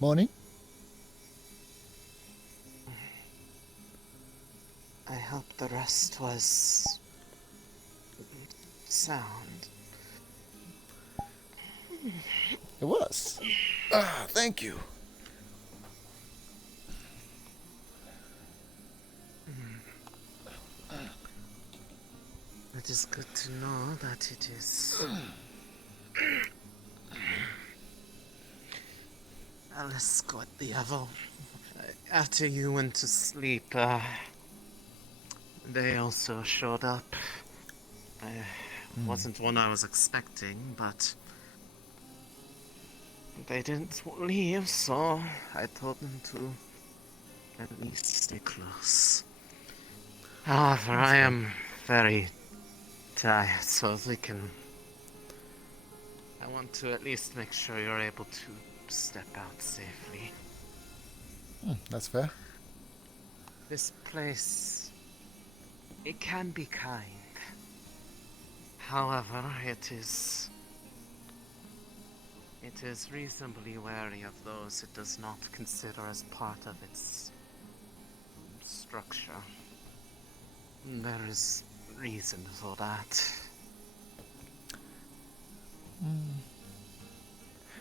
Morning. I hope the rest was sound. It was. Thank you. It is good to know that it is less good the other. After you went to sleep, they also showed up. Wasn't one I was expecting, but they didn't leave, so I told them to at least stay close. However, I am very tired, so if we can... I want to at least make sure you're able to step out safely. That's fair. This place, it can be kind. However, it is reasonably wary of those it does not consider as part of its structure. There is reason for that. And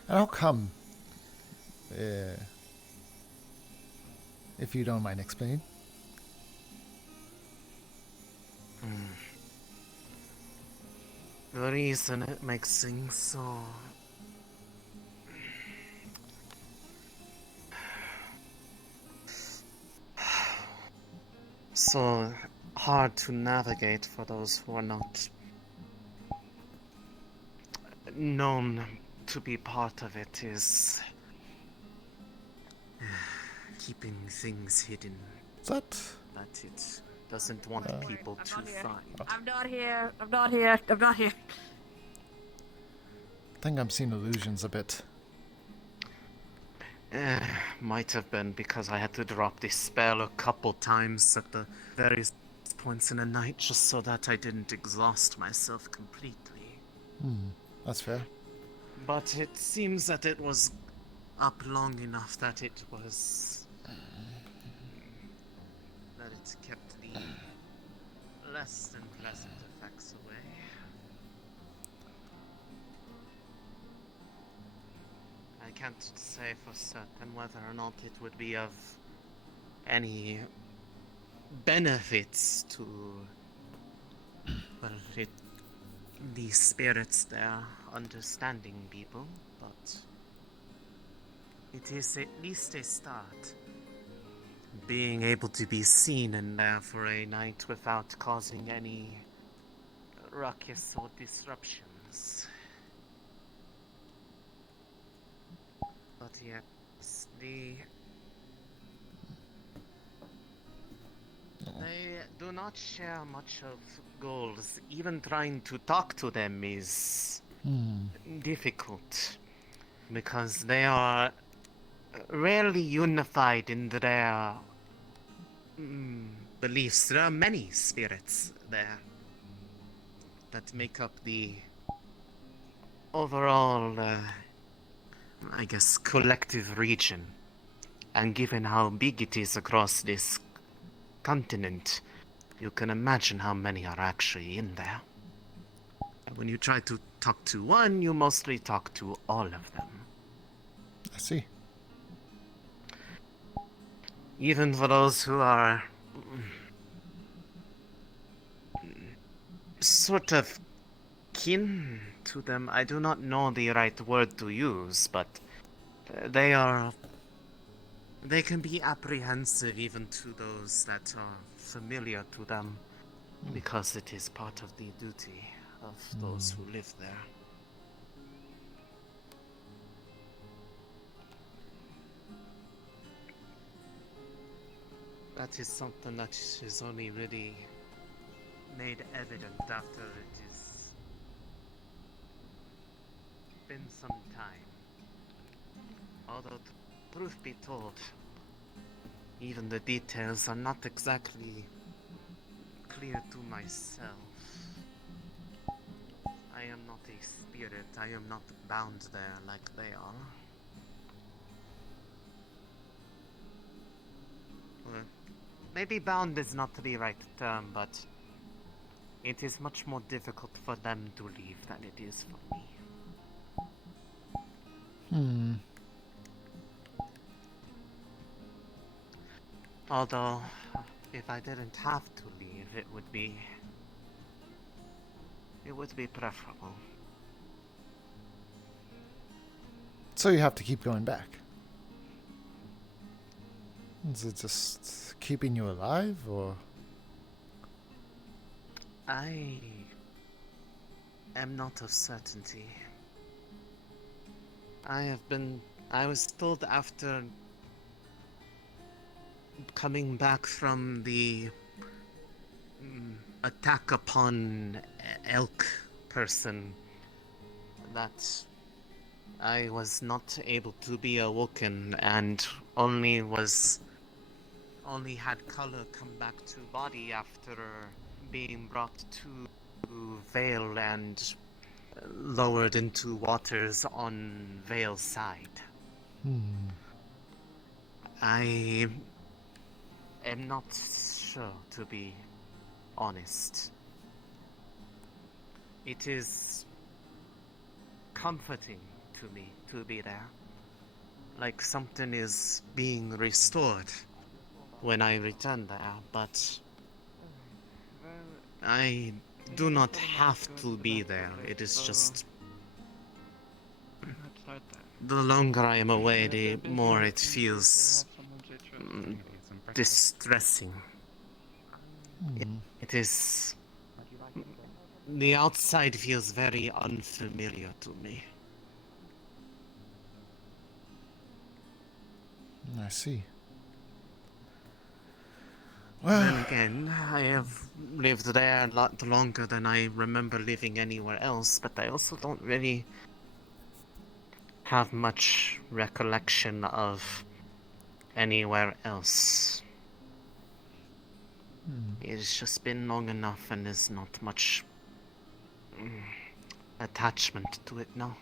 how come? If you don't mind explaining. The reason it makes things so hard to navigate for those who are not known to be part of it is keeping things hidden That. that it doesn't want people to find. I'm not here. I'm not here. I'm not here. I think I'm seeing illusions a bit. Might have been because I had to drop this spell a couple times at the various points in the night just so that I didn't exhaust myself completely. That's fair. But it seems that it was up long enough that it was... that it kept the less than pleasant effects away. I can't say for certain whether or not it would be of any benefits to, well, the spirits there understanding people, but it is at least a start. Being able to be seen in there for a night without causing any ruckus or disruptions. But yes, they do not share much of goals. Even trying to talk to them is difficult, because they are rarely unified in their beliefs. There are many spirits there that make up the overall, I guess, collective region. And given how big it is across this continent, you can imagine how many are actually in there. And when you try to talk to one, you mostly talk to all of them. I see. Even for those who are sort of kin to them, I do not know the right word to use, but they can be apprehensive even to those that are familiar to them, because it is part of the duty of those who live there. That is something that is only really made evident after it has been some time. Although, truth be told, even the details are not exactly clear to myself. I am not a spirit, I am not bound there like they are. maybe bound is not the right term, but it is much more difficult for them to leave than it is for me. Hmm. Although, if I didn't have to leave, it would be preferable. So you have to keep going back. Is it just keeping you alive, or? I am not of certainty. I was told after coming back from the attack upon elk person that I was not able to be awoken and only had color come back to body after being brought to Vale and lowered into waters on Vale's side. I am not sure, to be honest. It is comforting to me to be there. Like something is being restored when I return there, but I do not have to be there. It is just the longer I am away, the more it feels distressing. It is... The outside feels very unfamiliar to me. I see. Then Well, again, I have lived there a lot longer than I remember living anywhere else, but I also don't really have much recollection of anywhere else. It's just been long enough and there's not much attachment to it now.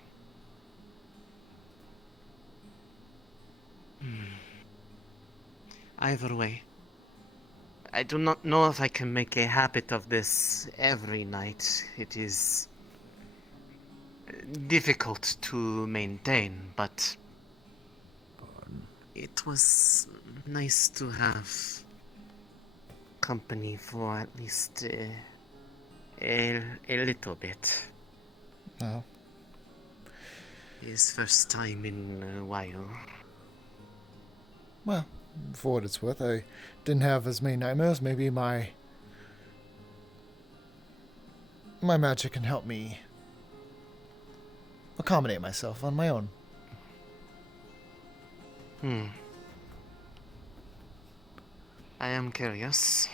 Either way, I do not know if I can make a habit of this every night. It is difficult to maintain, but it was nice to have company for at least a little bit. no. His first time in a while. Well, for what it's worth, I didn't have as many nightmares. Maybe my magic can help me accommodate myself on my own. I am curious.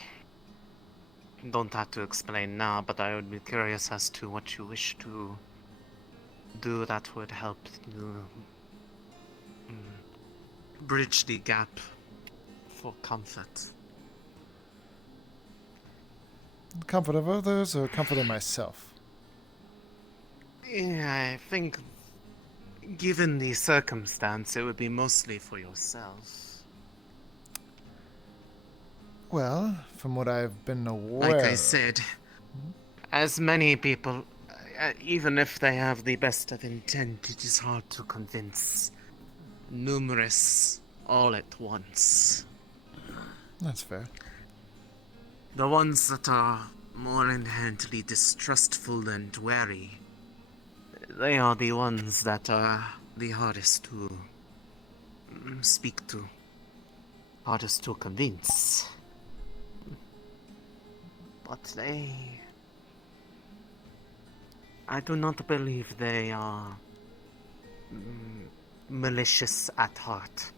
Don't have to explain now, but I would be curious as to what you wish to do that would help you bridge the gap for comfort. Comfort of others or comfort of myself? Yeah, I think given the circumstance, it would be mostly for yourself. Well, from what I've been aware Like I of- said, as many people, even if they have the best of intent, it is hard to convince numerous all at once. That's fair. The ones that are more inherently distrustful and wary, they are the ones that are the hardest to speak to, hardest to convince. But I do not believe they are malicious at heart.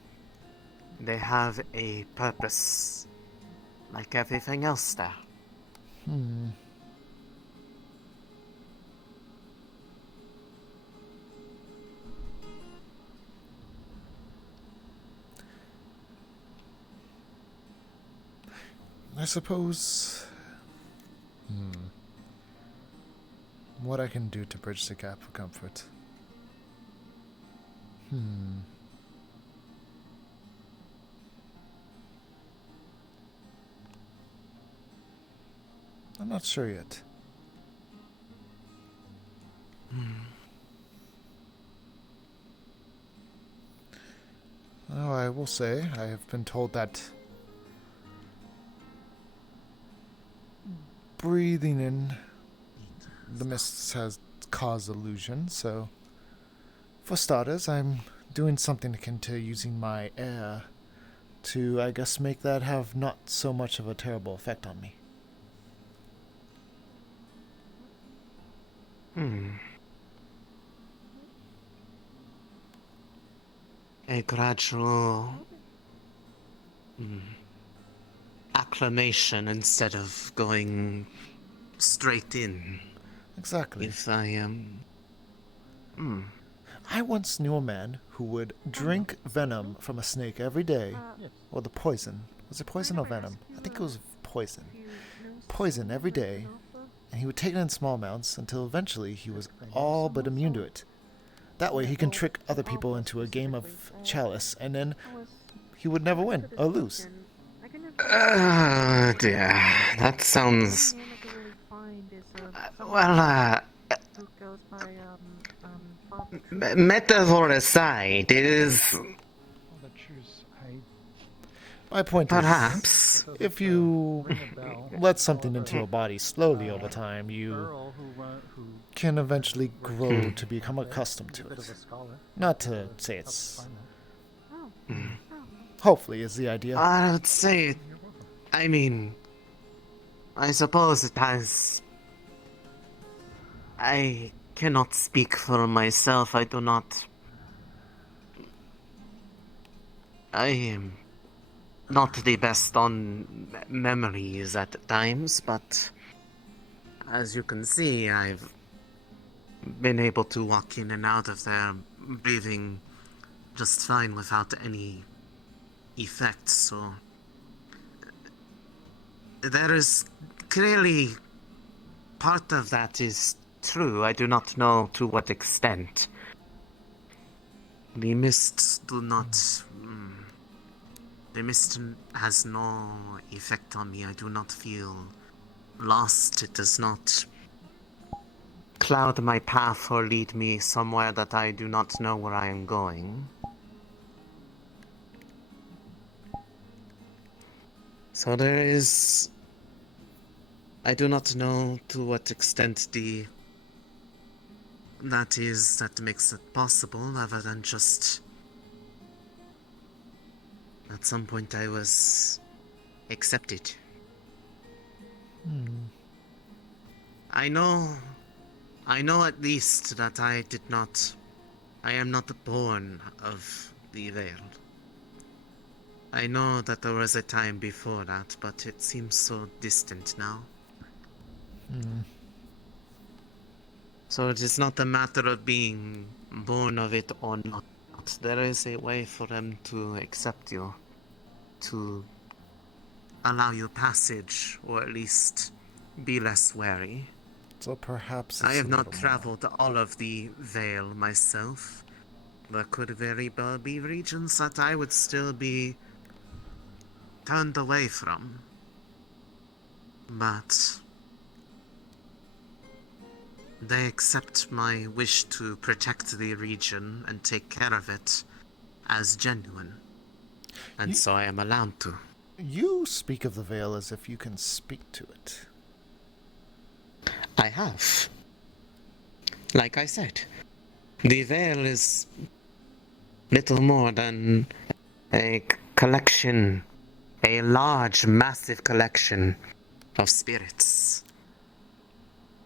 They have a purpose, like everything else there. I suppose... What I can do to bridge the gap for comfort. I'm not sure yet. Oh, I will say, I have been told that breathing in the mists has caused illusion, so for starters, I'm doing something akin to using my air to, I guess, make that have not so much of a terrible effect on me. A gradual acclamation instead of going straight in. Exactly. If I am... I once knew a man who would drink venom from a snake every day, or the poison. Was it poison or venom? I think it was poison. Poison every day, and he would take it in small amounts until eventually he was all but immune to it. That way he can trick other people into a game of chalice, and then he would never win or lose. Dear. That sounds... well, metaphor aside, it is... My point perhaps... is, if you let something into your body slowly over time, you can eventually grow to become accustomed to it. Not to say it's... Hopefully is the idea. I would say... I mean... I suppose it has... I cannot speak for myself. I do not... I am not the best on memories at times, but as you can see, I've been able to walk in and out of there, breathing just fine without any effects, so... There is clearly part of that is true. I do not know to what extent. The mists do not... The mist has no effect on me. I do not feel lost. It does not cloud my path or lead me somewhere that I do not know where I am going. So there is... I do not know to what extent that makes it possible, other than just... At some point I was accepted. I know at least that I am not born of the veil. I know that there was a time before that, but it seems so distant now. So it is not a matter of being born of it or not. There is a way for them to accept you, to allow you passage, or at least be less wary. So perhaps I it's have a not little traveled all of the Vale myself. There could very well be regions that I would still be turned away from. But they accept my wish to protect the region and take care of it as genuine. And so I am allowed to. You speak of the veil as if you can speak to it. I have. Like I said, the veil is little more than a collection, a large, massive collection of spirits.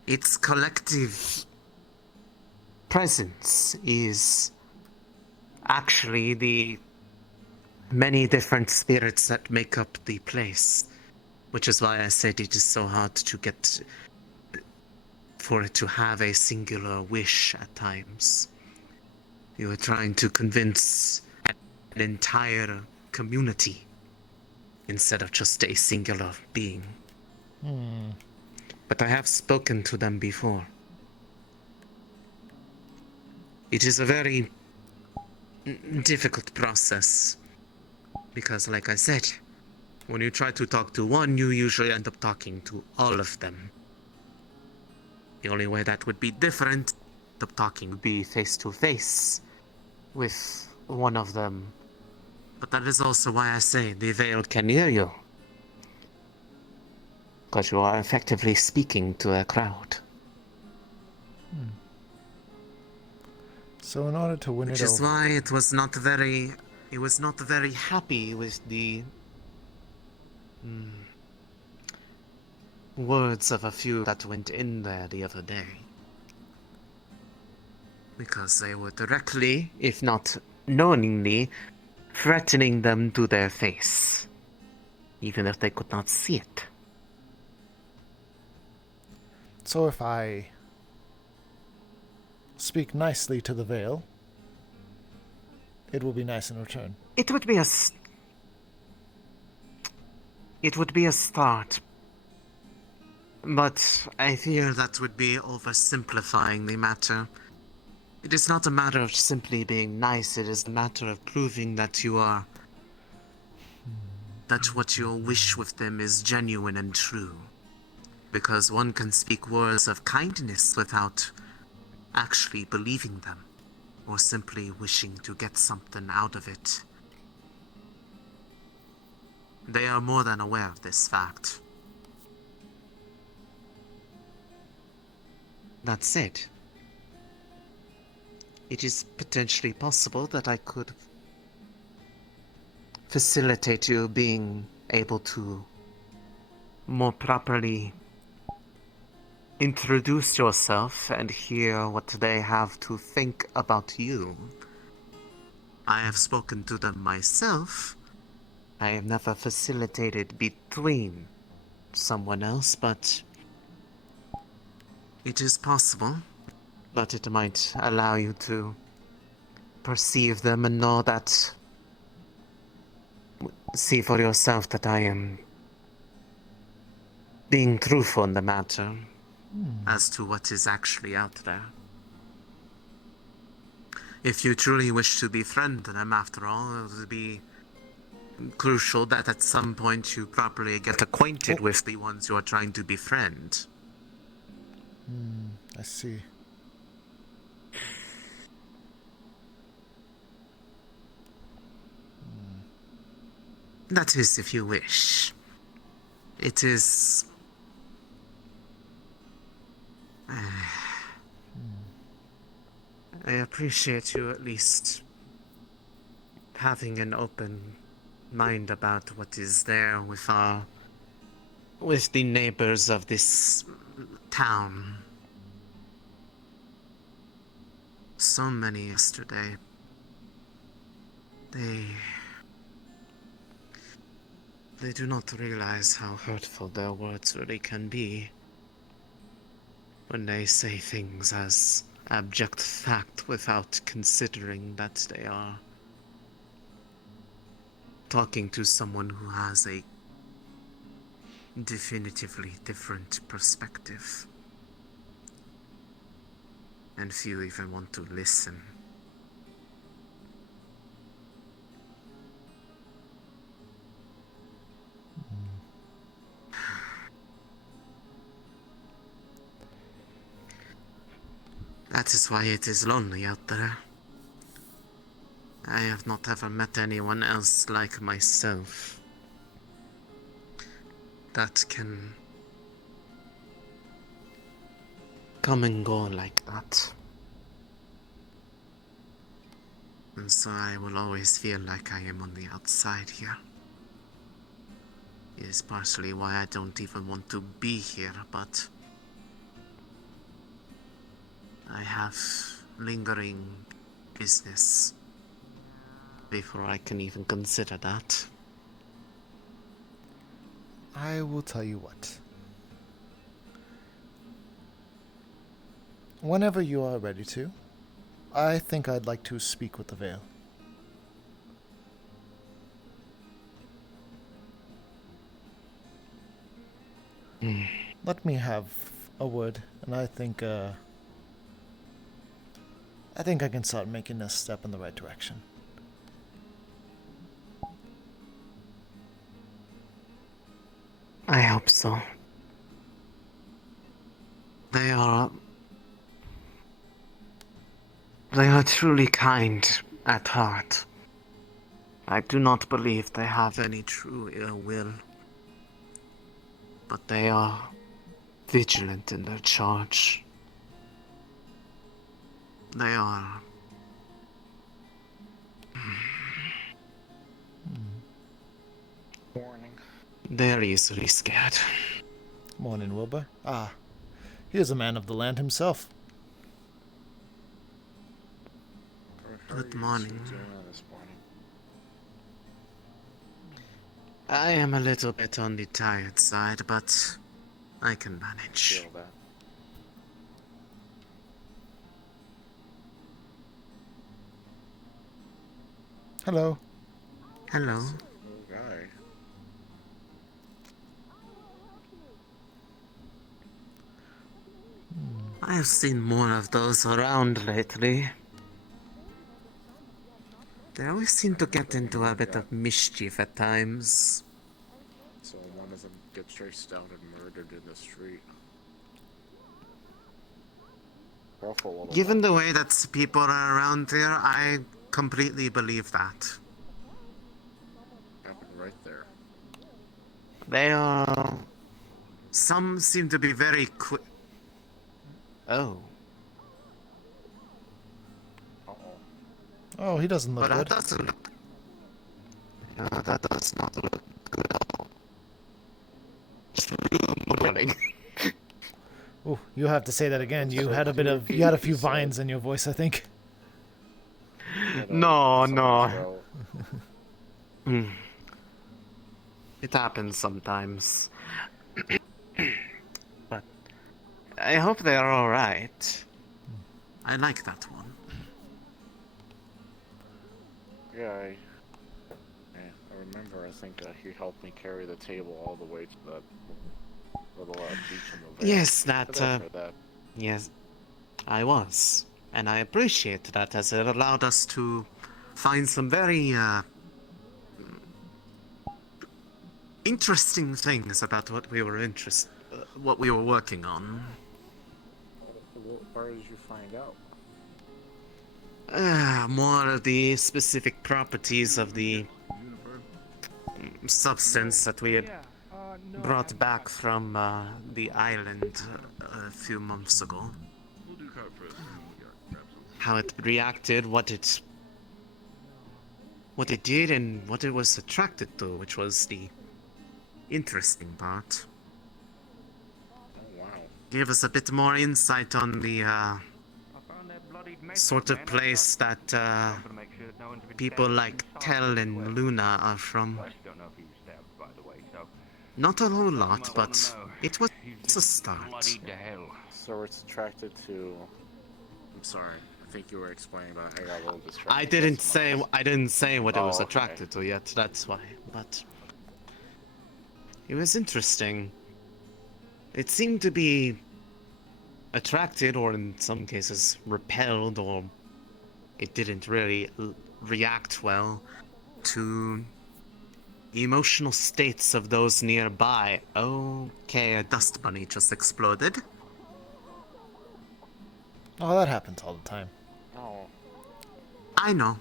Its collective presence is actually the many different spirits that make up the place, which is why I said it is so hard to get for it to have a singular wish at times. You are trying to convince an entire community instead of just a singular being. But I have spoken to them before. It is a very difficult process because, like I said, When you try to talk to one, you usually end up talking to all of them. The only way that would be different, end up talking would be face to face with one of them. But that is also why I say the veil can hear you. Because you are effectively speaking to a crowd. So in order to win Which it is over... why it was not very happy with the words of a few that went in there the other day. Because they were directly, if not knowingly, threatening them to their face. Even if they could not see it. So if I speak nicely to the veil, it will be nice in return. It would be a start. But I fear that would be oversimplifying the matter. It is not a matter of simply being nice, it is a matter of proving that you are... that what your wish with them is genuine and true. Because one can speak words of kindness without actually believing them, or simply wishing to get something out of it. They are more than aware of this fact. That said, it is potentially possible that I could facilitate you being able to more properly introduce yourself and hear what they have to think about you. I have spoken to them myself. I have never facilitated between someone else, but it is possible that it might allow you to perceive them and know that... see for yourself that I am being truthful in the matter as to what is actually out there. If you truly wish to befriend them, after all, it would be crucial that at some point you properly get acquainted with the ones you are trying to befriend. I see. That is, if you wish. It is... I appreciate you at least having an open mind about what is there with the neighbors of this town. So many yesterday. They do not realize how hurtful their words really can be when they say things as abject fact without considering that they are talking to someone who has a definitively different perspective. And few even want to listen. That is why it is lonely out there. I have not ever met anyone else like myself that can come and go like that. And so I will always feel like I am on the outside here. It is partially why I don't even want to be here, but I have lingering business before I can even consider that. I will tell you what. Whenever you are ready to, I think I'd like to speak with the Veil. Let me have a word, and I think I can start making a step in the right direction. hope so. They are truly kind at heart. I do not believe they have any true ill will, but they are vigilant in their charge. They are... Warning. They're easily scared. Morning, Wilbur. Ah, he is a man of the land himself. Good morning. Doing this morning? I am a little bit on the tired side, but I can manage. Feel that. Hello. Hello. Oh, guy. I have seen more of those around lately. They always seem to get into a bit of mischief at times. So one of them gets chased out and murdered in the street. Well, for a little Given while. the way that people are around here, I completely believe that. Happened right there. They are... Some seem to be very quick. Oh. Uh-oh. Oh, he doesn't look But that good. doesn't look... that does not look good at all. Just running. Oh, you have to say that again. You had a few vines in your voice, I think. No. Someone's throat. It happens sometimes. But I hope they are alright. I like that one. Yeah, I remember. I think he helped me carry the table all the way to that little beach in the van. Yes, that, that. yes, I was. And I appreciate that, as it allowed us to find some very, interesting things about what we were what we were working on. Where did you find out? More of the specific properties of the substance that we had brought back from the island a few months ago. How it reacted, what it did, and what it was attracted to, which was the interesting part. Oh, wow. Gave us a bit more insight on the sort of place that people like Tell and Luna are from. Not a whole lot, but it was a start. So it's attracted to... I'm sorry. I think you were explaining, but I got a little distracted. I didn't say what it was okay. attracted to yet, that's why. But it was interesting. It seemed to be attracted, or in some cases repelled, or it didn't really react well to emotional states of those nearby. Okay, a dust bunny just exploded. Oh, that happens all the time. Oh. I know.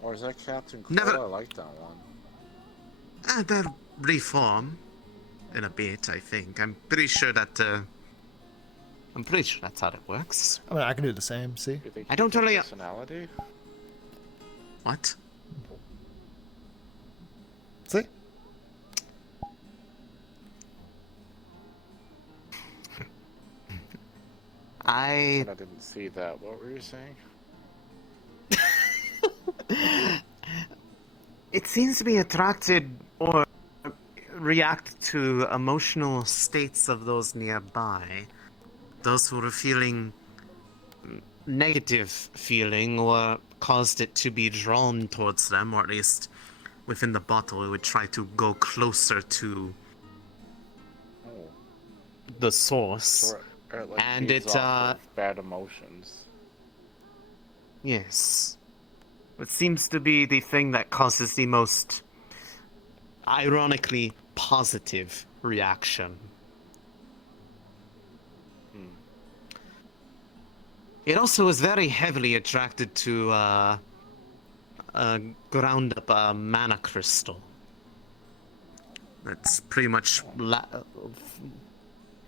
Or is that Captain Cool? Never- I like that one. They'll reform in a bit, I think. I'm pretty sure that's how it works. I mean, I can do the same, see? Do they I don't keep their really- personality? What? See? I I didn't see that. What were you saying? It seems to be attracted or react to emotional states of those nearby. Those who are feeling negative feeling or caused it to be drawn towards them, or at least within the bottle, it would try to go closer to Oh. the source. So it like And feeds it, off of bad emotions. Yes. It seems to be the thing that causes the most ironically positive reaction. It also was very heavily attracted to ground up mana crystal. That's pretty much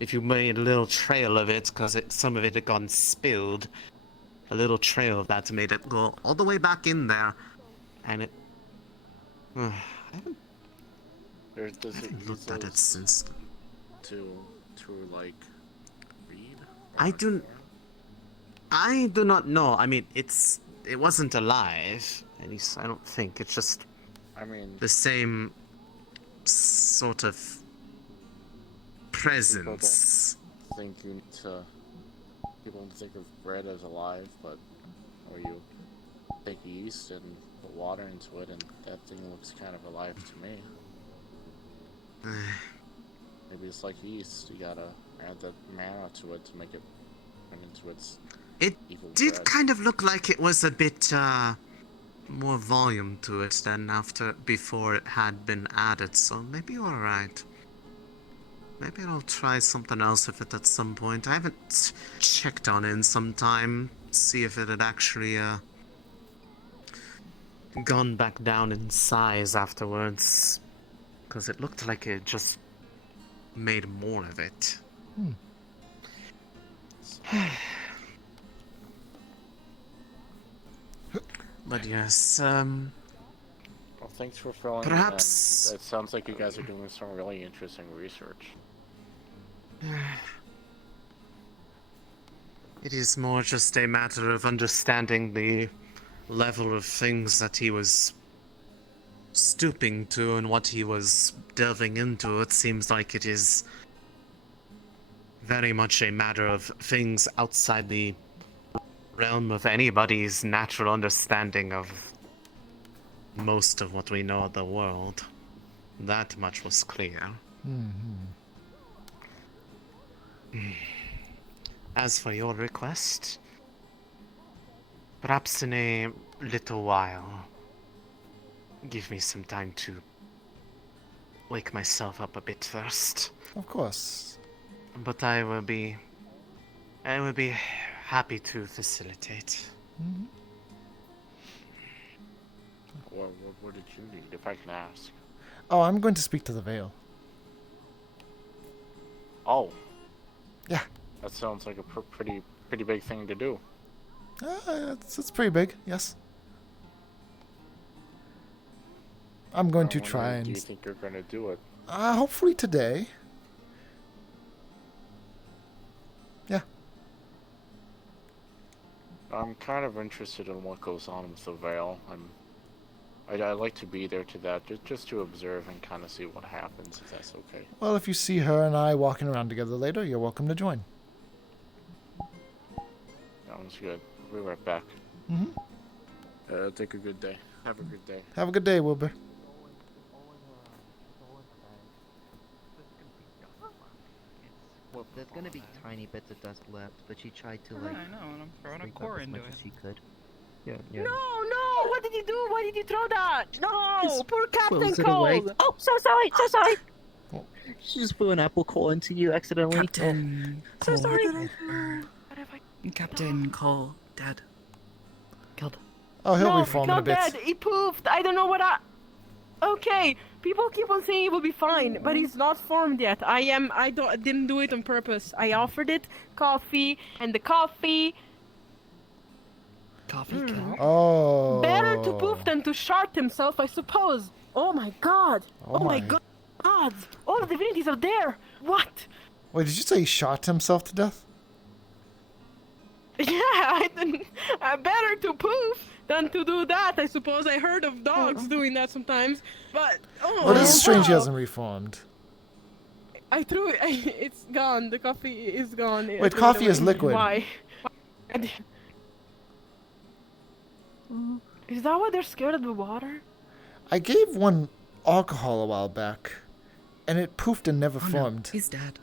if you made a little trail of it, because some of it had gone spilled, a little trail of that made it go all the way back in there, and it. I haven't looked at it since. To like read. I do not know. I mean, it wasn't alive. At least I don't think. It's just. I mean, the same sort of presence. People don't think of bread as alive, but or you take yeast and put water into it, and that thing looks kind of alive to me. Maybe it's like yeast. You gotta add that mana to it to make it turn into its. It did bread. kind of look like it was a bit more volume to it than before it had been added, so maybe you're right. Maybe I'll try something else with it at some point. I haven't checked on it in some time, see if it had actually gone back down in size afterwards, because it looked like it just made more of it. But yes, well, thanks for filling perhaps in. It sounds like you guys are doing some really interesting research. It is more just a matter of understanding the level of things that he was stooping to and what he was delving into. It seems like it is very much a matter of things outside the realm of anybody's natural understanding of most of what we know of the world. That much was clear. As for your request, perhaps in a little while, give me some time to wake myself up a bit first. Of course. But I will be happy to facilitate. What did you need, if I can ask? Oh, I'm going to speak to the Veil. Oh. Yeah. That sounds like a pretty big thing to do. It's pretty big, yes. I'm going to try and... Do you think you're going to do it? Hopefully today. Yeah. I'm kind of interested in what goes on with the Veil. I'd like to be there to that, just to observe and kind of see what happens, if that's okay. Well, if you see her and I walking around together later, you're welcome to join. Sounds good. We'll be right back. Take a good day. Have a good day. Have a good day, Wilbur. Well, there's gonna be tiny bits of dust left, but she tried to I like know, and I'm throwing a sweep up core as into much it. as she could. Yeah. No! What did you do? Why did you throw that? No! Just Poor Captain throws it away. Cold! Oh, so sorry! She just blew an apple core into you accidentally. Captain So Cole. sorry! Captain Cole, dead. Killed. Oh, he'll No, reform in a not bit. dead. He poofed. I don't know what Okay, people keep on saying he will be fine, but he's not formed yet. I didn't do it on purpose. I offered it coffee, and the coffee... Coffee kill. Oh. Better to poof than to shart himself, I suppose. Oh my god. Oh Oh my my. god. All the divinities are there. What? Wait, did you say he shot himself to death? Yeah, I didn't. Better to poof than to do that. I suppose I heard of dogs doing that sometimes, but Well, it is strange he wow. hasn't reformed. I threw it. It's gone. The coffee is gone. I Wait, threw it coffee is away. liquid. Why? Is that why they're scared of the water? I gave one alcohol a while back, and it poofed and never formed. He's dead.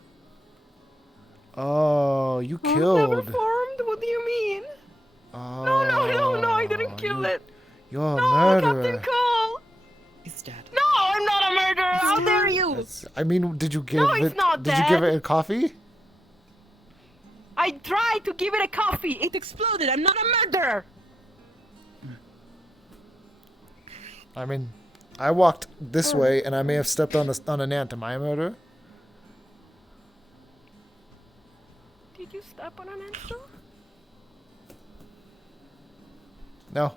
Oh, you Never killed. formed? What do you mean? Oh, No, I didn't kill it. You're a No, murderer. Captain Cole. He's dead. No, I'm not a murderer. I mean, did you give No, it? it's not Did you give dead. it a coffee? I tried to give it a coffee. It exploded. I'm not a murderer. I mean, I walked this way and I may have stepped on an ant. Am I a murderer? Did you step on an ant still? No.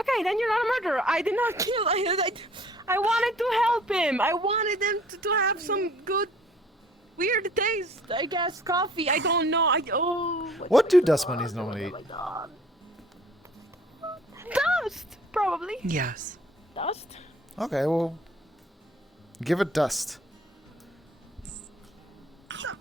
Okay, then you're not a murderer. I did not kill. I wanted to help him. I wanted him to have some good, weird taste. I guess coffee. I don't know. What do dust bunnies normally eat? Oh my god. Dust, probably. Yes. Dust. Okay, well, give it dust.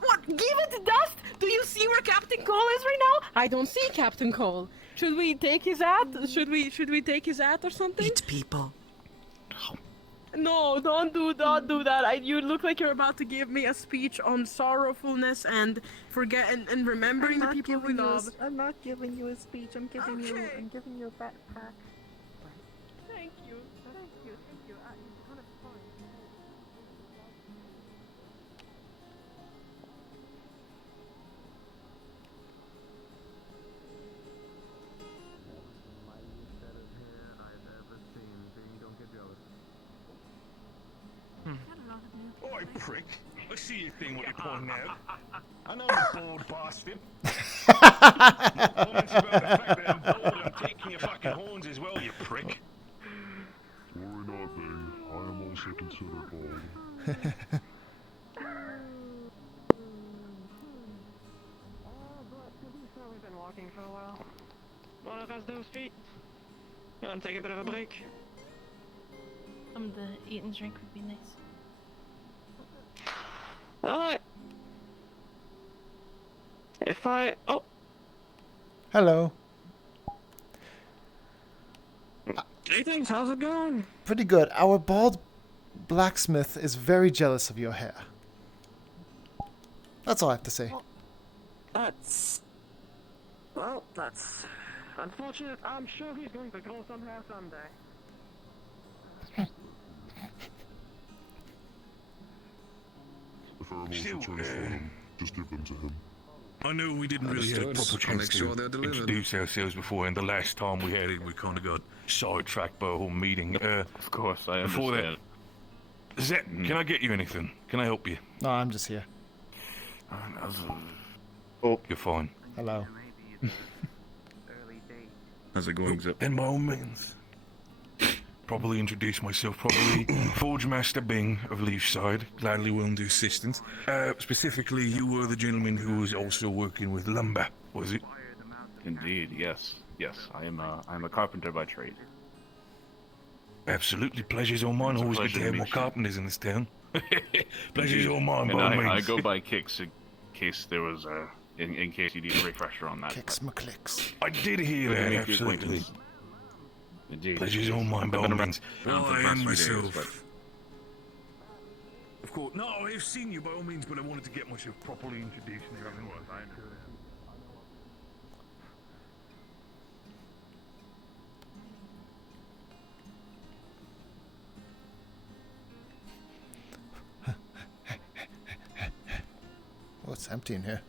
What? Give it dust? Do you see where Captain Cole is right now? I don't see Captain Cole. Should we take his hat? Should we take his hat or something? Eat people. No, don't do that. You look like you're about to give me a speech on sorrowfulness and and remembering the people we love. I'm not giving you a speech. I'm giving you a backpack. Thank you. It's kind of fun. Oi, prick. I see your thing what you're pointing out. I know you bored bastard. Comments about the fact that I'm bored and taking your fucking horns as well, you prick. Worry not, Bing. I am also considered bald. We've been walking for a while. Wanna rest those feet? You wanna take a bit of a break? The eat and drink would be nice. Alright. Oh, Hello. greetings, how's it going? Pretty good. Our bald blacksmith is very jealous of your hair. That's all I have to say. That's unfortunate. I'm sure he's going to grow some hair someday. If pheromones returns for them, just give them to him. I know we didn't really have a proper chance to introduce ourselves before, and the last time we had it, we kind of got sidetracked by a whole meeting. Of course, I understand. Before that, Zepp, can I get you anything? Can I help you? No, I'm just here. Oh, you're fine. Hello. How's it going, Zepp? Then by all means. Properly introduce myself properly. Forge Master Bing of Leafside, gladly willing to assistance. Specifically, you were the gentleman who was also working with lumber, was it? Indeed, yes. Yes, I am a carpenter by trade. Absolutely, pleasure's all mine. Always good to have more carpenters in this town. Pleasure's all mine, And by all means. I go by Kicks in case there was in case you need a refresher on that. Kicks McClicks. I did hear Good to that, meet you, absolutely. acquaintance. Indeed. Pleasure's all mine, by all means. Well, I am myself. but... Of course. No, I've seen you by all means, but I wanted to get myself properly introduced and everything. Oh, it's empty in here.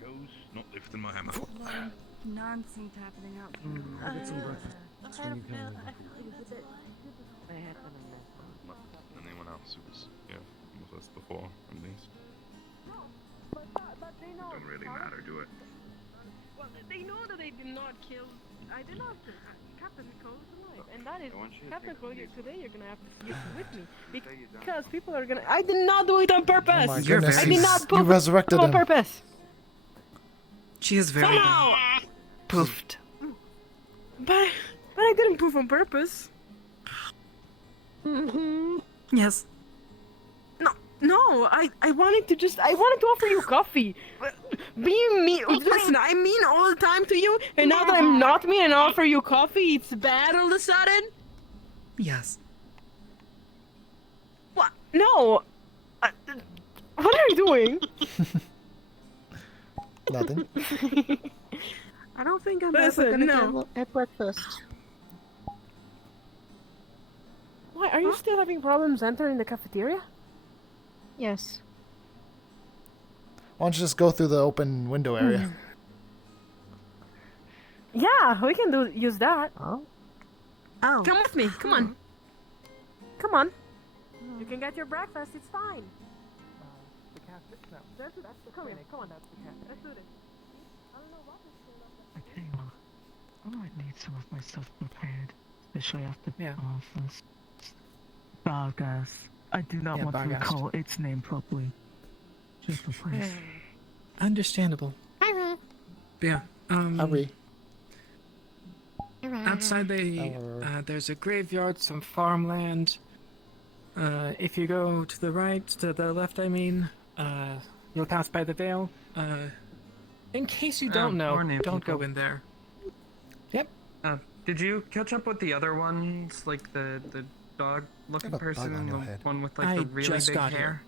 Goes, not lifting my hammer. Nonsense happening out there. Anyone else who was, with us before, at least? But they know. Don't really matter, do it? Well, they know that I did not kill. I did not kill Captain Cole alive, and that is Captain Cole. Today you're gonna have to see it with me because people are gonna. I did not do it on purpose. Oh my You're goodness, very- I did not you poof resurrected on him. purpose. She is very Somehow. poofed. But I didn't poof on purpose. Yes. No, No, I wanted to offer you coffee. Being mean, listen, I'm mean all the time to you, and now that I'm not mean and offer you coffee, it's bad all of a sudden? Yes. What? No. What are you doing? Nothing. I don't think I'm ever gonna get at breakfast. Why, are you still having problems entering the cafeteria? Yes. Why don't you just go through the open window area? Yeah, we can use that. Oh. Come with me, come on. Come on. You can get your breakfast, it's fine. The cafe? No. That's the come on, that's the cafe. Let's do this. I don't know what is going on. I tell you what, I might need some of my stuff prepared, especially after office. Bargas. I do not want to recall its name properly. Just for place. Understandable. Yeah. Hurry. Outside there's a graveyard, some farmland. If you go to the right, to the left, I mean, you'll pass by the Vale. In case you don't know, don't go in there. Yep. Did you catch up with the other ones, like the dog-looking person and the one with like the really big hair?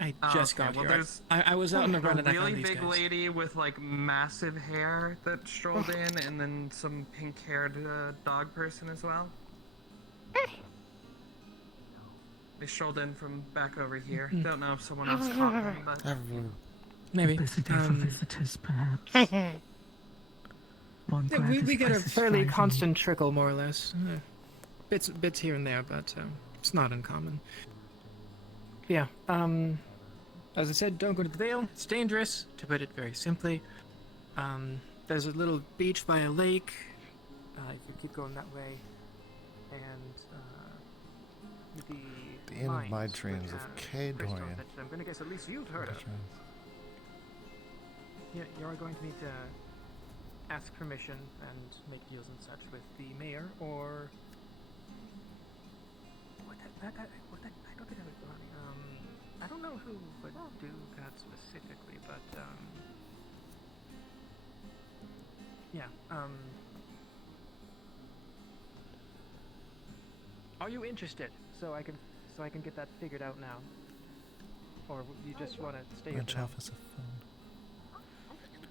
I just got here. I was out on the run and I found these guys. A really big lady with like massive hair that strolled in, and then some pink-haired dog person as well. They strolled in from back over here. Don't know if someone else caught them, but maybe. Visitors, perhaps. We get a fairly constant trickle, more or less. Bits here and there, but it's not uncommon. Yeah. As I said, don't go to the Vale. It's dangerous, to put it very simply. There's a little beach by a lake. If you keep going that way, and the end of my dreams of K. Dorian. I'm gonna guess at least you've heard of. Yeah, you're going to need to ask permission and make deals and such with the mayor, or I don't think I was running. I don't know who would do that specifically, but yeah. Are you interested? So I can get that figured out now, or you just want to stay? Branch office of phone.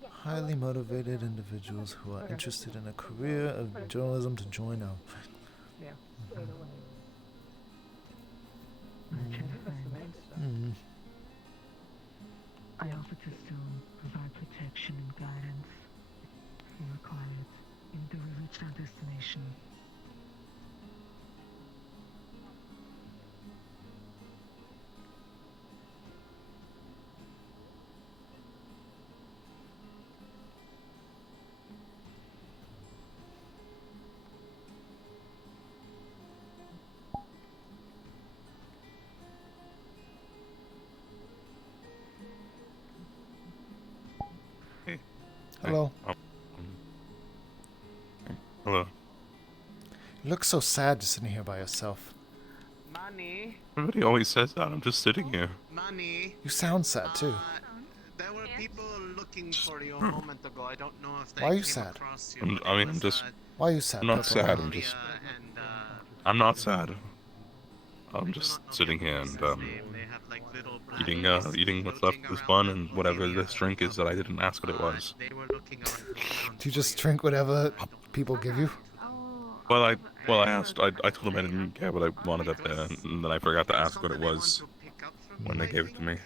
Highly motivated individuals who are interested in a career of journalism to join our. Yeah. I offer to still provide protection and guidance if required until we reach our destination. Hello. Hello. You look so sad just sitting here by yourself. Money. Everybody always says that. I'm just sitting here. Money. You sound sad too. There were people looking for you a moment ago. I don't know if they Why are you came sad? across you. I'm just. Why are you sad? I'm not Purple? sad. I'm not sad. I'm just sitting here and eating what's left of this bun and whatever this drink is that I didn't ask what it was. Do you just drink whatever people give you? Well, I asked. I told them I didn't care what I wanted up there, and then I forgot to ask what it was when they gave it to me.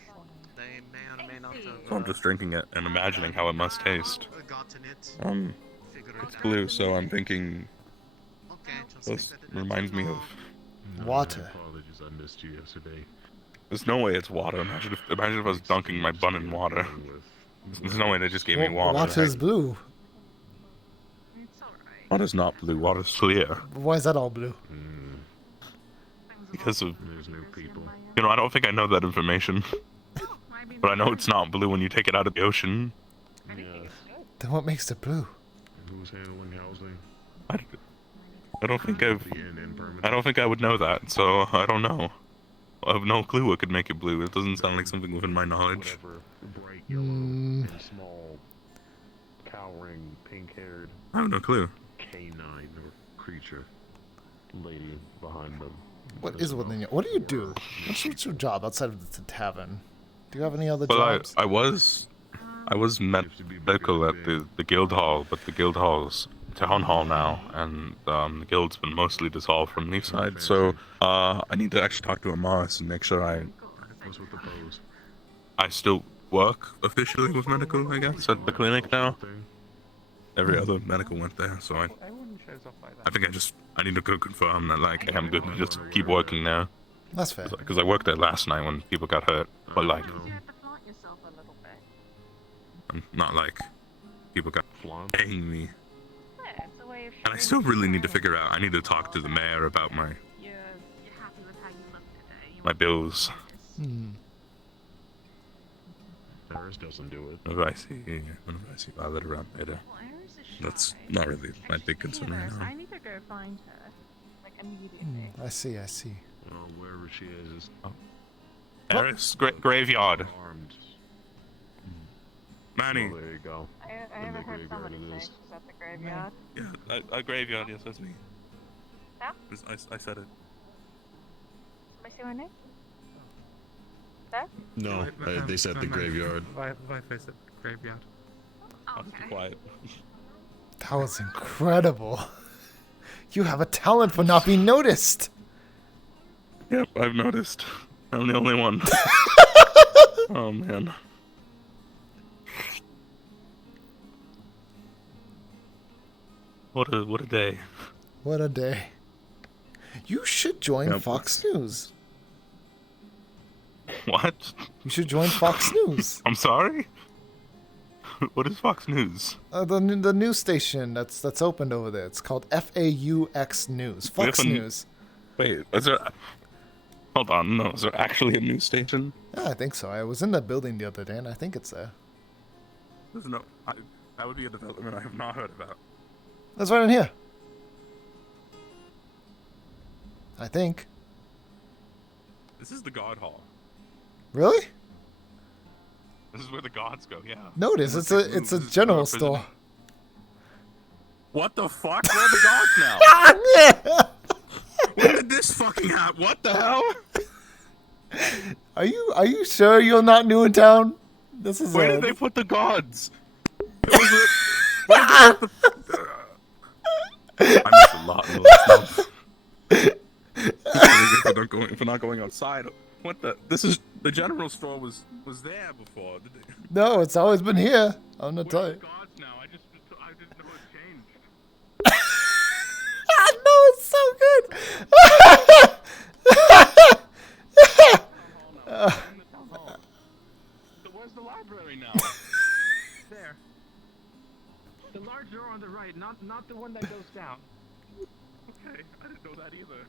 So I'm just drinking it and imagining how it must taste. It's blue, so I'm thinking. This reminds me of water. Apologies, I missed you yesterday. There's no way it's water. Imagine if I was dunking my bun in water. There's no way they just gave me water. Water's blue. Water's not blue. Water's clear. Why is that all blue? Because of. There's new people. You know, I don't think I know that information. But I know it's not blue when you take it out of the ocean. Yeah. Then what makes it blue? Who's handling housing? I don't think I don't think I would know that, so I don't know. I have no clue what could make it blue. It doesn't sound like something within my knowledge. Bright yellow and small, cowering, pink-haired. I have no clue. Canine or creature. Lady behind them. What is within you? What do you do? What's your job outside of the tavern? Do you have any other Well, jobs? I was medical at the guild hall, but the guild hall's town hall now, and the guild's been mostly dissolved from Leafside. So I need to actually talk to Amos and make sure I still work officially with medical, I guess, at the clinic now. Every other medical went there, so I think I need to go confirm that like I'm good to just keep working now. That's fair. Because I worked there last night when people got hurt, but like, not like people got paying me. And I still really need to figure out. I need to talk to the mayor about my bills. Paris doesn't do it. Whenever I see Violet around later, that's not really my big concern right now. I need to go find her, like immediately. I see. Well, wherever she is. Paris graveyard. Armed. Manny. Oh, there you go. I overheard somebody say she's at the graveyard. Yeah, a graveyard. Yes, that's me. Yeah? I said it. Am I saying my name? There? No, they said the graveyard. Wi-Fi said graveyard. I'll just be quiet. That was incredible. You have a talent for not being noticed. Yep, I've noticed. I'm the only one. Oh man. What a day. What a day. You should join Fox News. What? You should join Fox News. I'm sorry? What is Fox News? The news station that's opened over there. It's called FAUX News. Fox News. Wait, is there... Hold on, no, is there actually a news station? Yeah, I think so. I was in the building the other day, and I think it's there. There's no... that would be a development I have not heard about. That's right in here. I think. This is the God Hall. Really? This is where the gods go, yeah. Notice, it's a general store. What the fuck? Where are the gods now? When did this fucking happen? What the hell? Are you sure you're not new in town? This is where did they put the gods? I missed a lot in the last month. If we're not going outside. What the? This is the general store was there before. No, it's always been here. I'm not telling you. Gods now. I didn't know it changed. No, it's so good. So where's the library now? There. The large door on the right, not the one that goes down. Okay, I didn't know that either.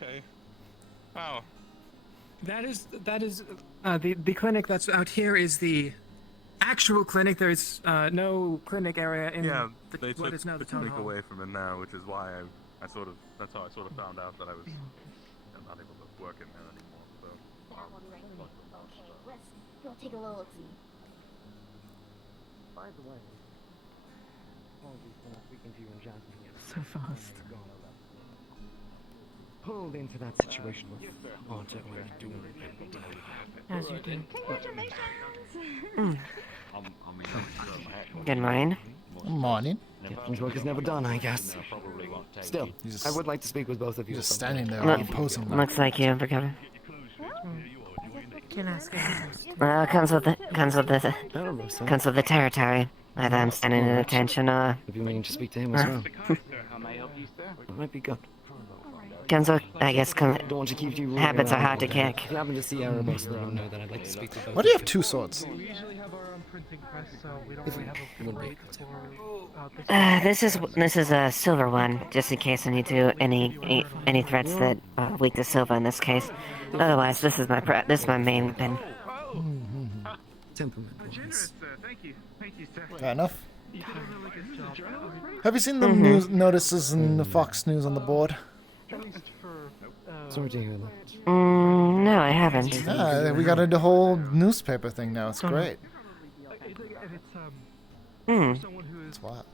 Okay. Wow. That is the clinic that's out here is the actual clinic. There's no clinic area in they took what is now the town clinic hall. away from it now, which is why that's how I sort of found out that I'm not able to work in there anymore. So. Let's take a little look. By the way, apologies for not speaking to you and Jasmine yet. So fast. Pulled into that situation with what we're doing. As you do. Congratulations! Good morning. Morning. Captain's work is never done, I guess. Still, I would like to speak with both of you. Just standing there, imposing. Looks like you recovered. Can I ask you first? Well, it comes with the territory. That I'm standing at attention. If you mean to speak to him as well. That might be good. Comes with, I guess, Don't want to keep you habits are hard to kick. If you happen to see Erebus, let him know that I'd like to speak to both. Why do you have two swords? We usually have our own printing press, so we don't really have a break for This is a silver one, just in case I need to any threats that are weak to silver in this case. Otherwise, this is my main pen. Temperament. Thank you, sir. Fair enough. You did a really good job. Have you seen the news notices in the Fox News on the board? At least for Sorry to hear that. No, I haven't. Yeah, we got a whole newspaper thing now. It's great. It's what?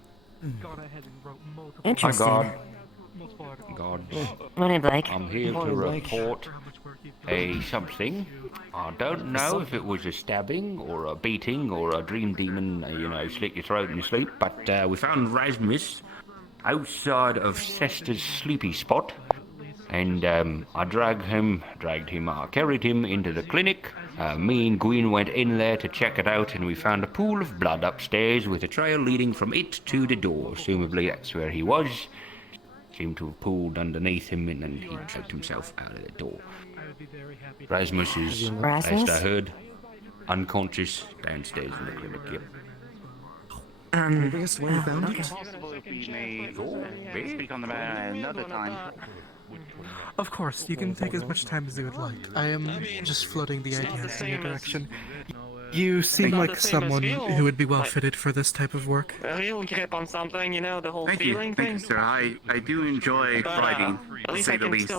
Interesting. God. Morning, Blake. I'm here to report something. I don't know if it was a stabbing or a beating or a dream demon, slit your throat in your sleep, but we found Rasmus outside of Sester's sleepy spot, and I carried him into the clinic. Me and Gwyn went in there to check it out, and we found a pool of blood upstairs with a trail leading from it to the door. Assumably that's where he was. Seemed to have pulled underneath him, and then he choked himself out of the door. Rasmus is, last I heard, unconscious downstairs in the clinic. Yep. Yes, when you found it? Possible if we may speak on the matter another time. Of course, you can take as much time as you would like. I am just floating the ideas in your direction. You seem like someone who would be well fitted for this type of work. A real grip on something, the whole feeling thing. Thank you, sir. I do enjoy writing, at least to say the least.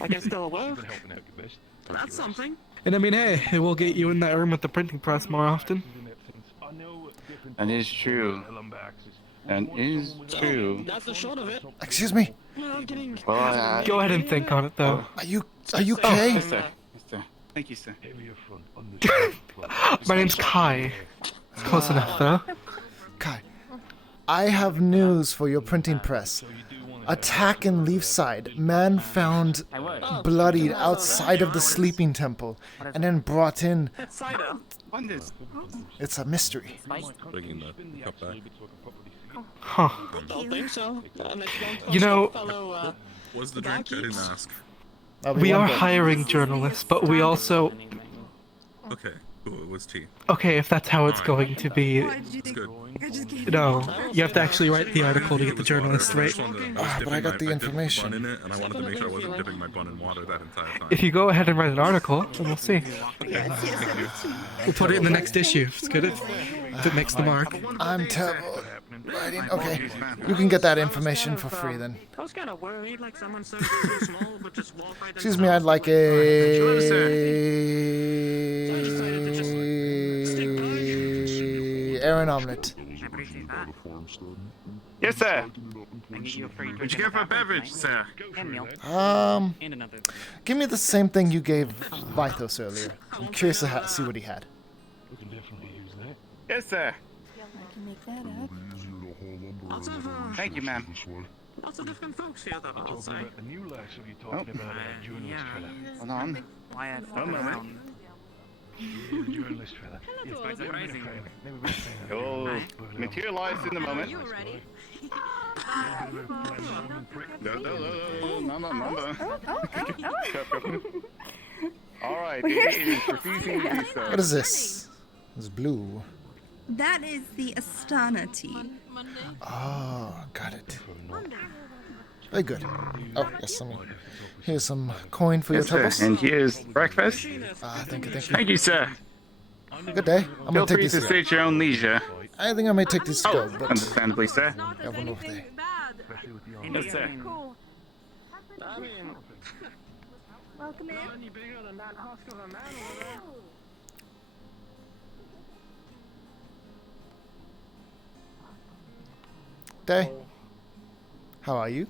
I can still work. That's something. And I mean, hey, it will get you in that room with the printing press more often. That is true. That is true. That's the short of it. Excuse me. Well, Go ahead and think on it, though. Are you okay? Yes, sir. Yes, sir. Thank you, sir. My name's Kai. Close enough, though. Kai, I have news for your printing press. Attack in Leafside. Man found bloodied outside of the sleeping temple, and then brought in. It's a mystery. Huh. Don't think so. You know, What's the drink? I didn't ask. we are hiring journalists, but we also... Okay, cool. What's tea? Okay, if that's how it's going to be... It's good. No, you have to actually write the article to get the journalist right. But I got the information. In it, and I wanted to make sure I wasn't dipping my bun in water that entire time. If you go ahead and write an article, then we'll see. We'll put it in the next issue. If it's good, if it makes the mark. I'm terrible at writing. Okay, you can get that information for free then. I was kind of worried, like someone so small, but just walk right. Excuse me, I'd like a Aaron omelet. Yes, sir. Would you care for a beverage, sir? Give me the same thing you gave Vithos earlier. I'm curious to see what he had. Yes, sir. I can make that up. Thank you, ma'am. Lots of different folks here, though, I'll say. Hold on. Why I One moment. You'll materialize in a moment. No. Alright, What is this? It's blue. That is the Astana tea. Oh, got it. Very good. Oh, yes, here's some coin for your troubles. And here's breakfast. Thank you. Thank you, sir. Good day. I'm Feel gonna take free these. to stay at your own leisure. I think I may take these to go, but understandably, sir. I have one over there. Yes, sir. I mean, welcome in. any bigger than that husk of a man over there. Day. How are you?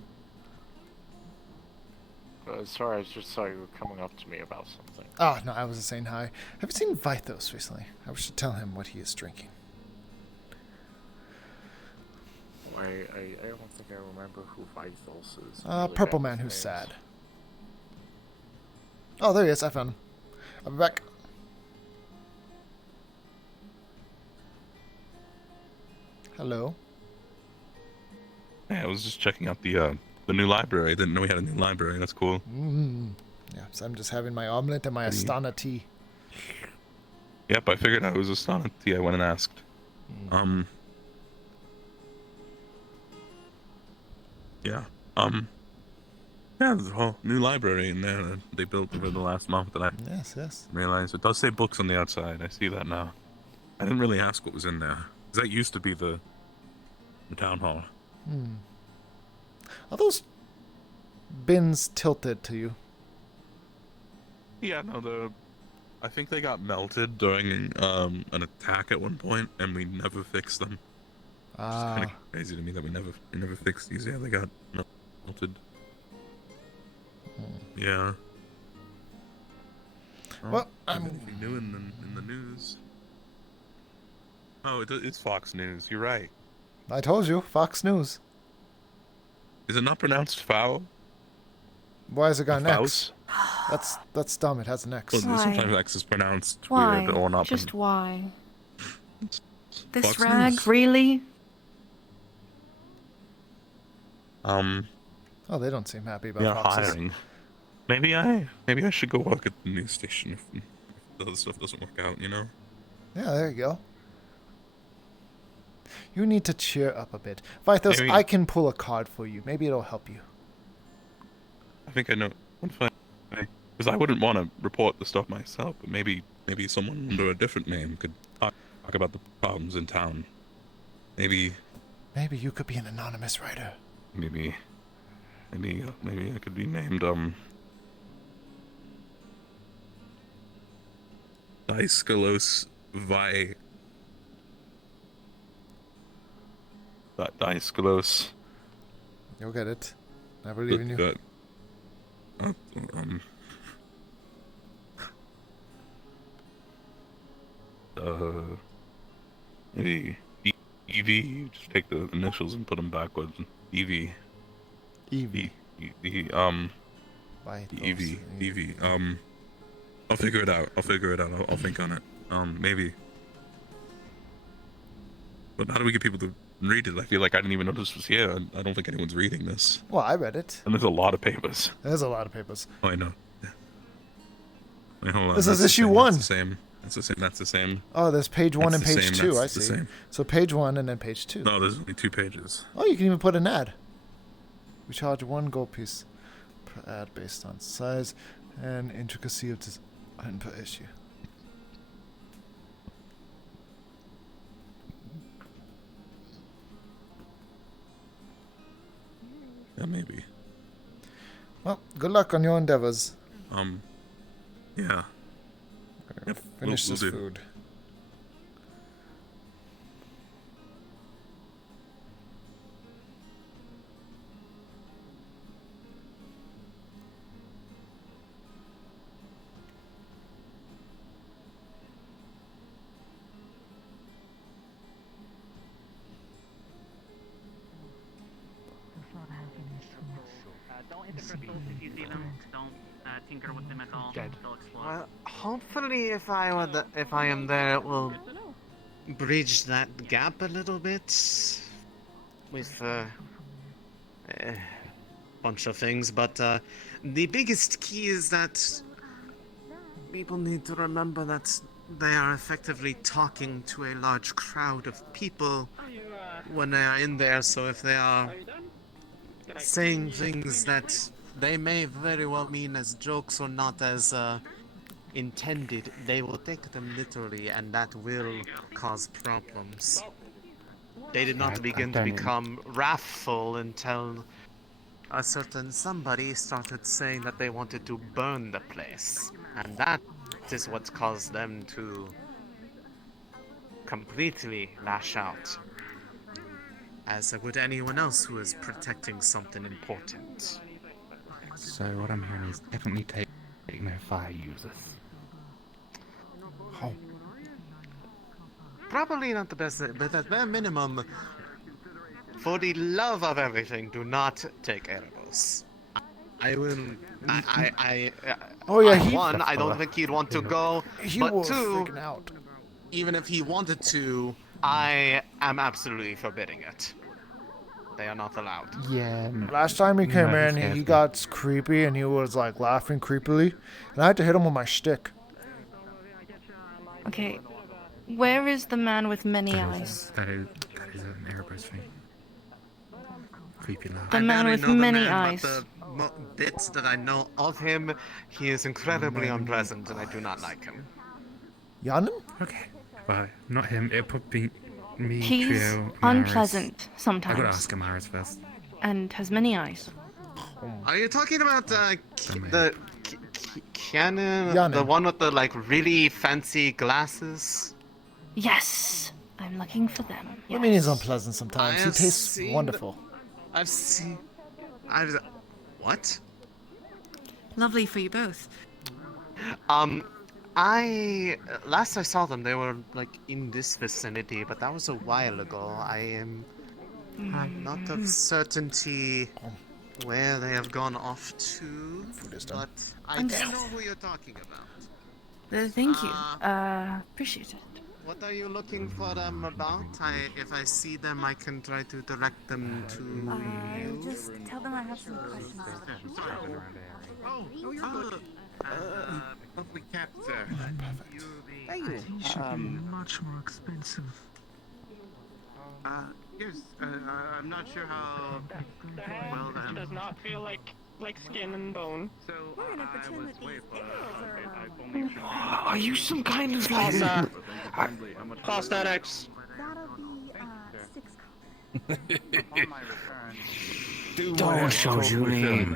Sorry, I just saw you were coming up to me about something. Oh, no, I wasn't saying hi. Have you seen Vithos recently? I wish to tell him what he is drinking. I don't think I remember who Vithos is. Purple man who's sad. Oh, there he is. I found him. I'll be back. Hello. Yeah, I was just checking out the new library. I didn't know we had a new library. That's cool. Yeah, so I'm just having my omelet and my Astana tea. Yep, I figured out it was Astana tea. I went and asked. Yeah. Yeah, there's a whole new library in there that they built over the last month that I yes. realized. It does say books on the outside. I see that now. I didn't really ask what was in there. 'Cause that used to be the town hall. Are those bins tilted to you. Yeah, no, I think they got melted during an attack at one point, and we never fixed them. It's kind of crazy to me that we never fixed these. Yeah, they got melted. Yeah. Well, anything new in the news? Oh, it's Fox News. You're right. I told you, Fox News. Is it not pronounced foul? Why has it got an Faust? X? That's dumb. It has an X. Well, sometimes X is pronounced Why? weird or not. Just why? This Fox rag, News. really? Oh, they don't seem happy about We are foxes. hiring. Maybe I should go work at the news station if the other stuff doesn't work out, you know? Yeah, there you go. You need to cheer up a bit. Vythos, Maybe- I can pull a card for you. Maybe it'll help you. I think I know. Because I wouldn't want to report the stuff myself, but maybe someone under a different name could talk about the problems in town. Maybe you could be an anonymous writer. Maybe I could be named Diaskalos Diaskalos. You'll get it. I believe in you. Maybe EV. You just take the initials and put them backwards. EV. EV. EV. I'll figure it out. I'll think on it. Maybe. But how do we get people to read it? I feel like I didn't even know this was here. I don't think anyone's reading this. Well, I read it. And there's a lot of papers. There's a lot of papers. Oh, I know. Yeah. Wait, hold on. This is That's issue the same. 1. That's the same. Oh, there's page 1 That's and the page same, 2. I that's the see. same. So page 1 and then page 2. No, there's only 2 pages. Oh, you can even put an ad. We charge 1 gold piece per ad based on size and intricacy of design per issue. Yeah, maybe. Well, good luck on your endeavors. Yeah. Yep, Finish we'll this do. food. Don't hit the crystals if you see them. Don't tinker with them at all. Dead. They'll explode. Well, hopefully, if I am there, it will bridge that gap a little bit with a bunch of things. But the biggest key is that people need to remember that they are effectively talking to a large crowd of people when they are in there. So if they are saying things that they may very well mean as jokes or not as intended, they will take them literally, and that will cause problems. They did not begin to become wrathful until a certain somebody started saying that they wanted to burn the place, and that is what caused them to completely lash out, as would anyone else who is protecting something important. So what I'm hearing is definitely take no fire users. Oh. Probably not the best, but at bare minimum, for the love of everything, do not take arrows. I will. Oh yeah, one, I don't think he'd want to go. He But was two, freaking out. even if he wanted to, I am absolutely forbidding it. They are not allowed. Yeah. Last time he came No, in, he's he careful. got creepy and he was like laughing creepily, and I had to hit him with my shtick. Okay, where is the man with many eyes? That is an Erebus thing. Creepy laugh. The I man barely with know the many man, eyes. But the bits that I know of him, he is incredibly unpleasant, and I do not like him. Yanin? Okay. Well, not him. It'll probably be me, He's Trio, Maris. unpleasant I gotta sometimes ask Amaris first. and has many eyes. Are you talking about the cannon, Yanin. the one with the like really fancy glasses? Yes, I'm looking for them. I mean, he's unpleasant sometimes. He have tastes seen wonderful. What? Lovely for you both. Last I saw them, they were like in this vicinity, but that was a while ago. I'm not of certainty where they have gone off to, but I do know who you're talking about. Thank you. Appreciate it. What are you looking for them about? If I see them, I can try to direct them to you. Just tell them I have some questions. Oh, you're good. Lovely cat, sir. Thank you. He should be much more expensive. Here's, I'm not sure how well It does not feel like skin and bone. So, We're gonna pretend that these ears are Are you some kind of Cost like... Cost that X. That'll be 6 Don't show Junie.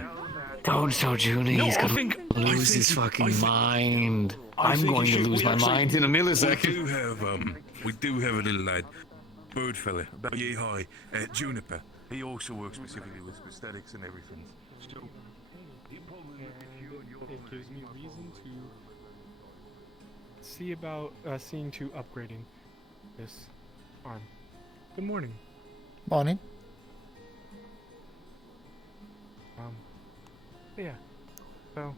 Don't show Junie. No, He's I gonna think- lose his fucking mind. I'm think going you to should- lose we my actually- mind in a millisecond. We do have a little lad, bird fella, about yay high, Juniper. He also works specifically with prosthetics and everything. So, It gives me reason to see about seeing to upgrading this arm. Good morning. Morning. But yeah. So,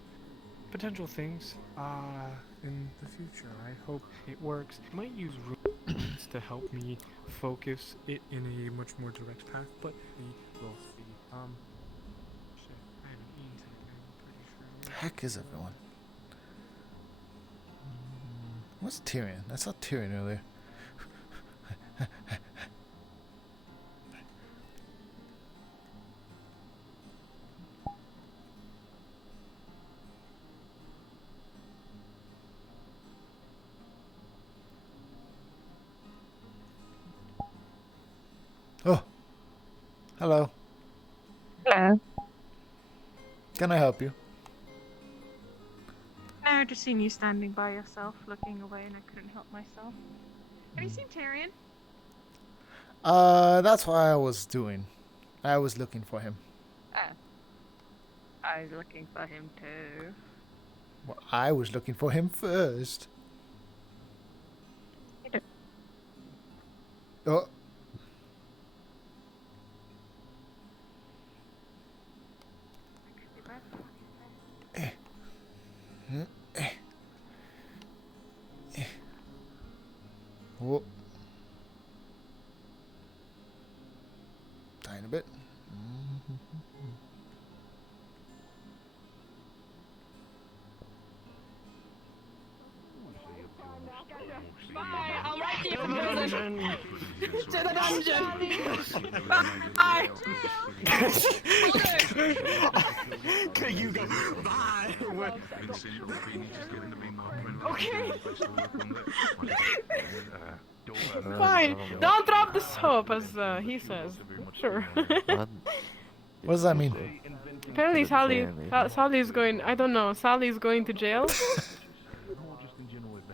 potential things in the future. I hope it works. I might use runes to help me focus it in a much more direct path, but we will see. Shit, I haven't eaten today, I'm pretty sure. The heck is everyone? What's Tyrion? I saw Tyrion earlier. Oh, hello. Hello. Can I help you? I just seen you standing by yourself, looking away, and I couldn't help myself. Have you seen Tyrion? That's what I was doing. I was looking for him. I was looking for him too. Well, I was looking for him first. Oh. Whoop. Tiny bit. Bye, I'll write you to the dungeon. Bye. Okay, you go. Bye. Okay. Fine. Don't drop the soap, as he says. Sure. What does that mean? Apparently Sally's going, I don't know, Sally's going to jail?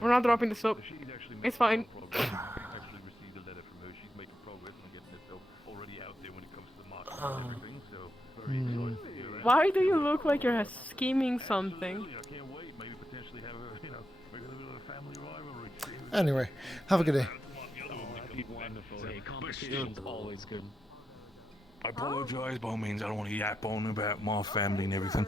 We're not dropping the soap. It's fine. Why do you look like you're scheming something? Anyway, have a good day. Competition's always good. I apologise by all means, I don't want to yap on about my family and everything.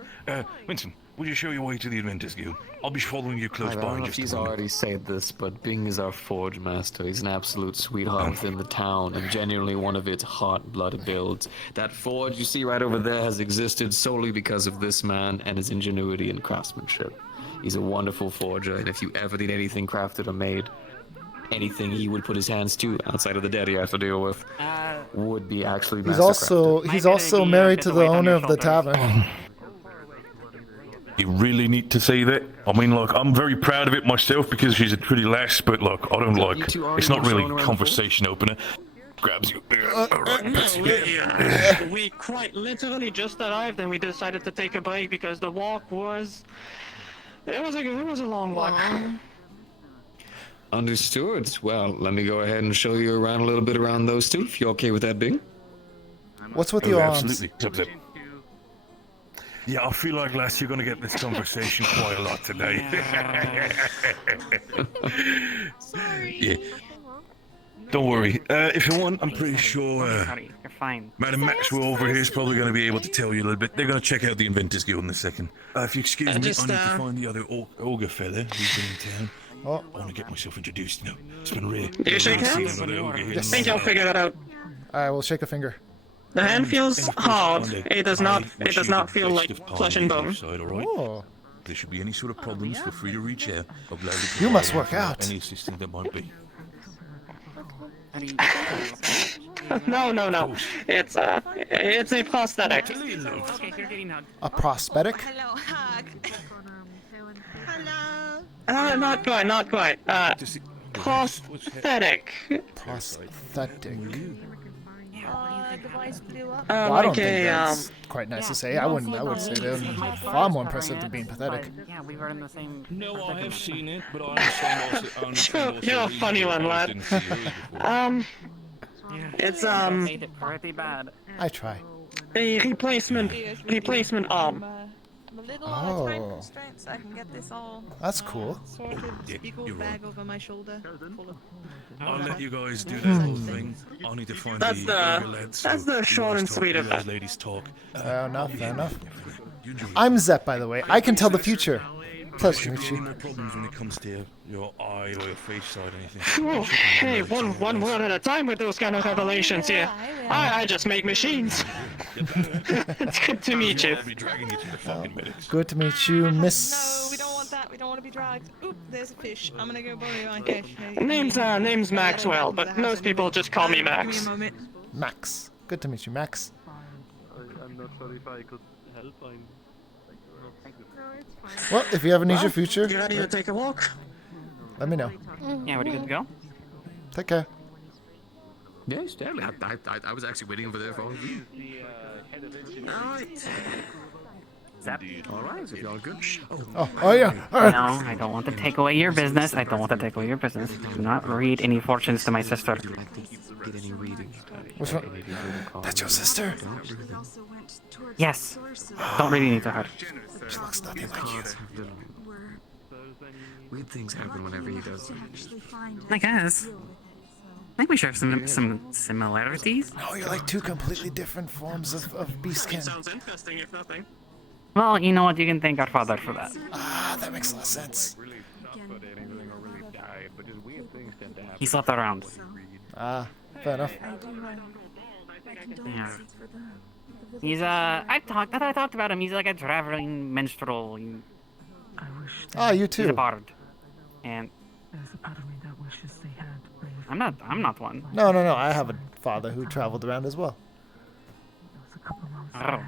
Vincent, would you show your way to the Adventist Guild? I'll be following you close I by don't in know if just he's a moment. already said this, but Bing is our forge master. He's an absolute sweetheart within the town and genuinely one of its hot-blooded builds. That forge you see right over there has existed solely because of this man and his ingenuity and craftsmanship. He's a wonderful forger, and if you ever need anything crafted or made, anything he would put his hands to outside of the dead he has to deal with would be actually He's mastercrafted. he's also married to the owner of the tavern. You really need to say that? I mean, like, I'm very proud of it myself because she's a pretty lass, but, like, I don't like... You two already It's not been really shown around the conversation opener. grabs you. We quite literally just arrived and we decided to take a break because the walk was... It was a long walk. Understood. Well, let me go ahead and show you around a little bit around those two, if you're okay with that, Bing. What's with your arms? Absolutely. Zip, zip. Yeah, I feel like, lass, you're going to get this conversation quite a lot today. Yeah. Don't worry. If you want, I'm pretty sure Sorry, you're fine. Madam Maxwell over here is probably going to be able to tell you a little bit. They're going to check out the Inventors Guild in a second. If you excuse me, I need to find the other ogre fella who's been in town. Oh. I want to get myself introduced now. It's been rare. Do you shake hands? Yes. I think I'll figure that out. Alright, we'll shake a finger. The hand feels hard. It does not feel like flesh and bone. Oh. If there should be any sort of problems, feel free to reach out. You must work out. Any assistance that might be. No. It's a prosthetic. Okay, you're getting hugged. A prosthetic? Hello, hug. Hello. Not quite. Prosthetic. Prosthetic. Device blew up. Well, I don't think that's quite nice to say. I would say they're far more impressive than being pathetic. Yeah, we were in the same. No, I have seen it, but I understand also. You're a funny one, lad. It's Made it pretty bad. I try. A replacement arm. I'm a little time constraints, so I can get this all. That's cool. Sorted. Big old bag over my shoulder. Full of... I'll let you guys do that whole thing. I'll need to find That's the short and sweet of it. Ladies talk. Fair enough. I'm Zepp, by the way. I can tell the future. Pleasure to meet you. No problems when it comes to your eye or your face side or anything. Oh, hey, one word at a time with those kind of revelations here. I just make machines. It's good to meet you. Good to meet you, Miss. No, we don't want that. We don't want to be dragged. Oop, there's a fish. I'm gonna go bury my fish. Name's Maxwell, but most people just call me Max. Give me a moment. Max. Good to meet you, Max. I'm not sure if I could help. Well, if you ever need your future, You ready to take a walk? let me know. Yeah, we're good to go. Take care. Yes, definitely. I was actually waiting over there for all of you. Zepp? Alright, if y'all good. Oh yeah. All right. No, I don't want to take away your business. Do not read any fortunes to my sister. Which one? That's your sister? Yes. Don't read any to her. She looks nothing like you. Weird things happen whenever he does. I guess. I think we share some similarities. No, you're like two completely different forms of beastkin. Sounds interesting, if nothing. Well, you know what? You can thank our father for that. Ah, that makes a lot of sense. He slept around. Ah, fair enough. Yeah. He's I talked about him. He's like a traveling minstrel. Ah, you too. He's a bard. And There's a part of me that wishes they had. I'm not one. No. I have a father who traveled around as well. Oh.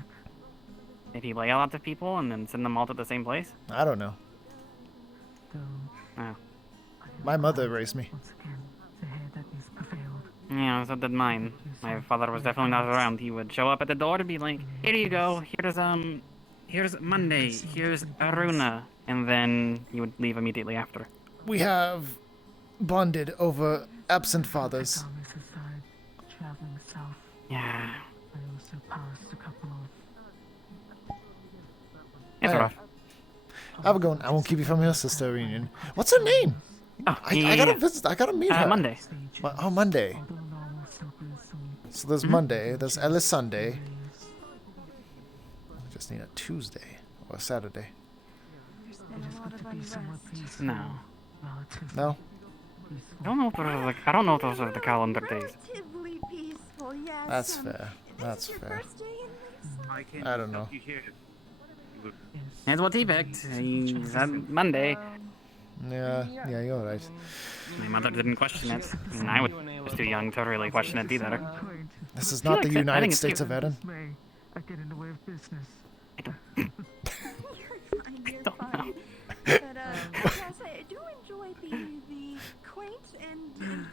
Did he lay a lot of people and then send them all to the same place? I don't know. Oh. My mother raised me. Yeah, so did mine. My father was definitely not around. He would show up at the door to be like, "Here you go. Here's Monday. Here's Aruna," and then he would leave immediately after. We have bonded over absent fathers. Yeah. It's Anyway, rough. have a good one. I won't keep you from your sister reunion. What's her name? Oh, I gotta visit. I gotta meet her. Monday. Monday. So there's Monday. There's Ellis Sunday. I just need a Tuesday or a Saturday. No. No. I don't know if those are the calendar days. That's fair. That's fair. I don't know. That's what he picked. He said Monday. Yeah, you're right. My mother didn't question it, and I was too young to really question it either. This is not the United States of Eden. I get in the way of business. I don't know. But yes, I do enjoy the quaint and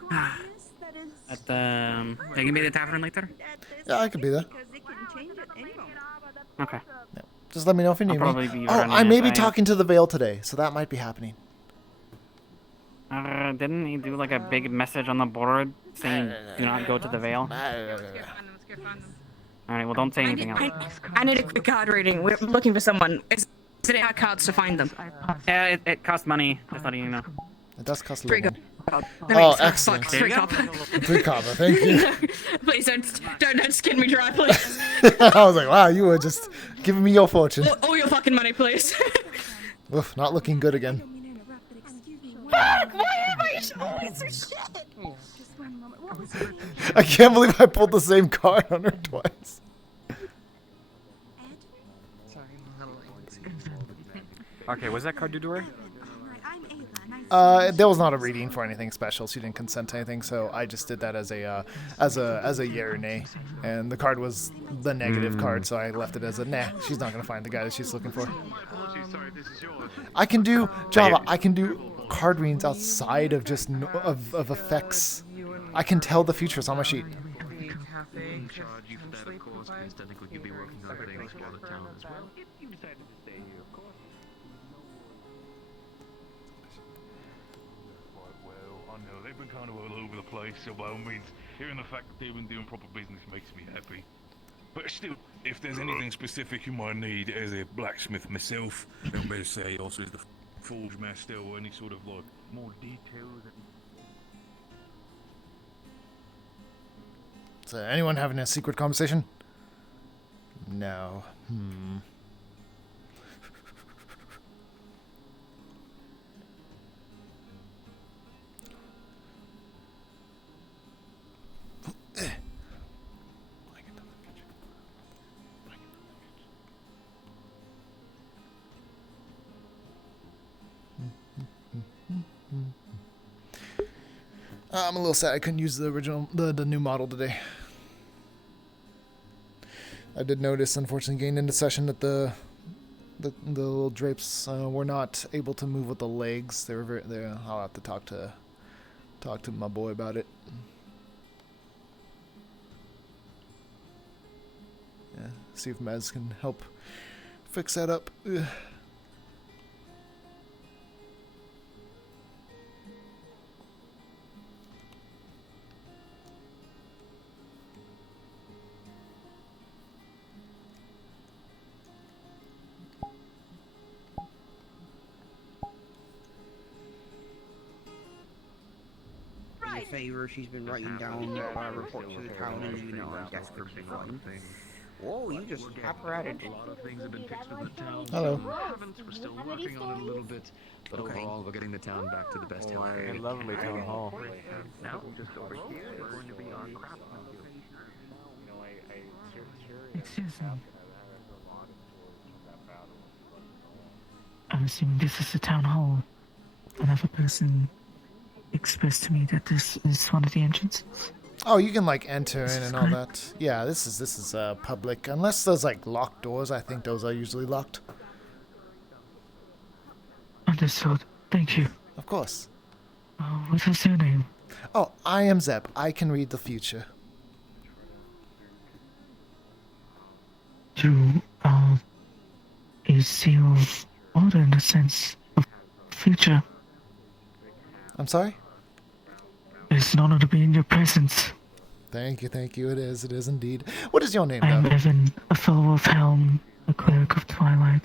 quaintness that is. the tavern later? Yeah, I could be there. Okay. Just let me know if you need probably me. be Oh, running I may it. be talking to the Veil today, so that might be happening. Didn't he do like a big message on the board saying do not go to the Vale? Alright, well don't say anything else. I need a quick card reading. We're looking for someone. Is it our cards to find them? Yeah, it costs money, just letting you know. It does cost a 3 little. copper. Oh, excellent. 3 copper. 3 copper, thank you. No, please don't skin me dry, please. I was like, wow, you were just giving me your fortune. All your fucking money, please. Oof, not looking good again. Fuck! Why am I always so shit? I can't believe I pulled the same card on her twice. Okay, was that card due to her? There was not a reading for anything special. She didn't consent to anything, so I just did that as a yay or nay. And the card was the negative card, so I left it as a nah. She's not gonna find the guy that she's looking for. I can do Java. I can do card readings outside of just of effects. I can tell the futures on my sheet. They've been kind of all over the place, so by all means, hearing the fact that they've been doing proper business makes me happy. But still, if there's anything specific you might need as a blacksmith myself, don't better say also as the forge master or any sort of like more details. Is anyone having a secret conversation? No. I'm a little sad I couldn't use the original, the new model today. I did notice, unfortunately, getting into session that the little drapes were not able to move with the legs. They were I'll have to talk to my boy about it. Yeah, see if Mez can help fix that up. Ugh. Favor, she's been writing down reports to the town, and you know, I guess for fun. Whoa, you just apparated. A lot of things have been fixed with the town. Hello. We're still working on it a little bit, but overall, we're getting the town back to the best health care. A lovely town hall. Now, just over here, we're going to be on craftsman. Excuse me. I'm assuming this is the town hall. Another person expressed to me that this is one of the entrances. Oh, you can like enter in and all that. Yeah, this is public. Unless there's like locked doors, I think those are usually locked. Understood. Thank you. Of course. What is your name? Oh, I am Zepp. I can read the future. You is your order in the sense of future. I'm sorry? It's an honor to be in your presence. Thank you. It is indeed. What is your name, I am though? Evan, a fellow of Helm, a cleric of Twilight.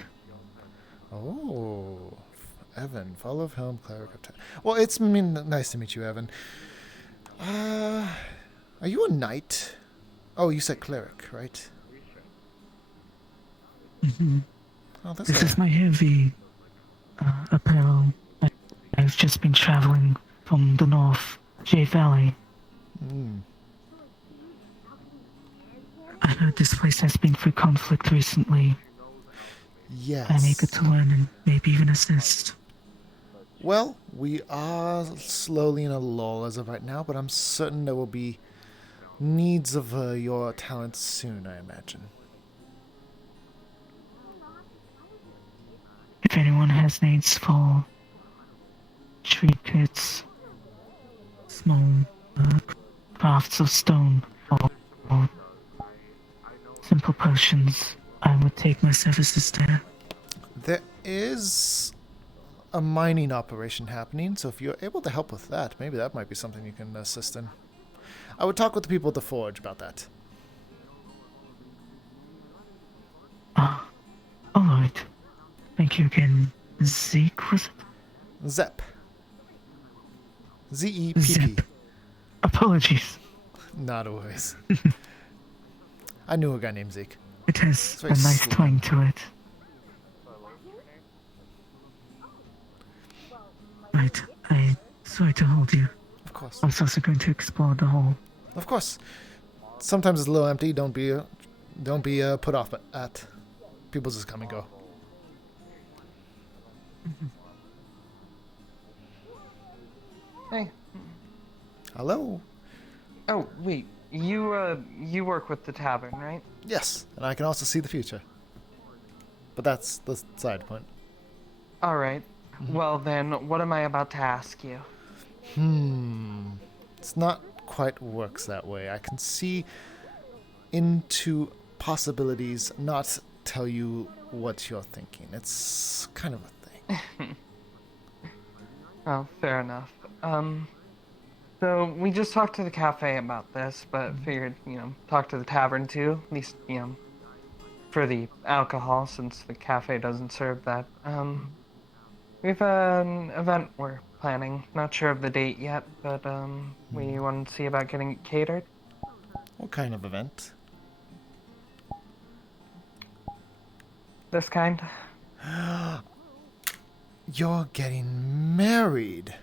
Oh, Evan, follow of Helm, cleric of Twilight. Well, it's nice to meet you, Evan. Are you a knight? Oh, you said cleric, right? Mm-hmm. Oh, that's This is my heavy apparel. I've just been traveling from the north, J Valley. I heard this place has been through conflict recently. Yes. I'm eager to learn and maybe even assist. Well, we are slowly in a lull as of right now, but I'm certain there will be needs of your talents soon, I imagine. If anyone has needs for trinkets, small crafts of stone, or potions, I would take my services there. There is a mining operation happening, so if you're able to help with that, maybe that might be something you can assist in. I would talk with the people at the forge about that. Alright. Thank you again. Zeke, was it? Zepp. Z-E-P-P. Zepp. Apologies. Not always. I knew a guy named Zeke. It has a nice twang to it. Right, I'm sorry to hold you. Of course. I was also going to explore the hall. Of course. Sometimes it's a little empty. Don't be put off at. People just come and go. Hey. Hello. Oh, wait. You work with the tavern, right? Yes, and I can also see the future. But that's the side point. All right. Well then, what am I about to ask you? It's not quite works that way. I can see into possibilities, not tell you what you're thinking. It's kind of a thing. Oh, fair enough. So we just talked to the cafe about this, but figured, talk to the tavern too. At least, for the alcohol, since the cafe doesn't serve that. We've an event we're planning. Not sure of the date yet, but we want to see about getting it catered. What kind of event? This kind. You're getting married.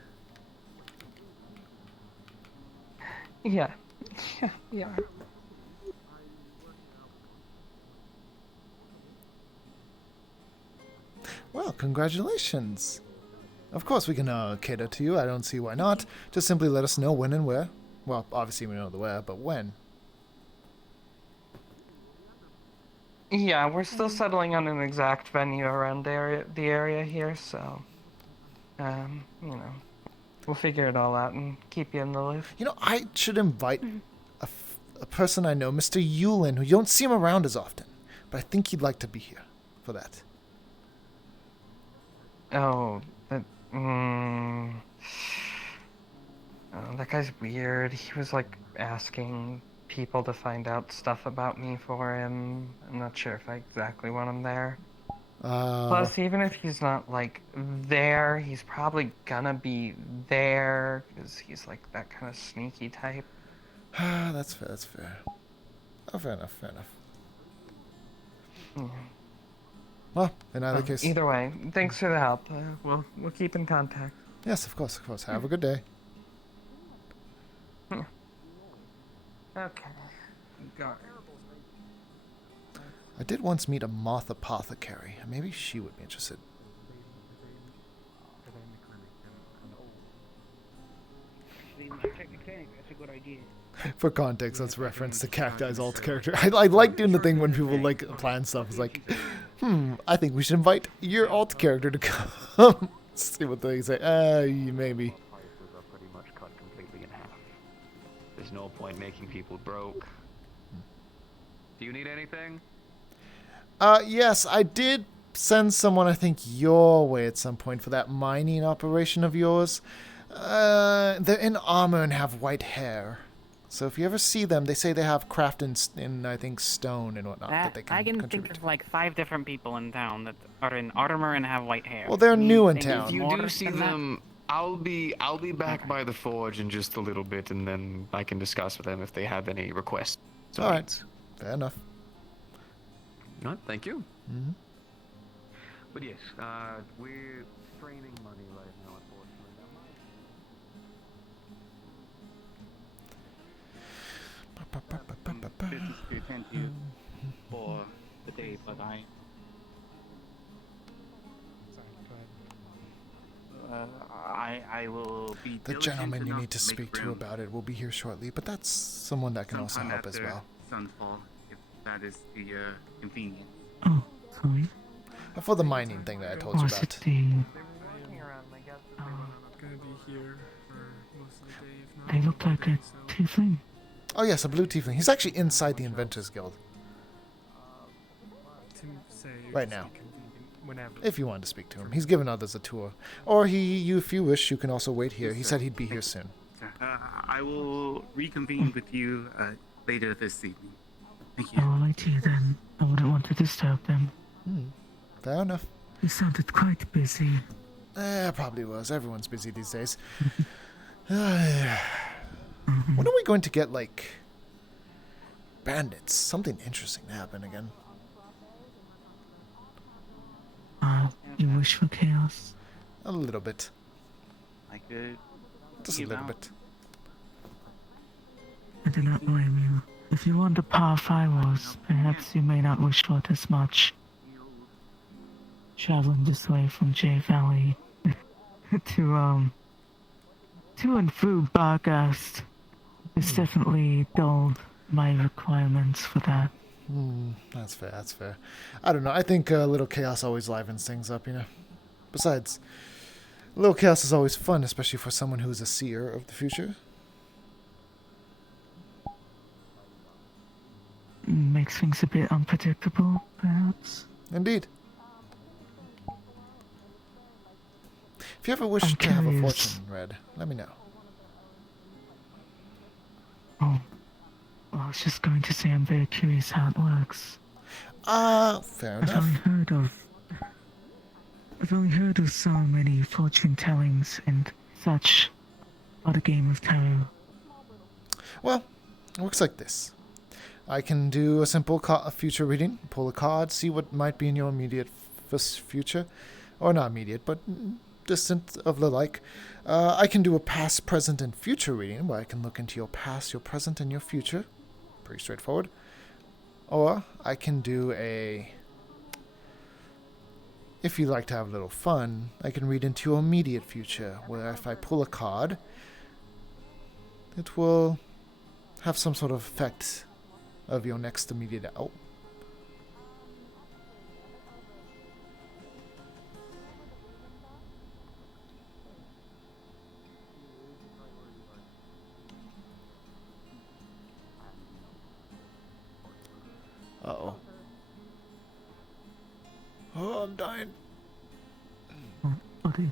Yeah. Yeah, we are. Well, congratulations. Of course we can cater to you. I don't see why not. Just simply let us know when and where. Well, obviously we know the where, but when. Yeah, we're still settling on an exact venue around the area here, so, we'll figure it all out and keep you in the loop. I should invite a person I know, Mr. Yulin, who you don't see him around as often, but I think he'd like to be here for that. Oh, that guy's weird. He was, asking people to find out stuff about me for him. I'm not sure if I exactly want him there. Plus, even if he's not, there, he's probably gonna be there, because he's, that kind of sneaky type. That's fair. Oh, fair enough. Yeah. Well, in either case... Either way, thanks for the help. We'll keep in contact. Yes, of course. Have a good day. Okay. Got it. I did once meet a moth apothecary. Maybe she would be interested. That's a good idea. For context, that's reference to Cacti's alt character. I like doing the thing when people plan stuff. It's like, I think we should invite your alt character to come. See what they say. Maybe. Pretty much cut completely in half. There's no point making people broke. Do you need anything? Yes, I did send someone, I think, your way at some point for that mining operation of yours. They're in armor and have white hair. So if you ever see them, they say they have craft in I think, stone and whatnot that they can I can contribute think of 5 different people in town that are in armor and have white hair. Well, they're new in town. If you do see them, I'll be back by the forge in just a little bit, and then I can discuss with them if they have any requests. All right, fair enough. No, thank you. Mm-hmm. But yes, we're straining money right now, unfortunately. Business to attend to for the day, but I will be. The gentleman you need to speak to about it will be here shortly, but that's someone that can also help as well. Sunfall, if that is the convenience. Oh, sorry. For the mining thing that I told you Was about. it the... They look like a tiefling. Oh yes, a blue tiefling. He's actually inside the Inventors Guild. Right now. Whenever. If you wanted to speak to him. He's given others a tour. Or if you wish, you can also wait here. He said he'd be here soon. I will reconvene with you later this evening. Thank you. All right, here then. I wouldn't want to disturb them. Fair enough. You sounded quite busy. Probably was. Everyone's busy these days. When are we going to get, like, bandits? Something interesting to happen again. You wish for chaos? A little bit. I could. Just a little bit. I do not blame you. If you want the path I was, perhaps you may not wish for it as much. Traveling this way from J Valley to and through Bargast is definitely dulled my requirements for that. That's fair. I don't know. I think a little chaos always livens things up, you know. Besides, a little chaos is always fun, especially for someone who's a seer of the future. Makes things a bit unpredictable, perhaps. Indeed. If you ever wish to have a fortune read, let me know. Oh. Well, I was just going to say I'm very curious how it works. Fair enough. I've only heard of so many fortune tellings and such about a game of tarot. Well, it works like this. I can do a simple future reading, pull a card, see what might be in your immediate future. Or not immediate, but distant of the like. I can do a past, present, and future reading, where I can look into your past, your present, and your future. Pretty straightforward. Or I can do if you like to have a little fun, I can read into your immediate future, where if I pull a card, it will have some sort of effect of your next immediate out. Uh-oh. Oh, I'm dying. Okay.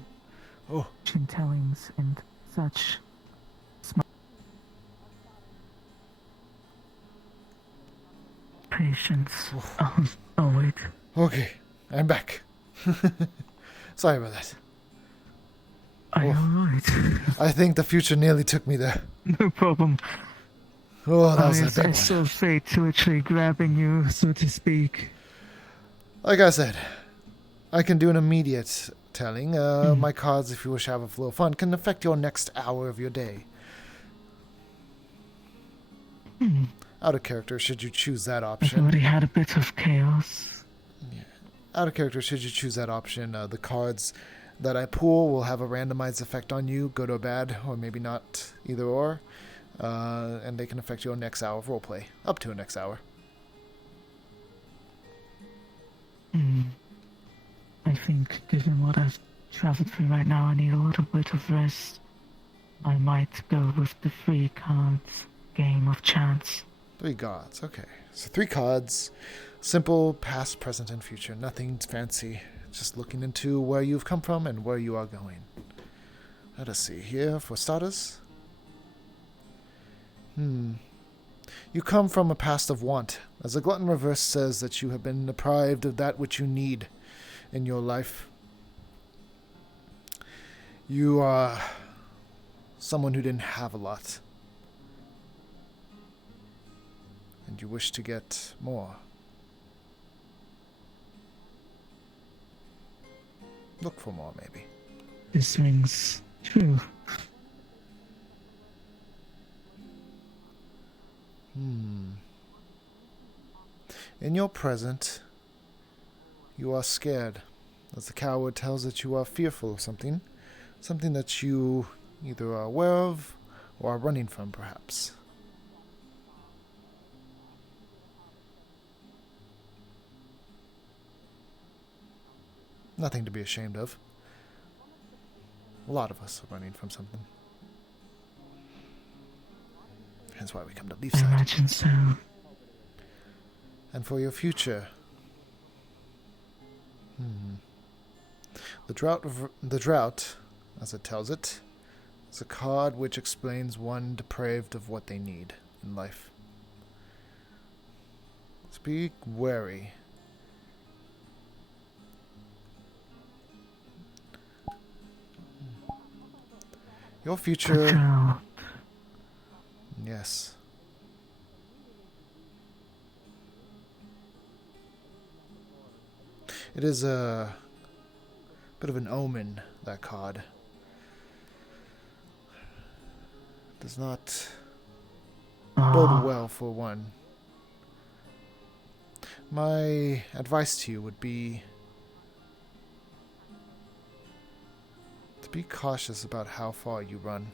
Oh. Fortune tellings and such. Patience. Oh, wait. Okay, I'm back. Sorry about that. Are you alright? I think the future nearly took me there. No problem. Oh, that was a big I one. saw fate literally grabbing you, so to speak. Like I said, I can do an immediate telling. My cards, if you wish to have a little fun, can affect your next hour of your day. Out of character, should you choose that option. I've already had a bit of chaos. Yeah. Out of character, should you choose that option, the cards that I pull will have a randomized effect on you, good or bad, or maybe not, either or. And they can affect your next hour of roleplay, up to a next hour. I think, given what I've traveled through right now, I need a little bit of rest. I might go with the 3 cards game of chance. 3 cards, okay. So 3 cards, simple, past, present, and future. Nothing fancy. Just looking into where you've come from and where you are going. Let us see here for starters. You come from a past of want, as the Glutton Reverse says that you have been deprived of that which you need in your life. You are someone who didn't have a lot, and you wish to get more. Look for more, maybe. This rings true. In your present, you are scared, as the coward tells that you are fearful of something that you either are aware of or are running from, perhaps. Nothing to be ashamed of. A lot of us are running from something. Hence why we come to Leafside. I imagine so. And for your future, The drought, as it tells it, is a card which explains one depraved of what they need in life. So be wary. Your future. Yes. It is a bit of an omen, that card. Does not bode well for one. My advice to you would be to be cautious about how far you run,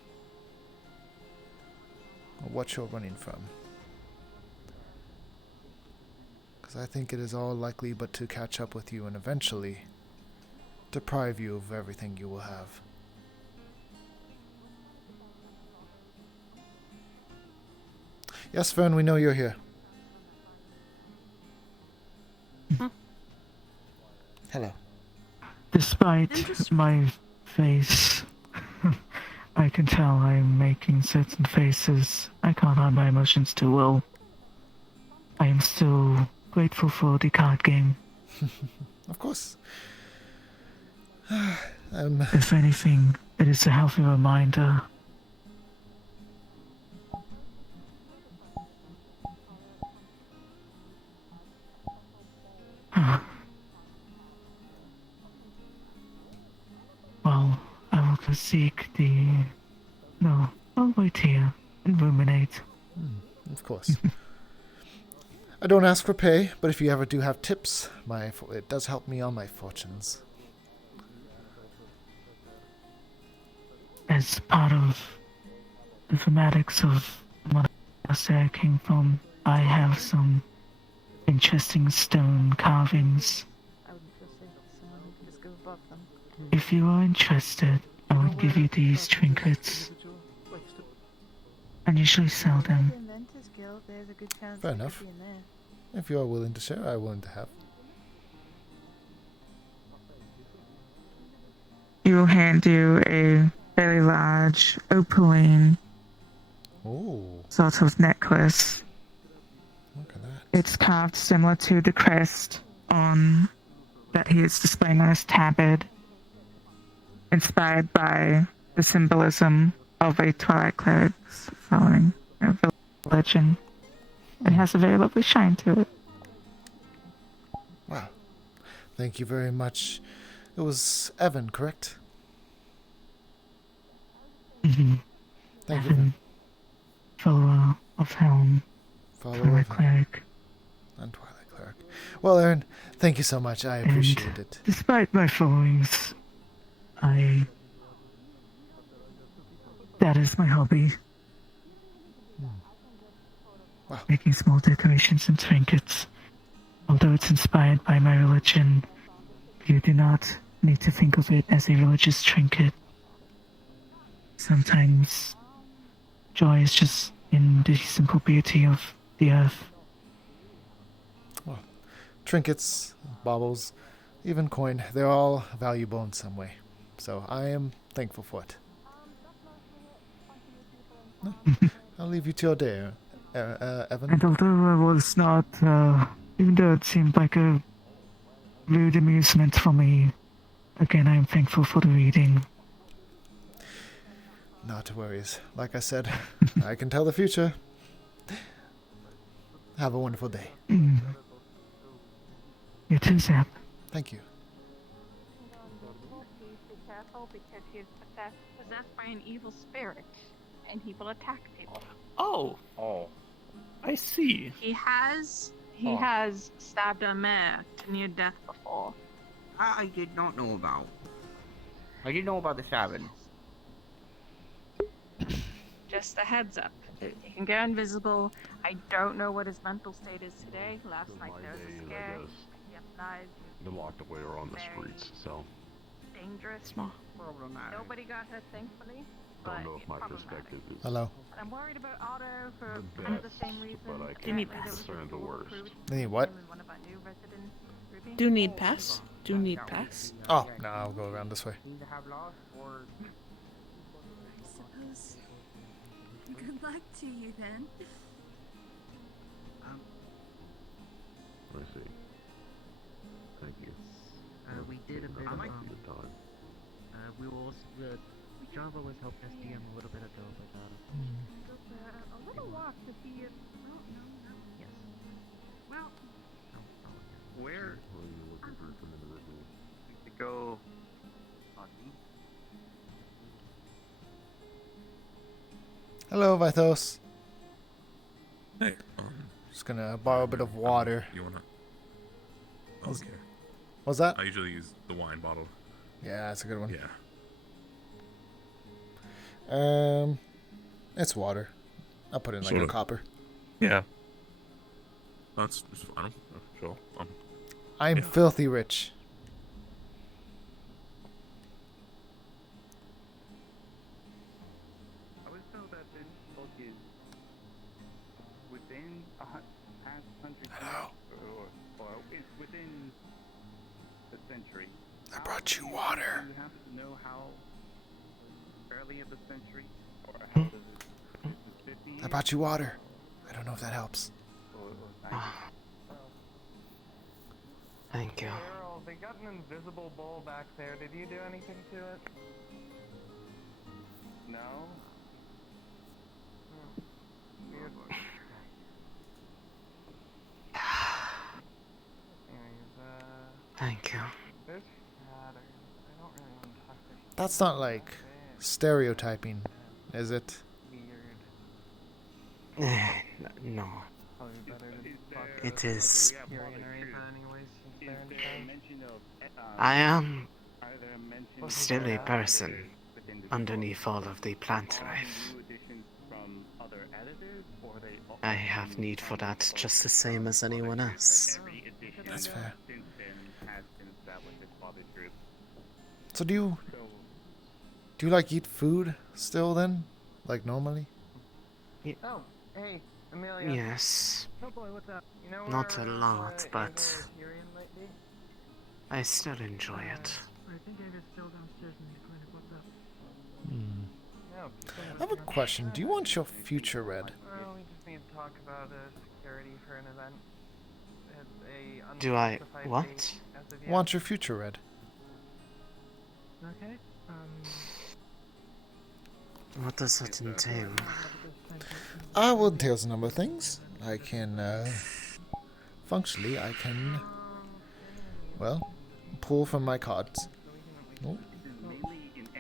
or what you're running from. Because I think it is all likely but to catch up with you and eventually deprive you of everything you will have. Yes, Fern, we know you're here. Hello. Despite my face, I can tell I'm making certain faces. I can't hide my emotions too well. I am still grateful for the card game. Of course. If anything, it is a healthy reminder. Well, I will go seek the... No, I'll wait here and ruminate. Of course. I don't ask for pay, but if you ever do have tips, it does help me on my fortunes. As part of the thematics of what I came from, I have some interesting stone carvings. I would just say someone who can just go above them. If you are interested, I would give you these trinkets. And usually sell them. Fair enough. If you are willing to share, I am willing to have. He will hand you a very large opaline sort of necklace. Look at that. It's carved similar to the crest on that he is displaying on his tabard, inspired by the symbolism of a Twilight Cleric's following a religion. It has a very lovely shine to it. Wow. Thank you very much. It was Evan, correct? Mm-hmm. Thank you. Follower of Helm. Twilight Cleric. And Twilight Cleric. Well, Aaron, thank you so much. I appreciate it. Despite my followings, that is my hobby. Wow. Making small decorations and trinkets. Although it's inspired by my religion, you do not need to think of it as a religious trinket. Sometimes joy is just in the simple beauty of the earth. Well, trinkets, baubles, even coin, they're all valuable in some way. So I am thankful for it. No, I'll leave you to your day, Evan. And although I was not, even though it seemed like a rude amusement for me, again, I am thankful for the reading. Not to worries. Like I said, I can tell the future. Have a wonderful day. You too, Zepp. Thank you. Be careful because he is possessed by an evil spirit, and he will attack people. Oh. I see. He has stabbed a mare to near death before. I did not know about. I didn't know about the stabbing. Just a heads up. He can go invisible. I don't know what his mental state is today. Last night there was a scare. He had knives. They're locked away or on the streets, so Dangerous. Problematic. Nobody got hurt, thankfully. But don't know if it's my problematic. perspective is Hello. And I'm worried about Otto for the kind of the best, same reason. but I Apparently can't there was a discern the dual worst. recruit Any what? between one of our new residents, Ruby. Do need pass? Do you need pass? Oh, no, I'll go around this way. I suppose. Good luck to you then. I see. Thank you. We did a bit of the time. we will also Java was helping us DM a little bit ago, but A little walk to see if. Oh, no. yes. Well, Where What are you looking for from individuals? to go? On me? Hello, Vithos. Hey, Just gonna borrow a bit of water. You wanna? Was- Okay. What's that? I usually use the wine bottle. Yeah, that's a good one. Yeah. It's water. I'll put it in like Sort a of. copper. Yeah. That's fine. Sure. I'm filthy rich. I was told that this book is within a past 100 years, or it's within the century. I brought you water. Do you happen to know how early of the century, or how does it 50 years? I brought you water. I don't know if that helps. Thank you. Carol, they got an invisible bowl back there. Did you do anything to it? No? Weird. Anyways, Thank you. there's patterns. I don't really want to talk to That's not like stereotyping, is it? No. Probably better to talk It is. Mention of, I am are there mentions still a of person within the underneath all of the plant life. new additions from other editors, or they I have need for that just the same as anyone else. every edition That's fair. since then has been established as father group? So do you like eat food still then? Like normally? Oh, hey, Amelia. Yes. Oh boy, what's up? You know Not where, a lot, but Tyrion might be? I still enjoy it. I think David's still downstairs in the clinic. What's up? No. I have a question. Do you want your future read? Well, we just need to talk about security for an event. It's a Do I unspecified what? date as of yet. Want your future read? Okay. What does that entail? Well, it entails a number of things. I can, functionally, I can, well, pull from my cards. Oh.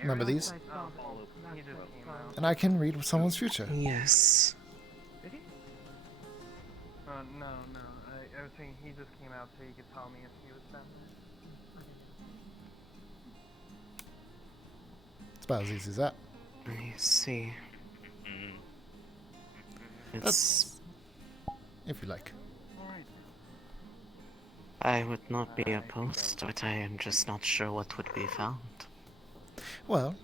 Remember these? And I can read someone's future. Yes. No. I was thinking he just came out so you could tell me if he was down It's about as easy as that. I see. That's if you like. I would not be opposed, but I am just not sure what would be found. Well,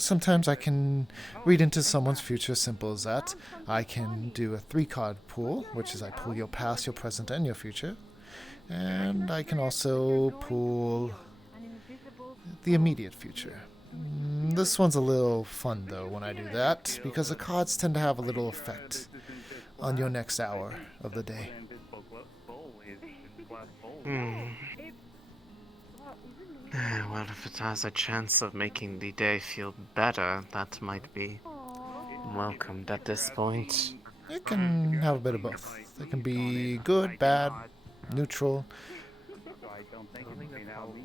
sometimes I can read into someone's future, simple as that. I can do a 3-card pool, which is I pull your past, your present, and your future. And I can also pull the immediate future. This one's a little fun, though, when I do that, because the cards tend to have a little effect on your next hour of the day. Well, if it has a chance of making the day feel better, that might be welcomed at this point. It can have a bit of both. It can be good, bad, neutral.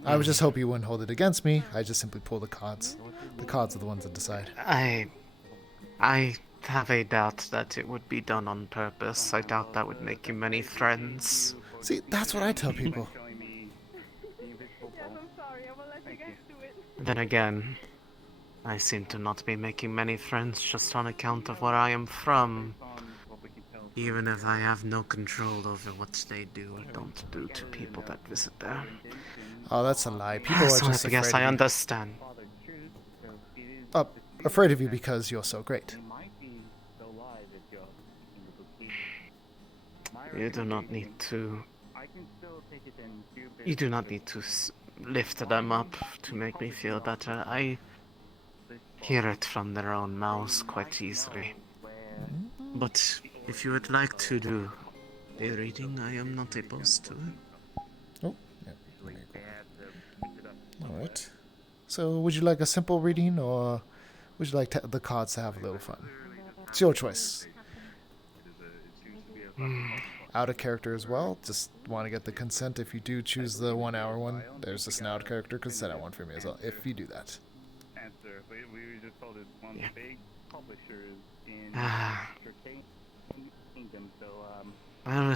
I would just hope you wouldn't hold it against me. I just simply pull the cards. The cards are the ones that decide. I have a doubt that it would be done on purpose. I doubt that would make you many friends. See, that's what I tell people. Then again, I seem to not be making many friends just on account of where I am from. Even if I have no control over what they do or don't do to people that visit there. Oh, that's a lie. People are So just I guess afraid I of you. understand. Afraid of you because you're so great. You do not need to You do not need to lift them up to make me feel better. I hear it from their own mouths quite easily. But if you would like to do a reading, I am not opposed to it. Oh, yeah. Alright. So, would you like a simple reading, or would you like the cards to have a little fun? It's your choice. Out of character as well. Just want to get the consent. If you do choose the 1 hour one, there's just an out of character consent one for me as well, if you do that. Well,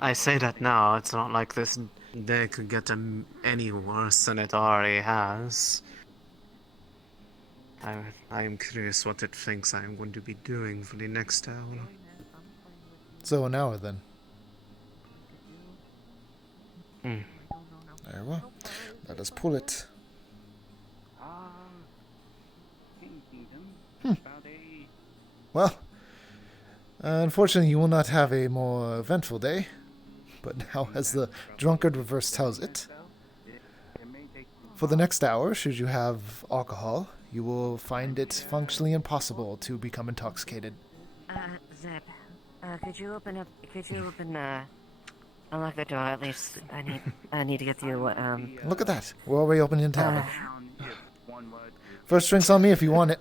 I say that now. It's not like this day could get any worse than it already has. I am curious what it thinks I am going to be doing for the next hour. So an hour then. Hmm. Very well. Let us pull it. Well, unfortunately you will not have a more eventful day, but now as the drunkard reverse tells it, for the next hour, should you have alcohol, you will find it functionally impossible to become intoxicated. Zepp, could you unlock the door at least? I need to get to you, Look at that. We're already opening the tavern. First drink's on me if you want it.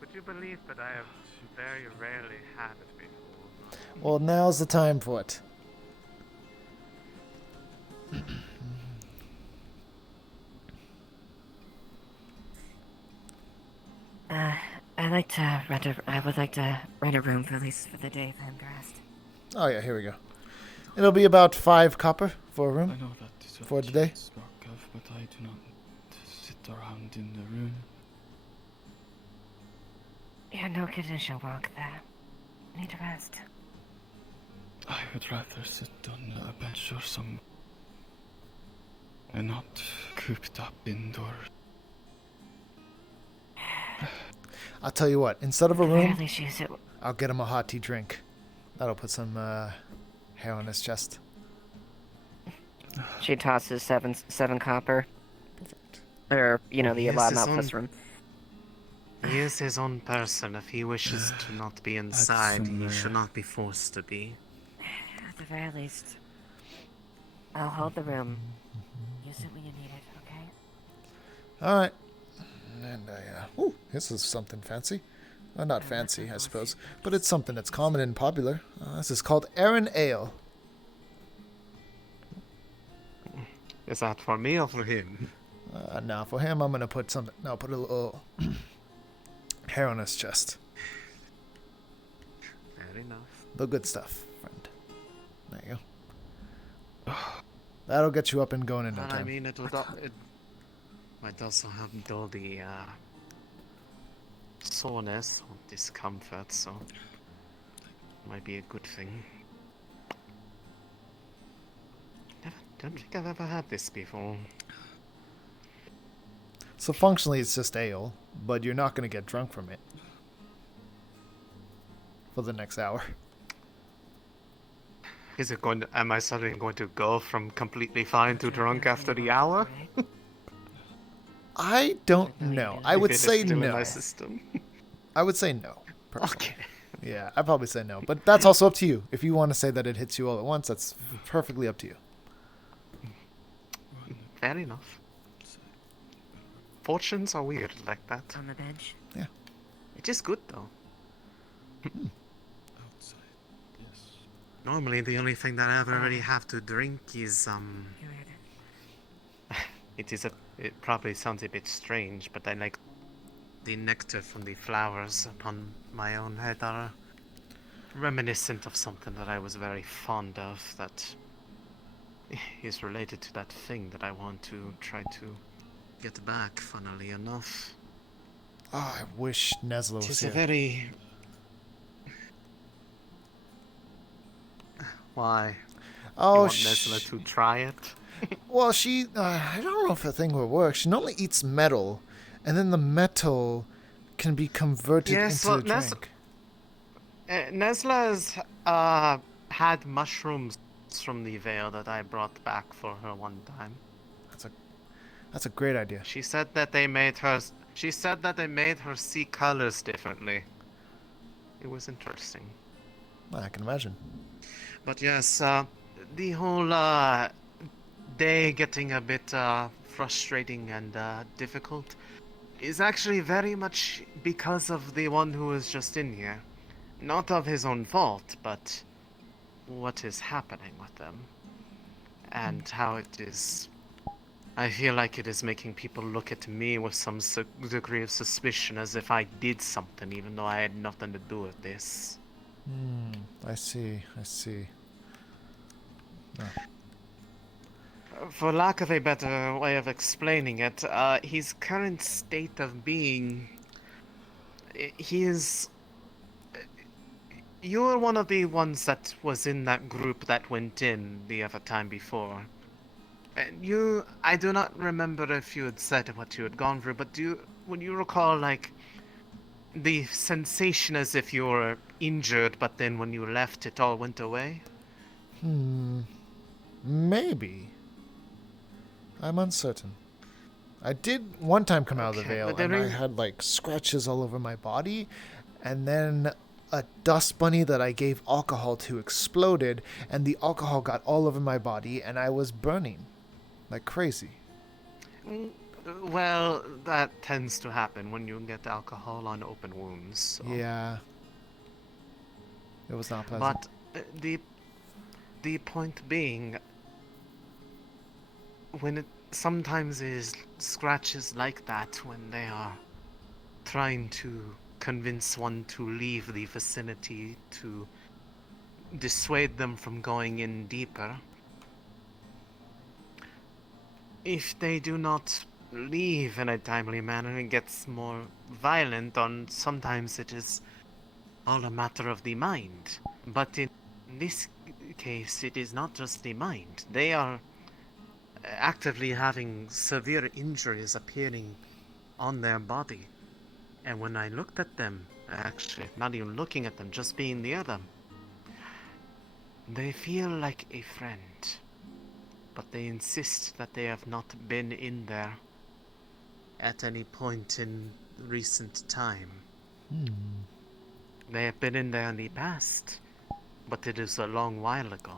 Would you believe that I have very rarely had it before? Well, now's the time for it. I would like to rent a room for at least for the day if I'm dressed. Oh yeah, here we go. It'll be about 5 copper for a room. I know that is what for today. you spoke of, but I do not sit around in the room. Yeah, no kidding, she'll walk there. I need to rest. I would rather sit on a bench or some, and not cooped up indoors. I'll tell you what, instead of a room, Apparently she's at... I'll get him a hot tea drink. That'll put some hair on his chest. She tosses seven copper. Or, you know, the allowed amount plus room. He is his own person. If he wishes to not be inside, he should not be forced to be. At the very least, I'll hold the room. Use it when you need it, okay? Alright. And ooh, this is something fancy. Not fancy, I suppose, but it's something that's common and popular. This is called Aaron Ale. Is that for me or for him? Now for him, I'm gonna put something. No, put a little hair on his chest. Fair enough. The good stuff, friend. There you go. That'll get you up and going in no And time. I mean, it might also help dull the soreness or discomfort, so it might be a good thing. Don't think I've ever had this before. So functionally, it's just ale, but you're not going to get drunk from it for the next hour. Is it going to, am I suddenly going to go from completely fine to drunk after the hour? I don't know. I would say still no. in my system. I would say no. Personally. Okay. Yeah, I'd probably say no. But that's also up to you. If you want to say that it hits you all at once, that's perfectly up to you. Fair enough. Fortunes are weird like that. On the bench? Yeah. It is good though. Normally the only thing that I ever really have to drink is it probably sounds a bit strange, but I like the nectar from the flowers upon my own head are reminiscent of something that I was very fond of that is related to that thing that I want to try to get back, funnily enough. Oh, I wish Nesla was It is here. a very... Why? Oh, you want Nesla to try it? Well, she... I don't know if the thing will work. She normally eats metal, and then the metal can be converted into a drink. Nesla is had mushrooms from the veil that I brought back for her one time. That's a great idea. She said that they made her. She said that they made her see colors differently. It was interesting. I can imagine. But yes, the whole day getting a bit frustrating and difficult is actually very much because of the one who is just in here. Not of his own fault, but what is happening with them. And how it is... I feel like it is making people look at me with some degree of suspicion as if I did something, even though I had nothing to do with this. I see. For lack of a better way of explaining it, his current state of being... He is... You're one of the ones that was in that group that went in the other time before. And I do not remember if you had said what you had gone through, but would you recall, like, the sensation as if you were injured, but then when you left, it all went away? Maybe. I'm uncertain. I did one time come out of the veil, and I had, like, scratches all over my body, and then a dust bunny that I gave alcohol to exploded, and the alcohol got all over my body, and I was burning. Like crazy. Well, that tends to happen when you get alcohol on open wounds. So. Yeah. It was not pleasant. But the point being, when it sometimes is scratches like that when they are trying to convince one to leave the vicinity to dissuade them from going in deeper. If they do not leave in a timely manner, it gets more violent. Sometimes it is all a matter of the mind. But in this case, it is not just the mind. They are actively having severe injuries appearing on their body. And when I looked at them, actually, not even looking at them, just being near them, they feel like a friend. But they insist that they have not been in there at any point in recent time. They have been in there in the past, but it is a long while ago.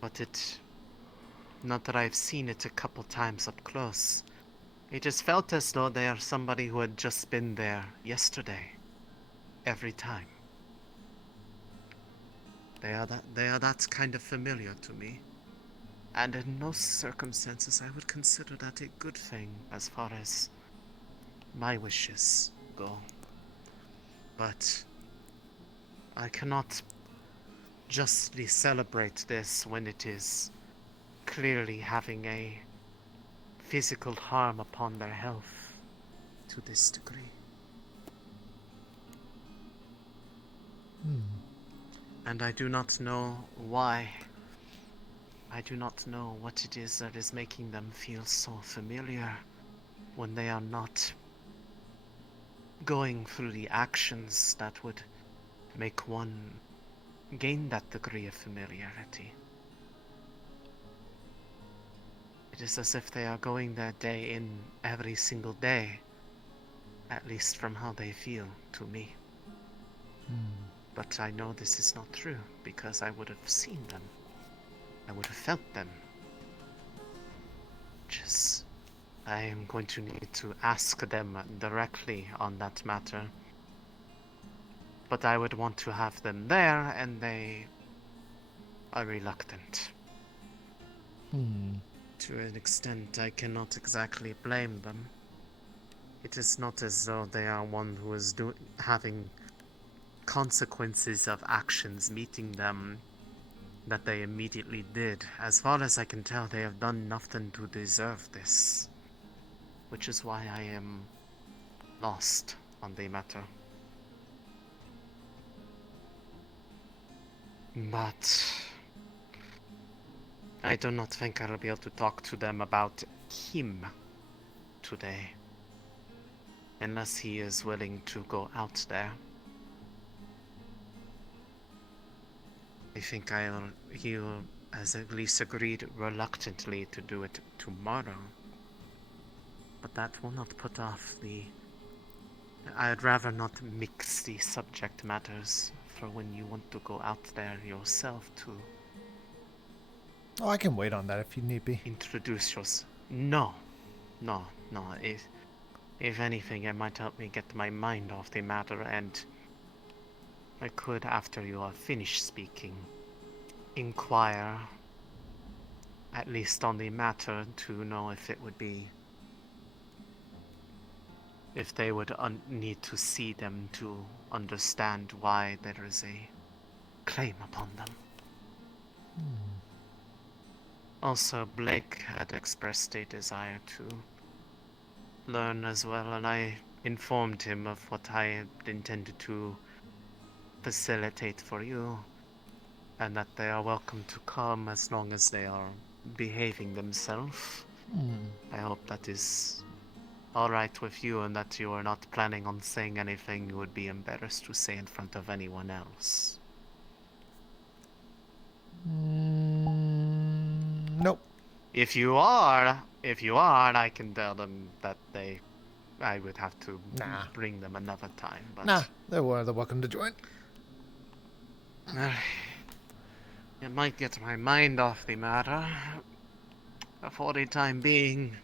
But not that I've seen it a couple times up close. It just felt as though they are somebody who had just been there yesterday. Every time. They are that kind of familiar to me. And in most circumstances, I would consider that a good thing as far as my wishes go. But I cannot justly celebrate this when it is clearly having a physical harm upon their health to this degree. And I do not know why. I do not know what it is that is making them feel so familiar when they are not going through the actions that would make one gain that degree of familiarity. It is as if they are going their day in every single day, at least from how they feel to me. But I know this is not true, because I would have seen them. I would have felt them. I am going to need to ask them directly on that matter. But I would want to have them there, and they are reluctant. To an extent, I cannot exactly blame them. It is not as though they are one who is having consequences of actions meeting them that they immediately did. As far as I can tell, they have done nothing to deserve this. Which is why I am lost on the matter. But I do not think I'll be able to talk to them about him today. Unless he is willing to go out there. I think he'll has at least agreed reluctantly to do it tomorrow. But that will not put off the... I'd rather not mix the subject matters for when you want to go out there yourself to... Oh, I can wait on that if you need be. Introduce yourself. No. If anything, it might help me get my mind off the matter, and I could, after you are finished speaking, inquire, at least on the matter, to know if it would be... if they would need to see them to understand why there is a claim upon them. Also, Blake had expressed a desire to learn as well, and I informed him of what I had intended to facilitate for you, and that they are welcome to come as long as they are behaving themselves. I hope that is alright with you, and that you are not planning on saying anything you would be embarrassed to say in front of anyone else. Nope. If you are, I can tell them that I would have to bring them another time. But Nah, they're welcome to join. It might get my mind off the matter. For the time being,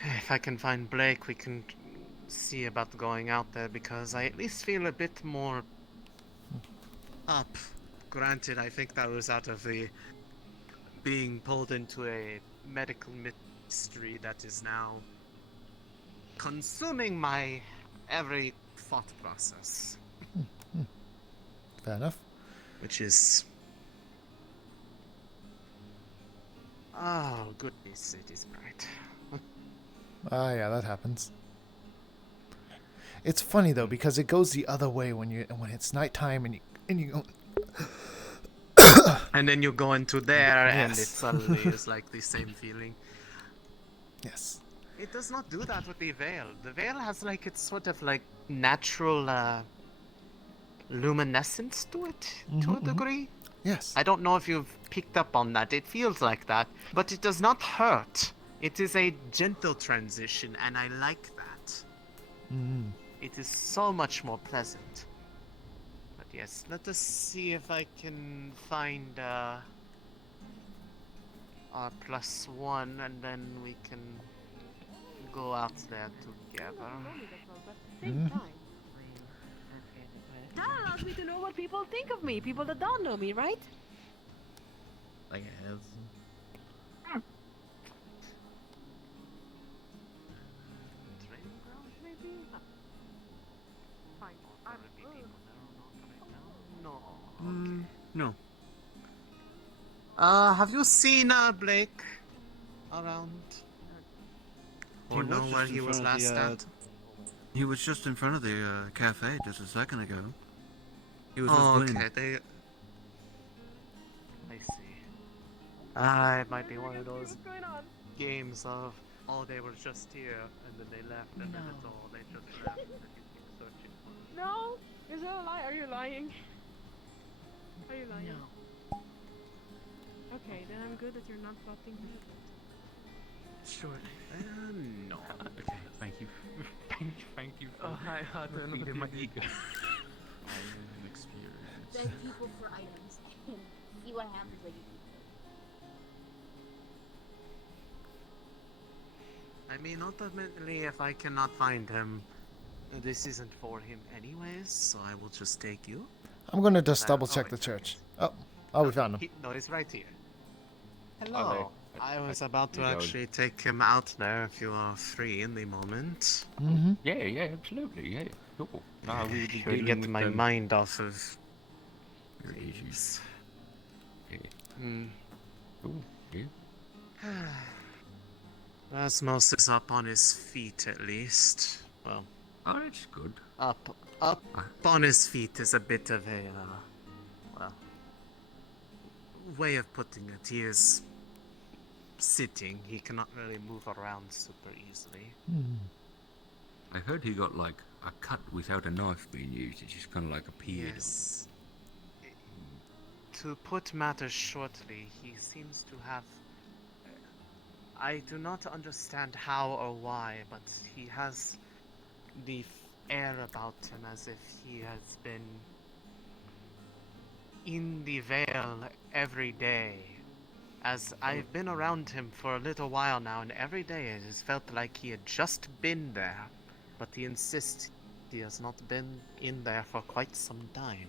if I can find Blake, we can see about going out there, because I at least feel a bit more up. Granted, I think that was out of the being pulled into a medical mystery that is now consuming my every thought process. Fair enough. Which is... oh, goodness, it is bright. Ah, yeah, that happens. It's funny though, because it goes the other way when it's nighttime and you go... and then you go into there, Yes. and it suddenly is like the same feeling. Yes. It does not do that with the veil. The veil has like its sort of like natural luminescence to it, to a degree. Yes. I don't know if you've picked up on that. It feels like that, but it does not hurt. It is a gentle transition, and I like that. It is so much more pleasant. But yes, let us see if I can find our +1, and then we can go out there together. That allows me to know what people think of me. People that don't know me, right? I guess. No. Have you seen Blake around? Or know where he was last at? He was just in front of the cafe just a second ago. He was Oh, with Glenn. okay. I see. It might be one of those games of, oh, they were just here, and then they left, and then it's all, they just left, and you keep searching for them. No? Is that a lie? Are you lying? Are you lying? No. Okay, then I'm good that you're not plotting me. Sure. No. Okay, thank you. thank you for feeding my ego. I am experienced. Beg people for items and see what happens when you do. I mean, ultimately, if I cannot find him, this isn't for him anyways, so I will just take you. I'm gonna just double check the church. Oh, we found him. No, he's right here. Hello. I was about to You go. actually take him out there if you are free in the moment. Yeah, absolutely, yeah. Cool. No, we were just To dealing get with my them. mind off of Your issues. Yeah. Cool, yeah. Rasmus is up on his feet at least. Well, oh, that's good. Up on his feet is a bit of a, well, way of putting it. He is sitting. He cannot really move around super easily. I heard he got like a cut without a knife being used. It just kind of like appeared. Yes. To put matters shortly, he seems to have... I do not understand how or why, but he has the air about him as if he has been in the Vale every day. As I've been around him for a little while now, and every day it has felt like he had just been there. But he insists he has not been in there for quite some time.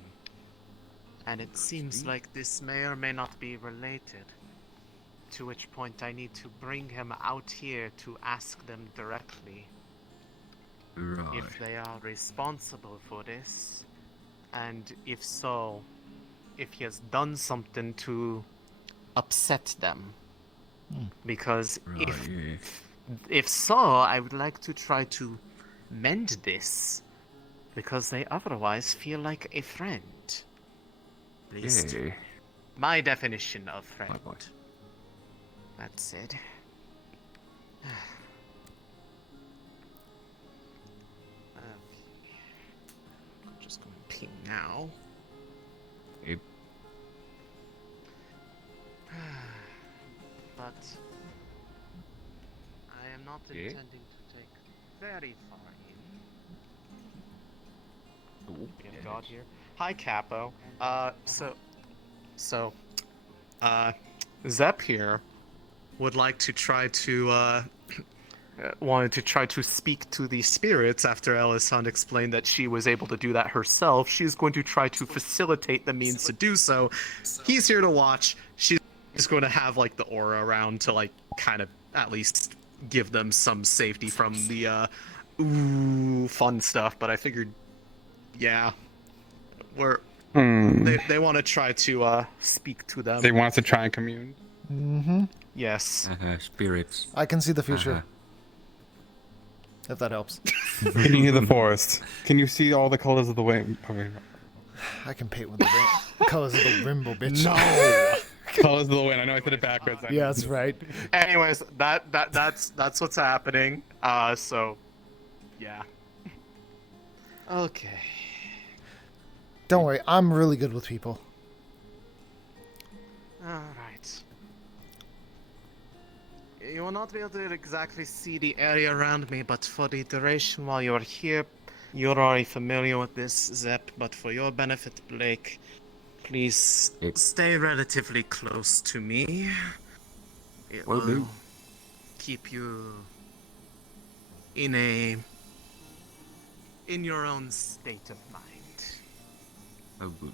And it seems like this may or may not be related. To which point I need to bring him out here to ask them directly. Right. If they are responsible for this. And if so, if he has done something to upset them. Because if so, I would like to try to mend this. Because they otherwise feel like a friend. At least my definition of friend. That said. I'm just going to ping now. But I am not intending to take very far in. We have God here. Hi, Capo. Zepp here would like to try to wanted to try to speak to the spirits after Elisande explained that she was able to do that herself. She's going to try to facilitate the means to do so. He's here to watch. She's going to have like the aura around to like kind of at least give them some safety from the fun stuff. But I figured, yeah, they want to try to speak to them. They want us to try and commune. Mm-hmm. Yes. Spirits. I can see the future. If that helps. Can you hear the forest? Can you see all the colors of the wind? I can paint with the colors of the rainbow, bitch. No. Colors of the wind. I know I said it backwards. Yeah, that's right. Anyways, that's what's happening. So, yeah. Okay. Don't worry, I'm really good with people. Alright. You will not be able to exactly see the area around me, but for the duration while you're here, you're already familiar with this, Zepp, but for your benefit, Blake, please stay relatively close to me. It will keep you in your own state of mind. Oh, good.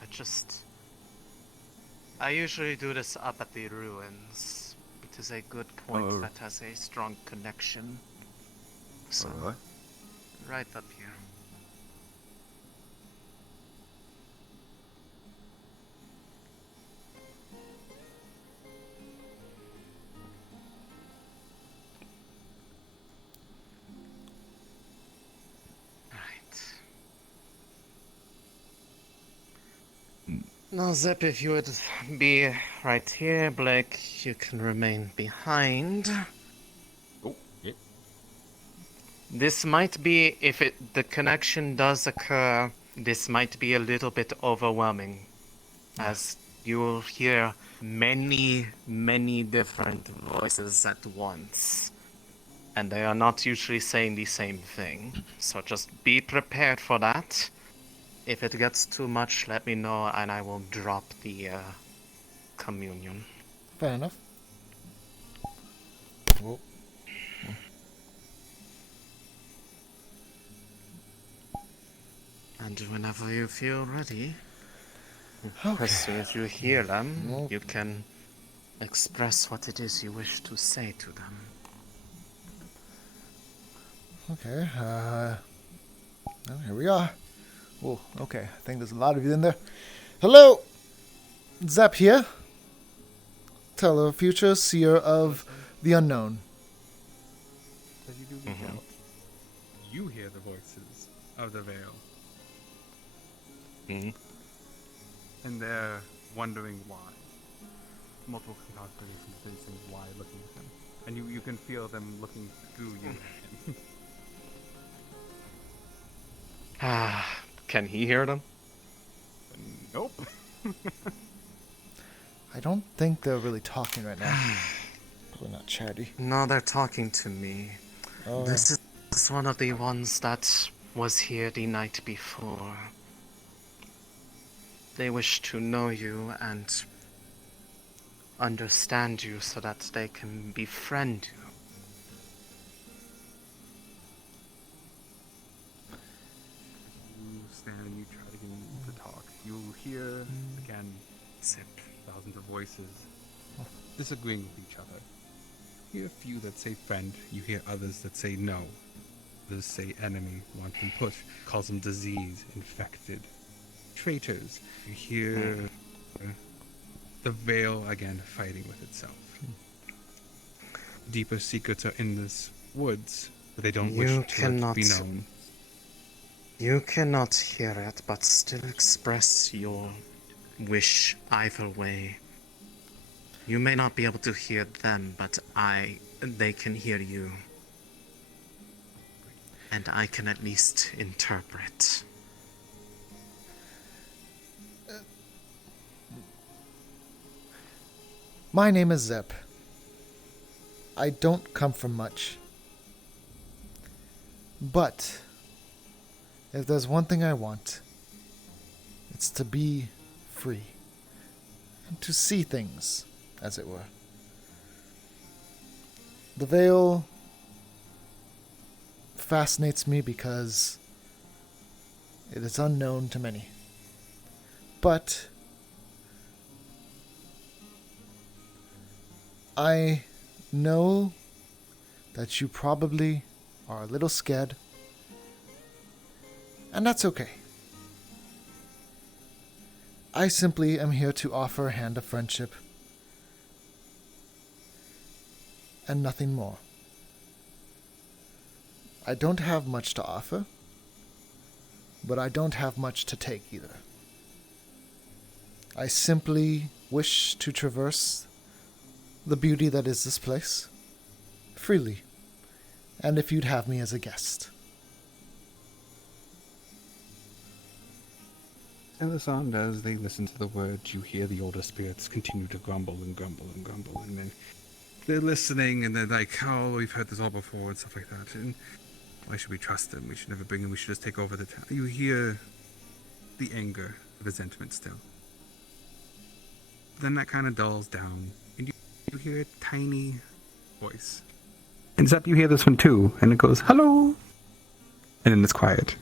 But just... I usually do this up at the ruins. It is a good point that has a strong connection. So, right up here. Now, Zepp, if you would be right here, Blake, you can remain behind. Oh, yeah. This might be, if the connection does occur, this might be a little bit overwhelming, as you will hear many, many different voices at once. And they are not usually saying the same thing, so just be prepared for that. If it gets too much, let me know and I will drop the communion. Fair enough. Whoa. And whenever you feel ready, Okay. as soon as you hear them, you can express what it is you wish to say to them. Okay, well, here we are. Oh, okay, I think there's a lot of you in there. Hello! Zepp here. Teller future, seer of the unknown. As you do reach out, you hear the voices of the Vale. And they're wondering why. Multiple constellations of reasons why looking at them. And you can feel them looking through you at him. Can he hear them? Nope. I don't think they're really talking right now. Probably not chatty. No, they're talking to me. Oh. This is one of the ones that was here the night before. They wish to know you and understand you so that they can befriend you. You stand and you try to get him to talk. You hear, again, Zepp, thousands of voices disagreeing with each other. You hear a few that say friend, you hear others that say no. Others say enemy, want them push, calls them disease, infected, traitors. You hear the veil again fighting with itself. Deeper secrets are in this woods, but they don't wish to let it be known. You cannot hear it, but still express your wish either way. You may not be able to hear them, but they can hear you. And I can at least interpret. My name is Zepp. I don't come from much. But if there's one thing I want, it's to be free. And to see things, as it were. The veil fascinates me because it is unknown to many. But I know that you probably are a little scared, and that's okay. I simply am here to offer a hand of friendship, and nothing more. I don't have much to offer, but I don't have much to take either. I simply wish to traverse the beauty that is this place freely, and if you'd have me as a guest. Elisande, as they listen to the words, you hear the older spirits continue to grumble and grumble and grumble, and then they're listening and they're like, oh, we've heard this all before and stuff like that, and why should we trust them? We should never bring them, we should just take over the town. You hear the anger, the resentment still. Then that kind of dulls down, and you hear a tiny voice. And Zepp, you hear this one too, and it goes, hello! And then it's quiet.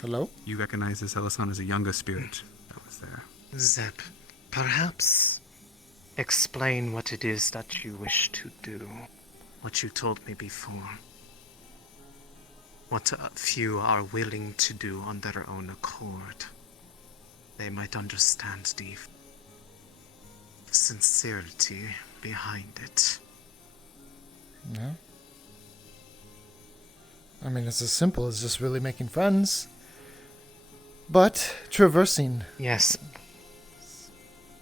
Hello? You recognize this Elisande as a younger spirit that was there. Zepp, perhaps explain what it is that you wish to do. What you told me before. What a few are willing to do on their own accord. They might understand the sincerity behind it. Yeah. I mean, it's as simple as just really making friends. But traversing. Yes.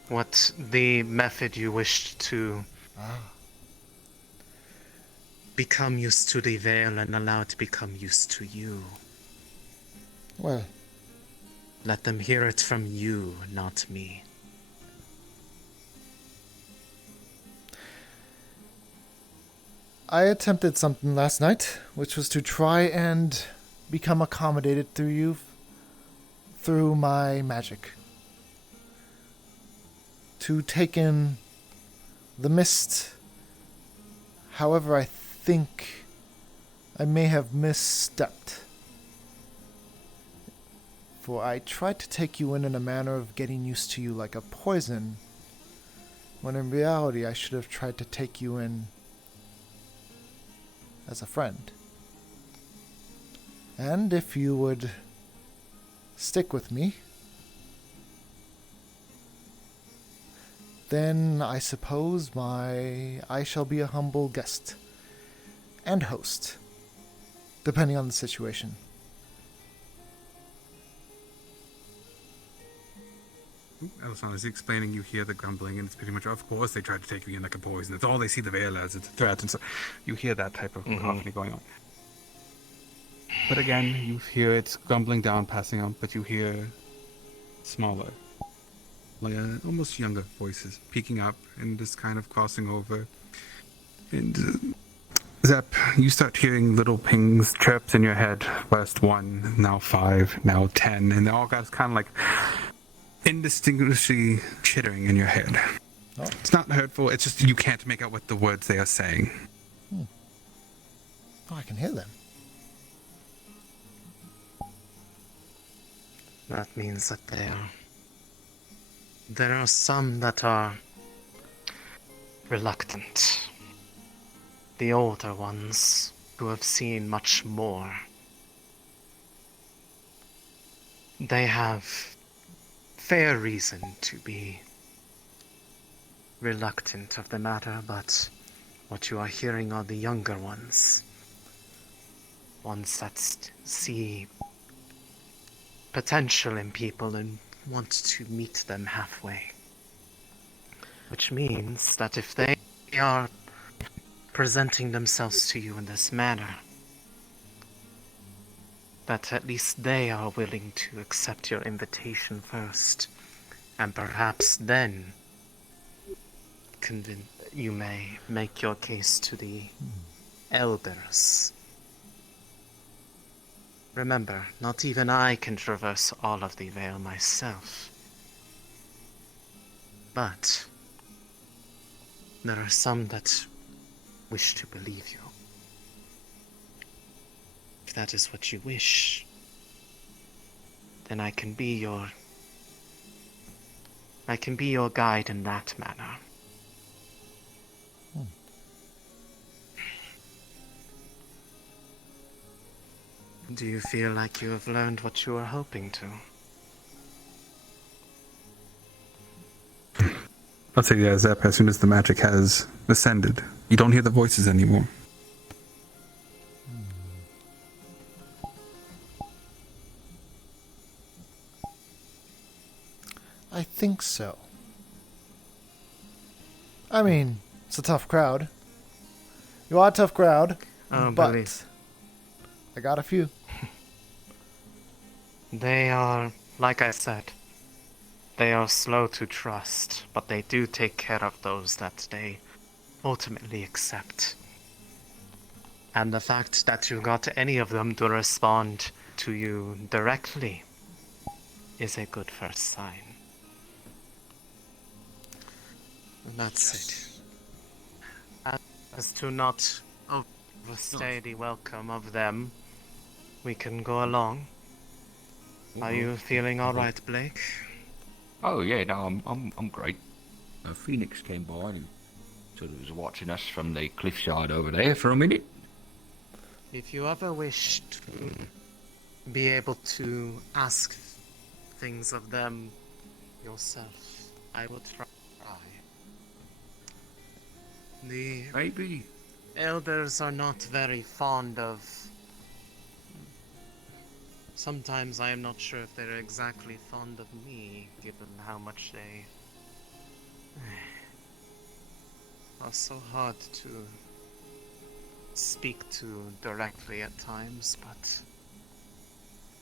What the method you wish to become used to the veil and allow it to become used to you. Well. Let them hear it from you, not me. I attempted something last night, which was to try and become accommodated through you, through my magic. To take in the mist. However, I think I may have misstepped. For I tried to take you in a manner of getting used to you like a poison, when in reality I should have tried to take you in as a friend. And if you would stick with me, then I suppose I shall be a humble guest and host, depending on the situation. Elisande is explaining, you hear the grumbling, and it's pretty much, of course, they tried to take you in like a poison. It's all they see the veil as, it's a threat, and so you hear that type of cacophony going on. But again, you hear it's grumbling down, passing on, but you hear smaller, like almost younger voices peeking up and just kind of crossing over. And Zepp, you start hearing little pings, chirps in your head. First 1, now 5, now 10, and they all got kind of like indistinguishably chittering in your head. Oh. It's not hurtful, it's just you can't make out what the words they are saying. Oh, I can hear them. That means that there are some that are reluctant. The older ones who have seen much more. They have fair reason to be reluctant of the matter, but what you are hearing are the younger ones. Ones that see potential in people and want to meet them halfway. Which means that if they are presenting themselves to you in this manner, that at least they are willing to accept your invitation first, and perhaps then you may make your case to the elders. Remember, not even I can traverse all of the Vale myself. But there are some that wish to believe you. If that is what you wish, then I can be your guide in that manner. Do you feel like you have learned what you were hoping to? I'll say, yeah, Zepp, as soon as the magic has ascended, you don't hear the voices anymore. I think so. I mean, it's a tough crowd. You are a tough crowd, but I got a few. They are, like I said, they are slow to trust, but they do take care of those that they ultimately accept. And the fact that you got any of them to respond to you directly is a good first sign. And that's it. As to not overstay the welcome of them, we can go along. Are you feeling all right, Blake? Oh yeah, no, I'm great. Phoenix came by and sort of was watching us from the cliffside over there for a minute. If you ever wish to be able to ask things of them yourself, I will try. The maybe elders are not very fond of. Sometimes I am not sure if they're exactly fond of me, given how much they are so hard to speak to directly at times, but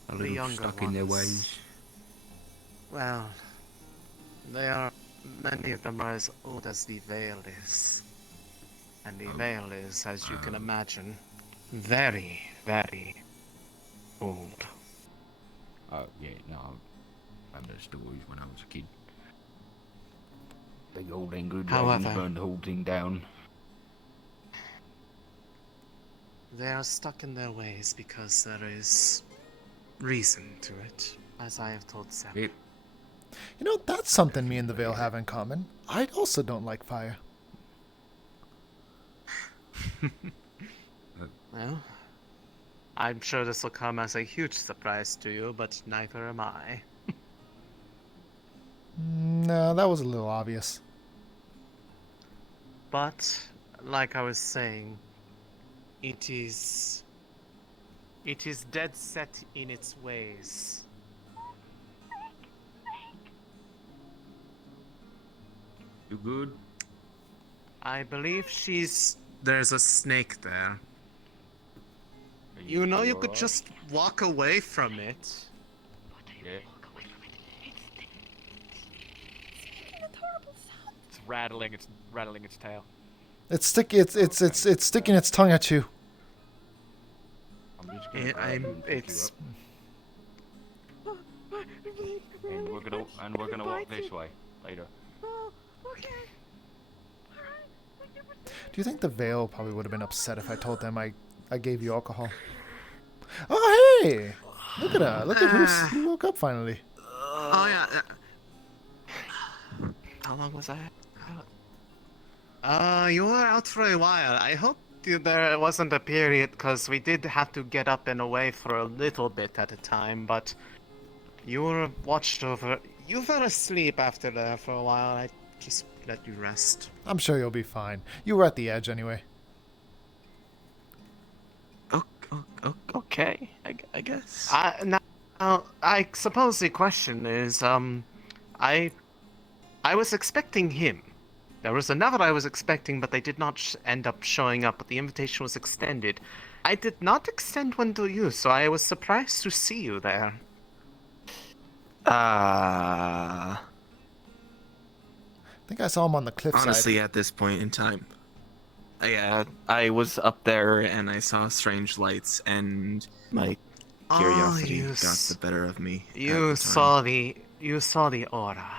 a the little younger stuck ones, in their ways. Well, many of them are as old as the Vale is. And the Vale is, as you can imagine, very, very old. Oh, yeah, no, I remember the stories when I was a kid. Big old angry dragons burned the whole thing down. They are stuck in their ways because there is reason to it, as I have told Zepp. You know, that's something me and the Vale have in common. I also don't like fire. Well, I'm sure this will come as a huge surprise to you, but neither am I. No, that was a little obvious. But, like I was saying, it is dead set in its ways. You good? I believe there's a snake there. You know you could just walk away from it. Yeah. rattling its tail. It's sticking its tongue at you. I'm just gonna it's. And we're gonna walk this way later. Do you think the Veil probably would have been upset if I told them I gave you alcohol? Oh hey! Look at her! Look at who woke up finally. Oh yeah. How long was I out? You were out for a while. I hope there wasn't a period, because we did have to get up and away for a little bit at a time, but you were watched over. You fell asleep after there for a while. I just let you rest. I'm sure you'll be fine. You were at the edge anyway. Okay, I guess. Now, I suppose the question is, I was expecting him. There was another I was expecting, but they did not end up showing up, but the invitation was extended. I did not extend one to you, so I was surprised to see you there. I think I saw him on the cliffside. Honestly, at this point in time. Yeah, I was up there and I saw strange lights and my curiosity got the better of me. You saw the aura.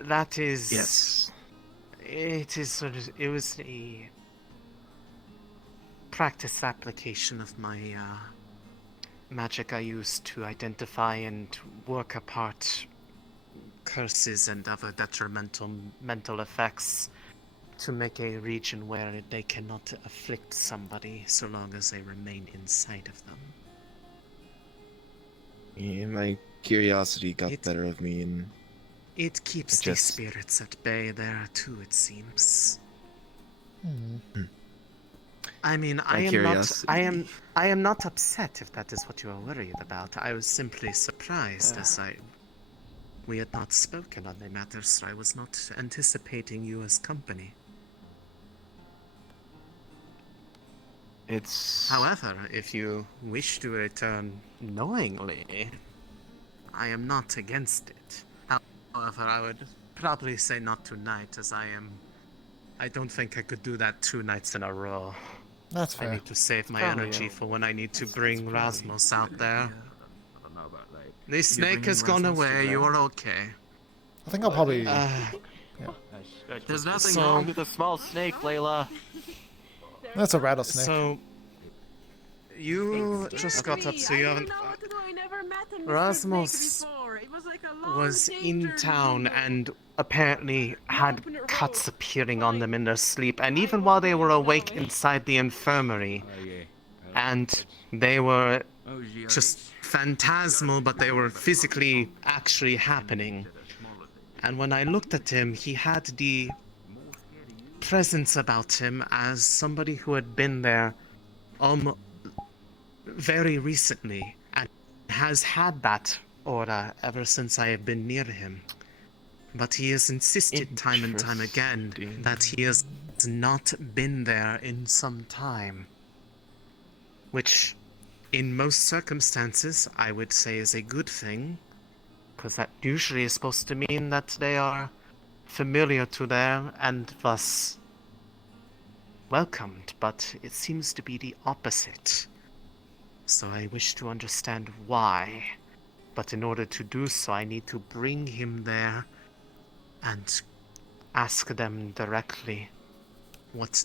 That is. Yes. It is it was a practice application of my magic I used to identify and work apart curses and other detrimental mental effects to make a region where they cannot afflict somebody so long as they remain inside of them. Yeah, my curiosity got the better of me, and it keeps the spirits at bay there too, it seems. I mean, I am not upset if that is what you are worried about. I was simply surprised as we had not spoken on the matter, so I was not anticipating you as company. However, if you wish to return knowingly, I am not against it. However, I would probably say not tonight, as I don't think I could do that 2 nights in a row. That's fair. I need to save my energy for when I need to bring Rasmus out there. I don't know about that. The snake has gone away, you are okay. I think I'll probably... There's nothing wrong with a small snake, Layla. That's a rattlesnake. So, you just got up, so you haven't... Rasmus was in town and apparently had cuts appearing on them in their sleep, and even while they were awake inside the infirmary, and they were just phantasmal, but they were physically actually happening. And when I looked at him, he had the presence about him as somebody who had been there very recently and has had that aura ever since I have been near him. But he has insisted time and time again that he has not been there in some time. Which, in most circumstances, I would say is a good thing, because that usually is supposed to mean that they are familiar to them and thus welcomed, but it seems to be the opposite. So I wish to understand why, but in order to do so I need to bring him there and ask them directly what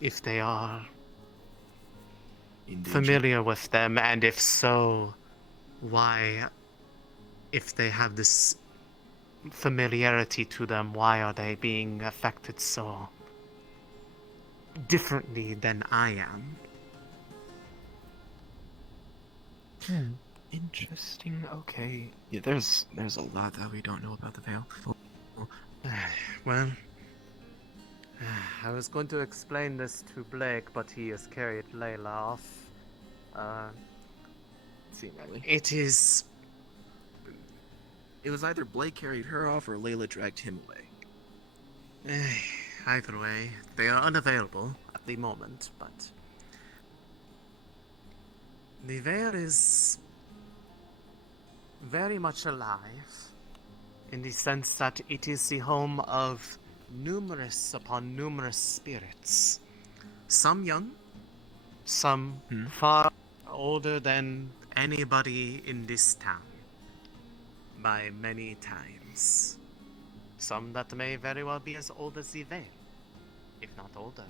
if they are familiar with them, and if so, why, if they have this familiarity to them, why are they being affected so differently than I am? Interesting. Okay. Yeah, there's a lot that we don't know about the Veil. Well, I was going to explain this to Blake, but he has carried Layla off. Seemingly. It is... It was either Blake carried her off or Layla dragged him away. Either way, they are unavailable at the moment, but... The Veil is very much alive, in the sense that it is the home of numerous upon numerous spirits. Some young, some far older than anybody in this town by many times. Some that may very well be as old as the Veil, if not older.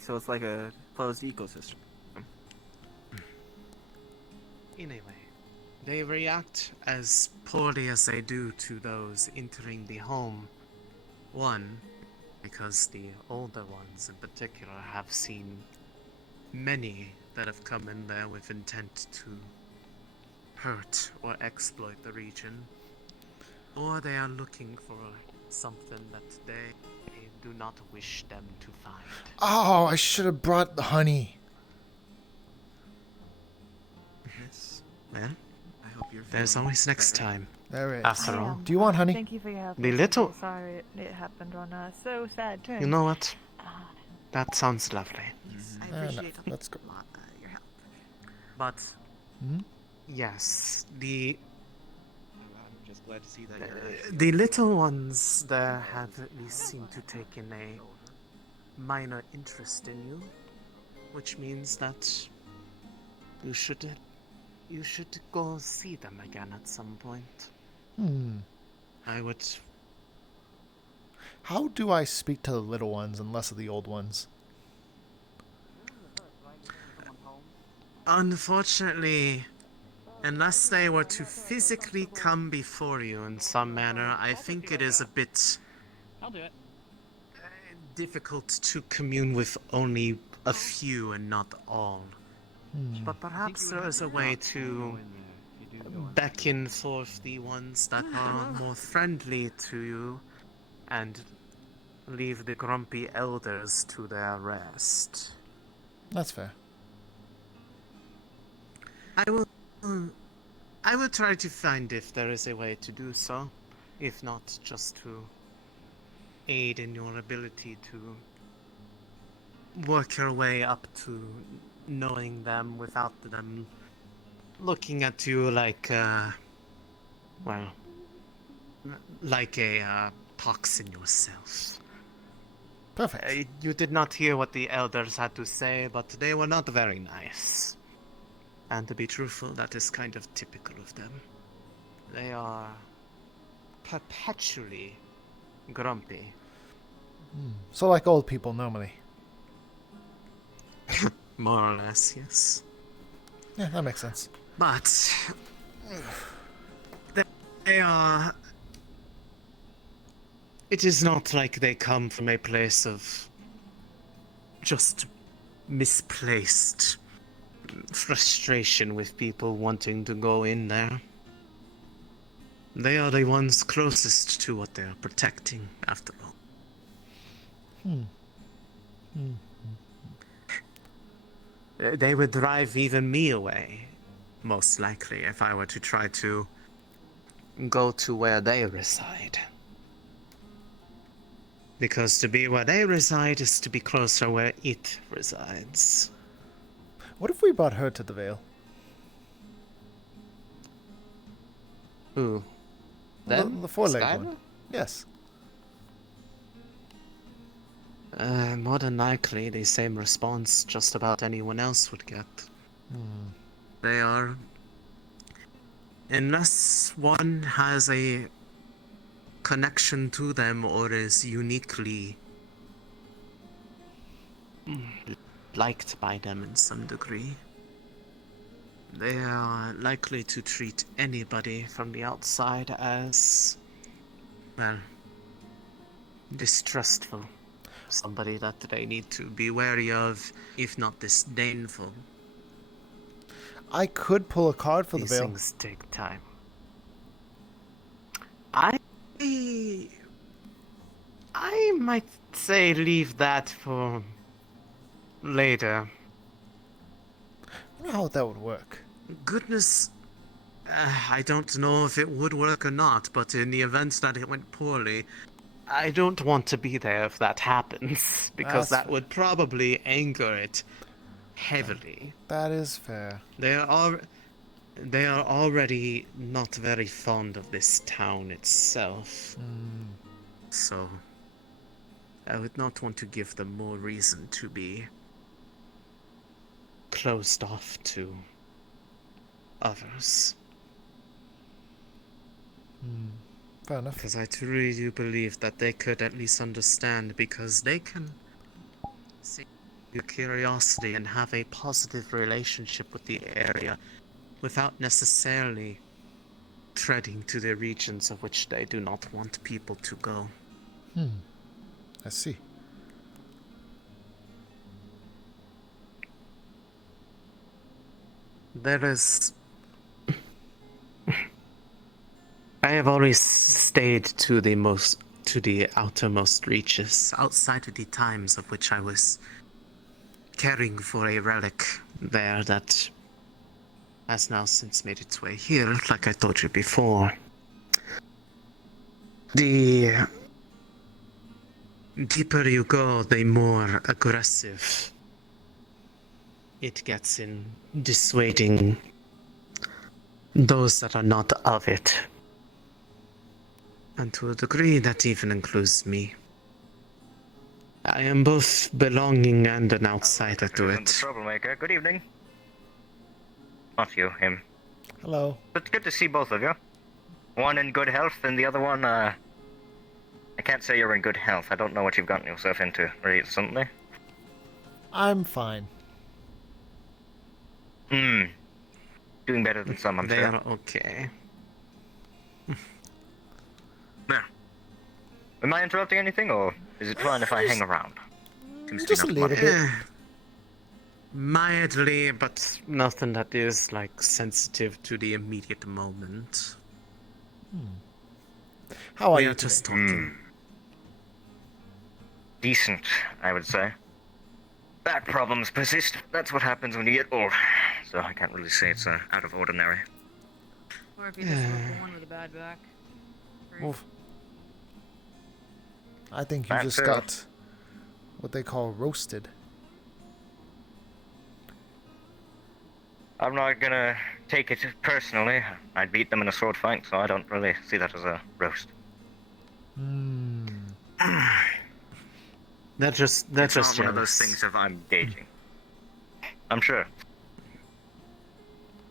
So it's like a closed ecosystem. Anyway, they react as poorly as they do to those entering the home. One, because the older ones in particular have seen many that have come in there with intent to hurt or exploit the region. Or they are looking for something that they do not wish them to find. Oh, I should have brought the honey. Yes. Well, I hope there's always next time. There is. After all. Do you want honey? Thank you for your help. The I'm little... so sorry it happened on a so sad turn. You know what? That sounds lovely. I appreciate Let's go. Your help. But, yes, I'm just glad to see that you're... the little ones there have at least seemed to take in a minor interest in you, which means that you should go see them again at some point. I would... How do I speak to the little ones and less of the old ones? Unfortunately, unless they were to physically come before you in some manner, I think it is a bit... I'll do it. Difficult to commune with only a few and not all. But perhaps there is a way to beckon forth the ones that are more friendly to you and leave the grumpy elders to their rest. That's fair. I will try to find if there is a way to do so. If not, just to aid in your ability to work your way up to knowing them without them looking at you like, well, like a toxin yourself. Perfect. You did not hear what the elders had to say, but they were not very nice. And to be truthful, that is kind of typical of them. They are perpetually grumpy. So like old people normally. More or less, yes. Yeah, that makes sense. But they are... It is not like they come from a place of just misplaced frustration with people wanting to go in there. They are the ones closest to what they are protecting, after all. They would drive even me away, most likely, if I were to try to go to where they reside. Because to be where they reside is to be closer where it resides. What if we brought her to the Vale? Who? The four-legged one. Yes. More than likely, the same response just about anyone else would get. They are... Unless one has a connection to them or is uniquely liked by them in some degree, they are likely to treat anybody from the outside as, well, distrustful. Somebody that they need to be wary of, if not disdainful. I could pull a card for These the Vale. things take time. I might say leave that for later. I don't know how that would work. Goodness, I don't know if it would work or not, but in the event that it went poorly, I don't want to be there if that happens, because that would probably anger it heavily. That is fair. There are They are already not very fond of this town itself. So, I would not want to give them more reason to be closed off to others. Fair enough. Because I truly do believe that they could at least understand, because they can see your curiosity and have a positive relationship with the area without necessarily treading to the regions of which they do not want people to go. I see. There is... I have always stayed to the outermost reaches, outside of the times of which I was caring for a relic there that has now since made its way here, like I told you before. The deeper you go, the more aggressive it gets in dissuading those that are not of it. And to a degree, that even includes me. I am both belonging and an outsider to The it. troublemaker. Good evening. Not you, him. Hello. It's good to see both of you. One in good health, and the other one, I can't say you're in good health. I don't know what you've gotten yourself into recently. I'm fine. Doing better than some, I'm They sure. are okay. There. Am I interrupting anything, or is it fine if I hang around? Seems to be Just a not little much. bit. Mildly, but nothing that is, like, sensitive to the immediate moment. How are We you are just today? talking. Decent, I would say. Back problems persist. That's what happens when you get old. So I can't really say it's out of ordinary. Or if you just were born with a bad back. Oof. I think you That just too. got what they call roasted. I'm not gonna take it personally. I'd beat them in a sword fight, so I don't really see that as a roast. That's just It's jealous. not one of those things of I'm gauging. I'm sure.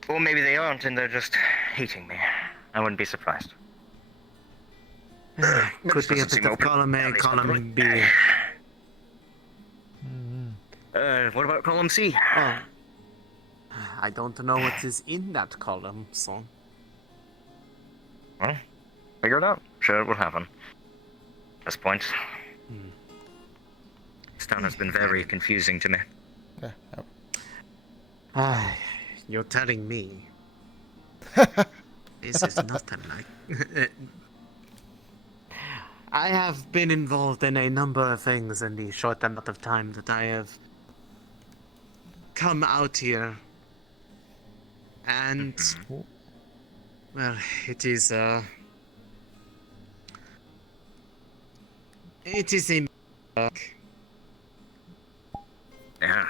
Or maybe they aren't and they're just hating me. I wouldn't be surprised. Could be a bit of column A, column B. What about column C? Oh. I don't know what is in that column, so... Well, figure it out. Sure, it will happen. At this point. This town has been very confusing to me. You're telling me. This is nothing like... I have been involved in a number of things in the short amount of time that I have come out here. And... well, it is a... Yeah.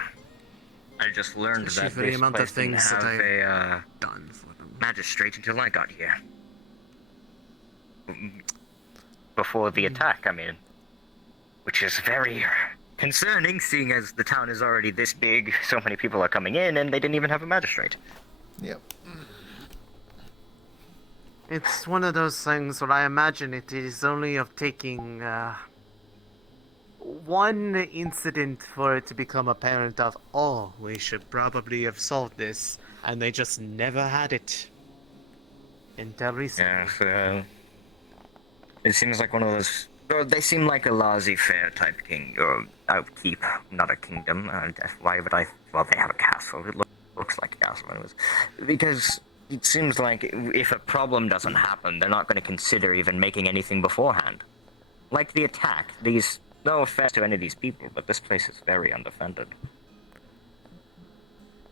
I just learned Especially that for the this amount of place didn't things that have I've a done for them. magistrate until I got here. Before the attack, I mean. Which is very concerning, seeing as the town is already this big, so many people are coming in, and they didn't even have a magistrate. Yep. It's one of those things where I imagine it is only of taking one incident for it to become apparent of, oh, we should probably have solved this, and they just never had it. Until recently. Yeah, so... it seems like one of those... or they seem like a laissez-faire type king, or outkeep, not a kingdom. Why would I... well, they have a castle. It looks like a castle, anyways. Because it seems like if a problem doesn't happen, they're not going to consider even making anything beforehand. Like the attack. These... no offense to any of these people, but this place is very undefended.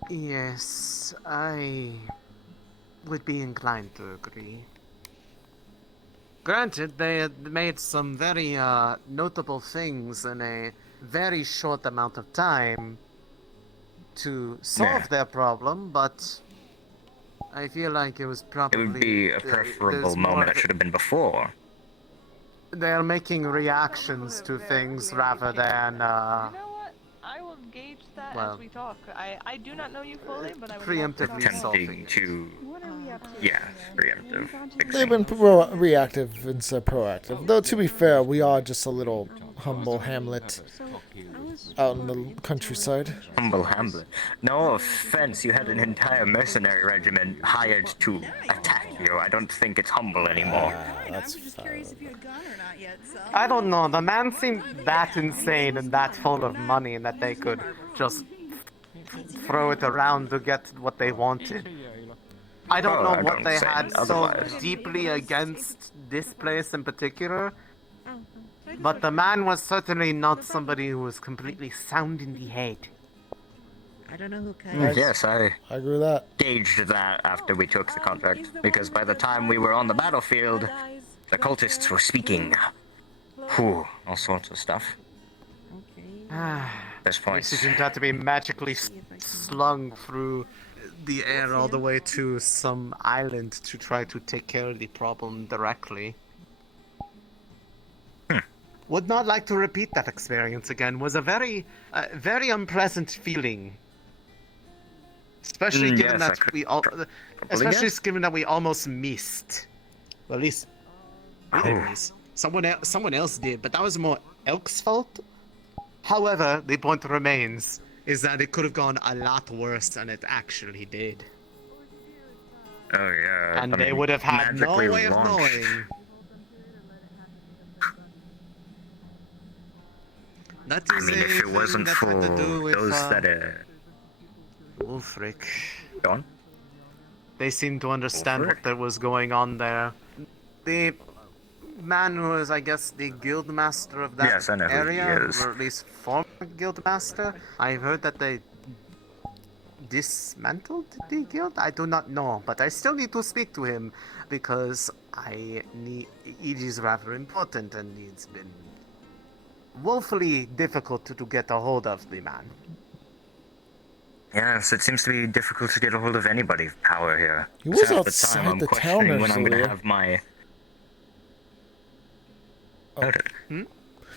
Yes, I would be inclined to agree. Granted, they had made some very notable things in a very short amount of time to solve their problem, but I feel like it was It probably. would be a preferable moment. It should have been before. They're making reactions to things rather than. You know what? I will gauge that well, as we talk. I do not know you fully, but I would preemptively love to solving Attempting to. Yeah, preemptive. They've been reactive instead of proactive. Though, to be fair, we are just a little humble hamlet out in the countryside. Humble hamlet. No offense, you had an entire mercenary regiment hired to attack you. I don't think it's humble anymore. That's I don't know. The man seemed that insane and that full of money that they could just throw it around to get what they wanted. I don't know what they had so deeply against this place in particular, but the man was certainly not somebody who was completely sound in the head. I don't know who Yes, I agree with that. Gauged that after we took the contract, because by the time we were on the battlefield, the cultists were speaking. Whew, all sorts of stuff. This point. This didn't have to be magically slung through the air all the way to some island to try to take care of the problem directly. Would not like to repeat that experience again. Was a very unpleasant feeling. Especially given that given that we almost missed. Well, at least we didn't miss. Someone else did, but that was more Elk's fault. However, the point remains is that it could have gone a lot worse than it actually did. Oh yeah. And they would have had no way of knowing. I mean, if it wasn't for those that Wolfric. Go on. They seemed to understand what there was going on there. The man who was, I guess, the guild master of that area, or at least former guild master, I've heard that they dismantled the guild. I do not know, but I still need to speak to him because it is rather important and it's been woefully difficult to get a hold of the man. Yes, it seems to be difficult to get a hold of anybody of power here. He was Half outside the time I'm the town questioning when I'm going earlier. to have my...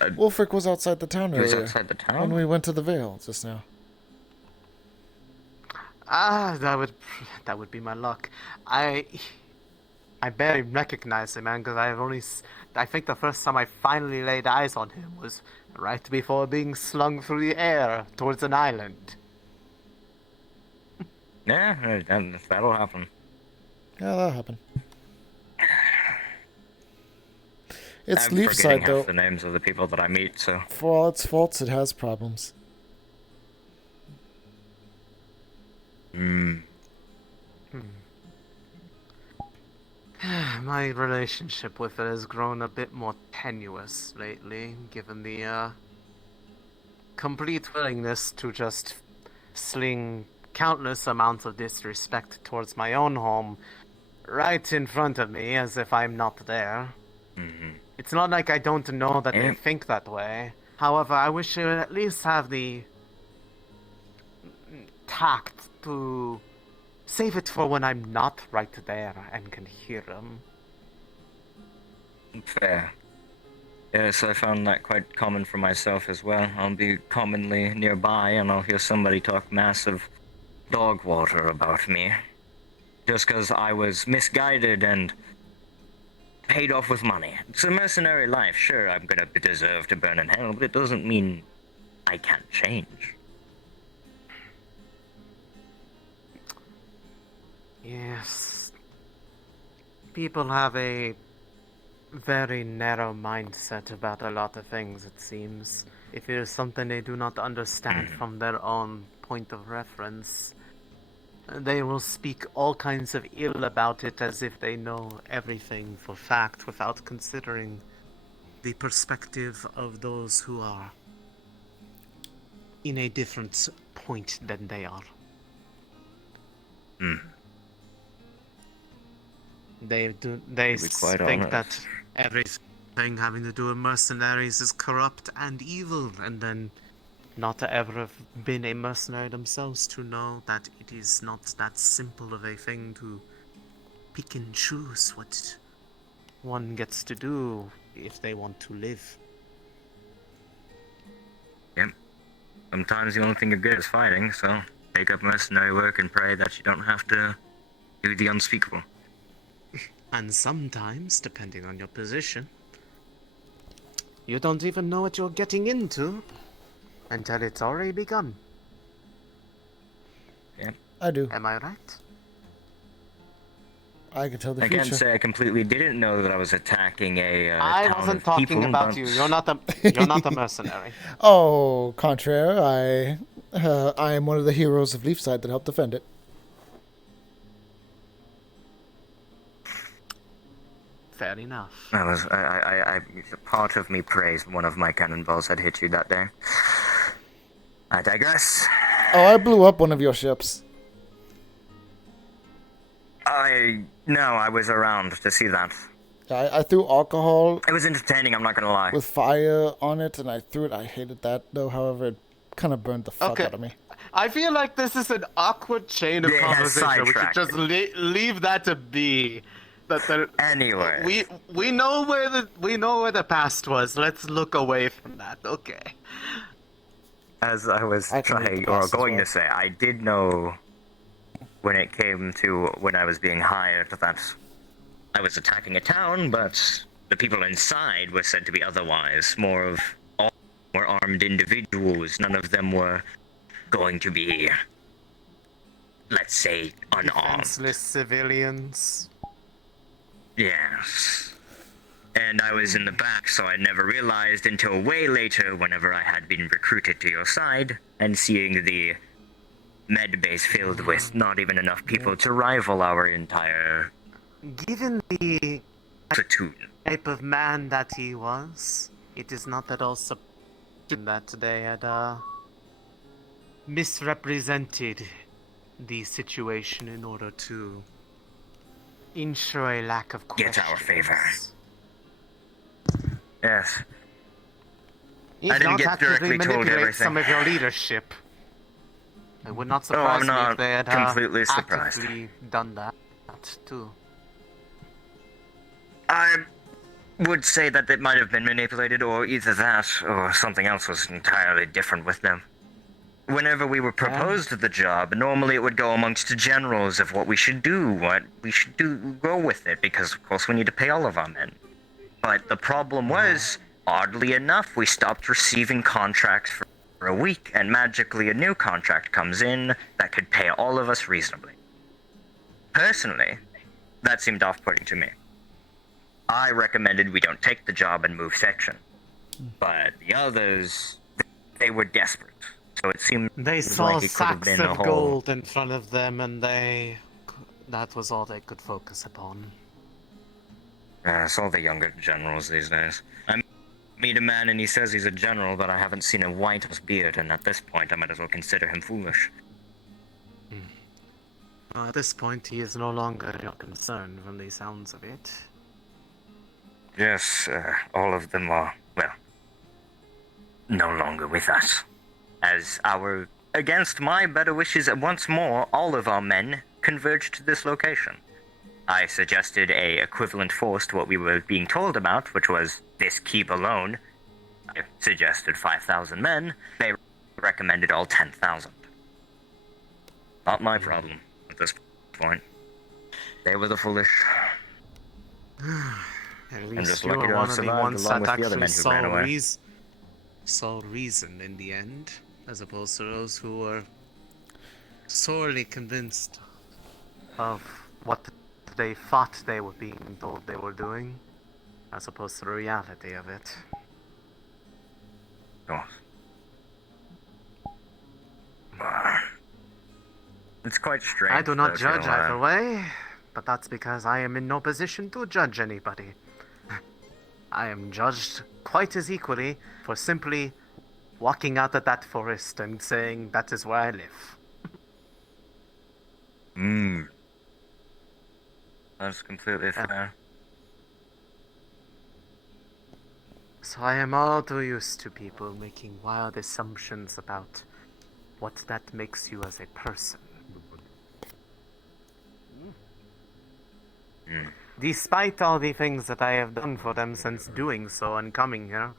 Wolfric was outside the town He earlier. was outside the town? When we went to the Vale just now. That would be my luck. I barely recognize him, man, because I think the first time I finally laid eyes on him was right before being slung through the air towards an island. Yeah, that'll happen. Yeah, that'll happen. It's I'm Leafside, forgetting half though. the names of the people that I meet, so... For all its faults, it has problems. My relationship with it has grown a bit more tenuous lately, given the complete willingness to just sling countless amounts of disrespect towards my own home right in front of me as if I'm not there. It's not like I don't know that they think that way. However, I wish they would at least have the tact to save it for when I'm not right there and can hear them. Fair. Yes, I found that quite common for myself as well. I'll be commonly nearby and I'll hear somebody talk massive dog water about me. Just because I was misguided and paid off with money. It's a mercenary life. Sure, I'm gonna deserve to burn in hell, but it doesn't mean I can't change. Yes. People have a very narrow mindset about a lot of things, it seems. If it is something they do not understand from their own point of reference, they will speak all kinds of ill about it as if they know everything for fact without considering the perspective of those who are in a different point than they are. They think that everything having to do with mercenaries is corrupt and evil, and then not to ever have been a mercenary themselves to know that it is not that simple of a thing to pick and choose what one gets to do if they want to live. Yep. Sometimes the only thing you're good at is fighting, so take up mercenary work and pray that you don't have to do the unspeakable. And sometimes, depending on your position, you don't even know what you're getting into until it's already begun. Yep. I do. Am I right? I can tell the I future. can't say I completely didn't know that I was attacking a I town wasn't of talking people, about but... you. You're not a mercenary. Oh, contraire, I am one of the heroes of Leafside that helped defend it. Fair enough. Part of me praised one of my cannonballs had hit you that day. I digress. Oh, I blew up one of your ships. No, I was around to see that. Yeah, I threw alcohol. It was entertaining, I'm not gonna lie. With fire on it, and I threw it. I hated that, though. However, it kind of burned the fuck out of me. I feel like this is an awkward chain of conversation. We should just leave that to be. Anyway, we know where the past was. Let's look away from that. Okay. As I was going to say, I did know when it came to when I was being hired that I was attacking a town, but the people inside were said to be otherwise. More armed individuals. None of them were going to be, let's say, unarmed. Defenseless civilians. Yes. And I was in the back, so I never realized until way later, whenever I had been recruited to your side, and seeing the med base filled with not even enough people to rival our entire Given the platoon. type of man that he was, it is not at all surprising that they had misrepresented the situation in order to ensure a lack of questions. Get our favor. Yes. If I didn't not get actively directly told manipulate everything. some of your leadership. It would not surprise I'm me not if they had completely surprised. actively done that too. I would say that it might have been manipulated, or either that, or something else was entirely different with them. Whenever we were proposed the job, normally it would go amongst the generals of what we should do, go with it, because of course we need to pay all of our men. But the problem was, oddly enough, we stopped receiving contracts for a week, and magically a new contract comes in that could pay all of us reasonably. Personally, that seemed off-putting to me. I recommended we don't take the job and move section. But the others, they were desperate. So it seemed They saw like it could have sacks been a of whole... gold in front of them, and that was all they could focus upon. It's all the younger generals these days. I meet a man and he says he's a general, but I haven't seen a white beard, and at this point I might as well consider him foolish. At this point, he is no longer your concern from the sounds of it. Yes, all of them are, well, no longer with us. As against my better wishes, once more, all of our men converged to this location. I suggested a equivalent force to what we were being told about, which was this keep alone. I suggested 5,000 men. They recommended all 10,000. Not my problem at this point. They were the foolish. At I'm least just you lucky were to one have of the survived ones along that with the other actually men who ran away. saw reason in the end, as opposed to those who were sorely convinced of what they thought they were being told they were doing, as opposed to the reality of it. Oh. It's quite strange. I do not though, judge to, either way, but that's because I am in no position to judge anybody. I am judged quite as equally for simply walking out of that forest and saying that is where I live. That's completely fair. So I am all too used to people making wild assumptions about what that makes you as a person. Despite all the things that I have done for them since doing so and coming here,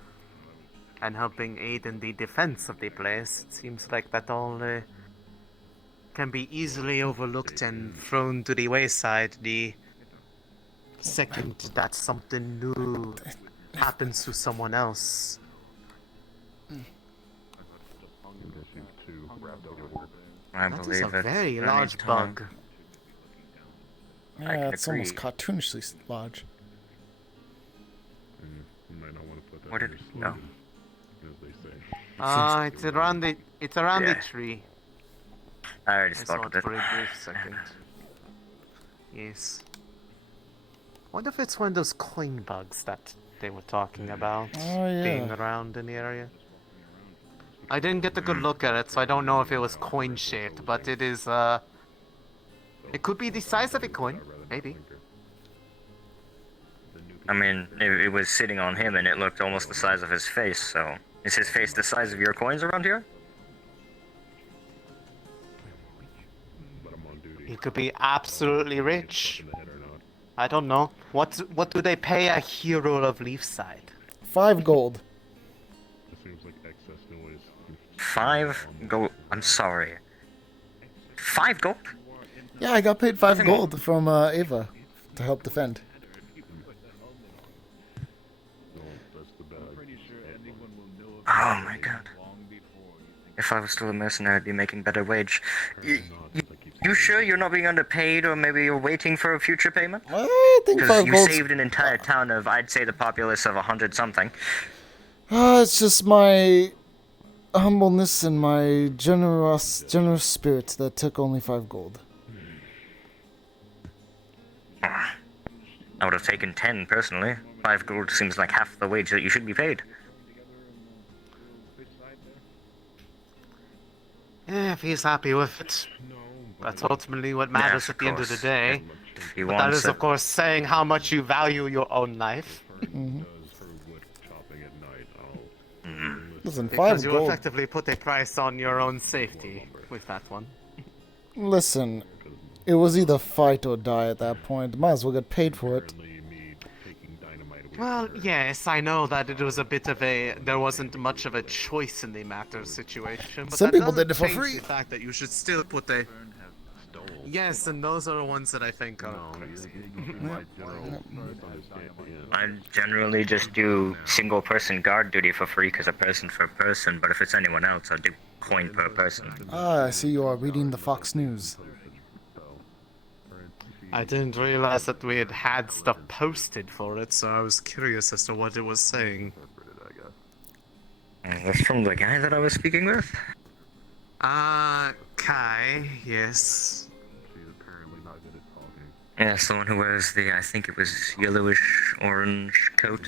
and helping aid in the defense of the place, it seems like that all can be easily overlooked and thrown to the wayside the second that something new happens to someone else. I That is believe a it's very any large time. bug. Yeah, it's almost cartoonishly large. You might not want to put that Where in did your it go? slogan, as they say. It's around the Yeah. tree. I already I saw spotted it it. for a brief second. Yes. Wonder if it's one of those coin bugs that they were talking about being yeah. around in the area. I didn't get a good look at it, so I don't know if it was coin shaped, but it is it could be the size of a coin, maybe. I mean, it was sitting on him and it looked almost the size of his face, so... Is his face the size of your coins around here? He could be absolutely rich. I don't know. What do they pay a hero of Leafside? 5 gold. Seems like excess noise. 5 gold. I'm sorry. 5 gold? Yeah, I got paid 5 gold from Ava to help defend. Oh my god. If I was still a mercenary, I'd be making better wage. You sure you're not being underpaid, or maybe you're waiting for a future payment? I think 5 Because you gold's... saved an entire town of, I'd say, the populace of 100-something. It's just my humbleness and my generous spirit that took only 5 gold. I would have taken 10, personally. 5 gold seems like half the wage that you should be paid. Yeah, if he's happy with it. That's ultimately what matters Yes, at the end of the day. If he But that wants is, it. of course, saying how much you value your own life. Listen, 5 Because you gold. effectively put a price on your own safety with that one. Listen, it was either fight or die at that point. Might as well get paid for it. Well, yes, I know that it was a bit of a... There wasn't much of a choice in the matter situation, but Some that people doesn't did it for change free. the fact that you should still put a... Yes, and those are the ones that I think are crazy. I generally just do single-person guard duty for free because a person for person, but if it's anyone else, I do coin per person. Ah, I see you are reading the Fox News. I didn't realize that we had stuff posted for it, so I was curious as to what it was saying. That's from the guy that I was speaking with? Kai, yes. Yes, the one who wears the, I think it was yellowish orange coat.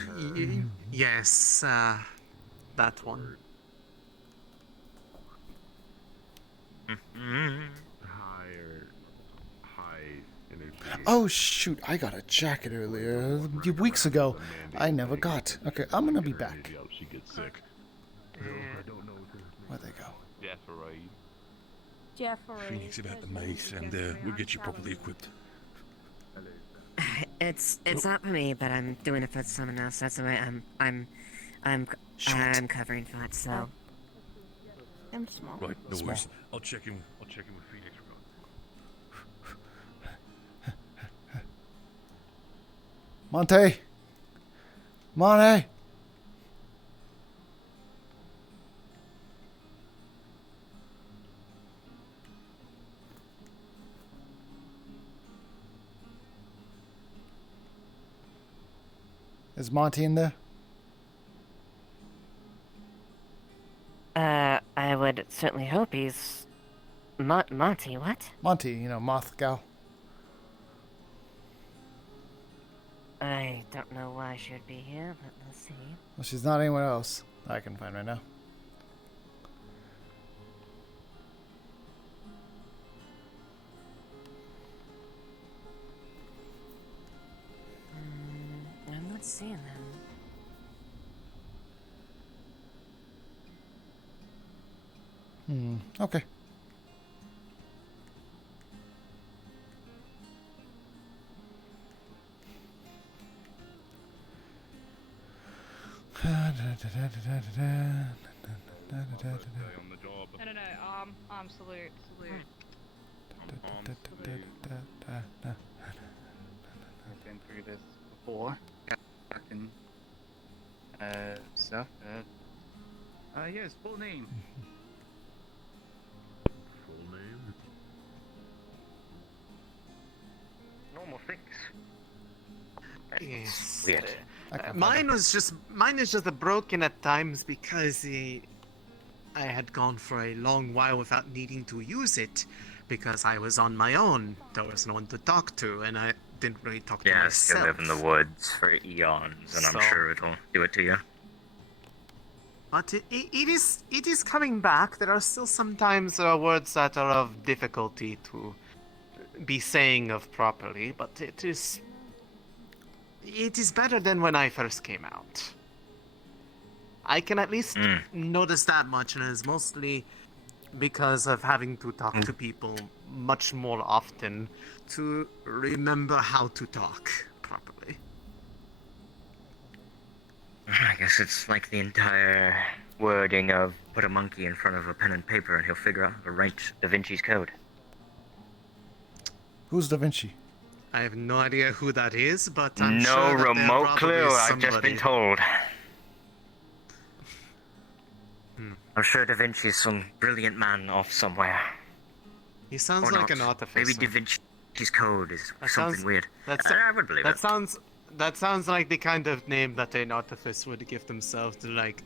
Yes, that one. Oh shoot, I got a jacket earlier, weeks ago. I never got. Okay, I'm gonna be back. She gets sick. Where'd they go? Jeffrey. Phoenix about the mace, and we'll get you properly equipped. It's not for me, but I'm doing it for someone else. That's the way I'm covering for it. So I'm small. Right, no Small. worries. I'll check in with Phoenix. Monte! Monte! Is Monty in there? I would certainly hope he's... Monty, what? Monty, you know, Moth Gal. I don't know why she would be here, but let's see. Well, she's not anywhere else I can find right now. I'm not seeing them. Okay. Salute. I've been through this before. And stuff. Yes, full name. Full name? Normal things. Yes. Weird. Mine is just a broken at times because I had gone for a long while without needing to use it because I was on my own. There was no one to talk to, and I didn't really talk to Yes, you myself. live in the woods for eons, and I'm sure it'll do it to you. But it is coming back. There are still sometimes words that are of difficulty to be saying of properly, but it is better than when I first came out. I can at least notice that much, and it's mostly because of having to talk to people much more often to remember how to talk properly. I guess it's like the entire wording of put a monkey in front of a pen and paper and he'll figure out how to write Da Vinci's code. Who's Da Vinci? I have no idea who that is, but I'm No sure that remote they're clue, probably I've just been told. I'm sure Da Vinci's some brilliant man off somewhere. He sounds Or like not. an artificer. Maybe Da Vinci's code is something weird. I would believe that it. That sounds like the kind of name that an artificer would give themselves to, like,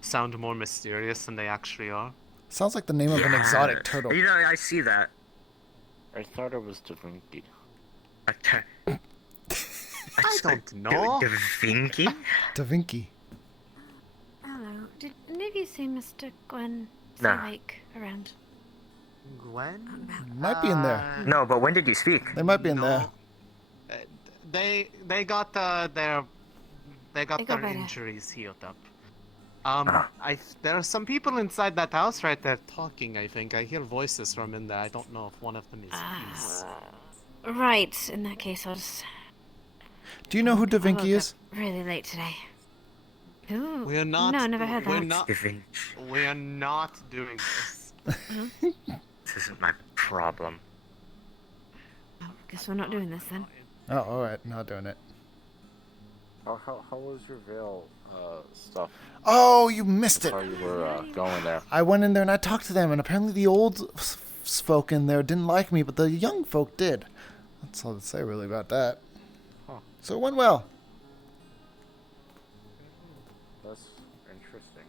sound more mysterious than they actually are. Sounds like the name of an exotic turtle. You know, I see that. I thought it was Da Vinci. I don't know. Da Vinci? Da Vinci. Hello. Did any of you see Mr. Gwen No. Wake around? Gwen? Might be in there. No, but when did you speak? They might be in there. They got their better. injuries healed up. There are some people inside that house right there talking. I think I hear voices from in there. I don't know if one of them is. Right. In that case, I'll just. Do you know who Da Vinci is? Really late today. Ooh. We are not. No, I never heard we're that. not. We are not doing this. This isn't my problem. Guess we're not doing this then. Oh, alright, not doing it. How was your veil stuff? Oh, you missed it. How you were going there? I went in there and I talked to them, and apparently the old folk in there didn't like me, but the young folk did. That's all to say really about that. Huh. So it went well. That's interesting.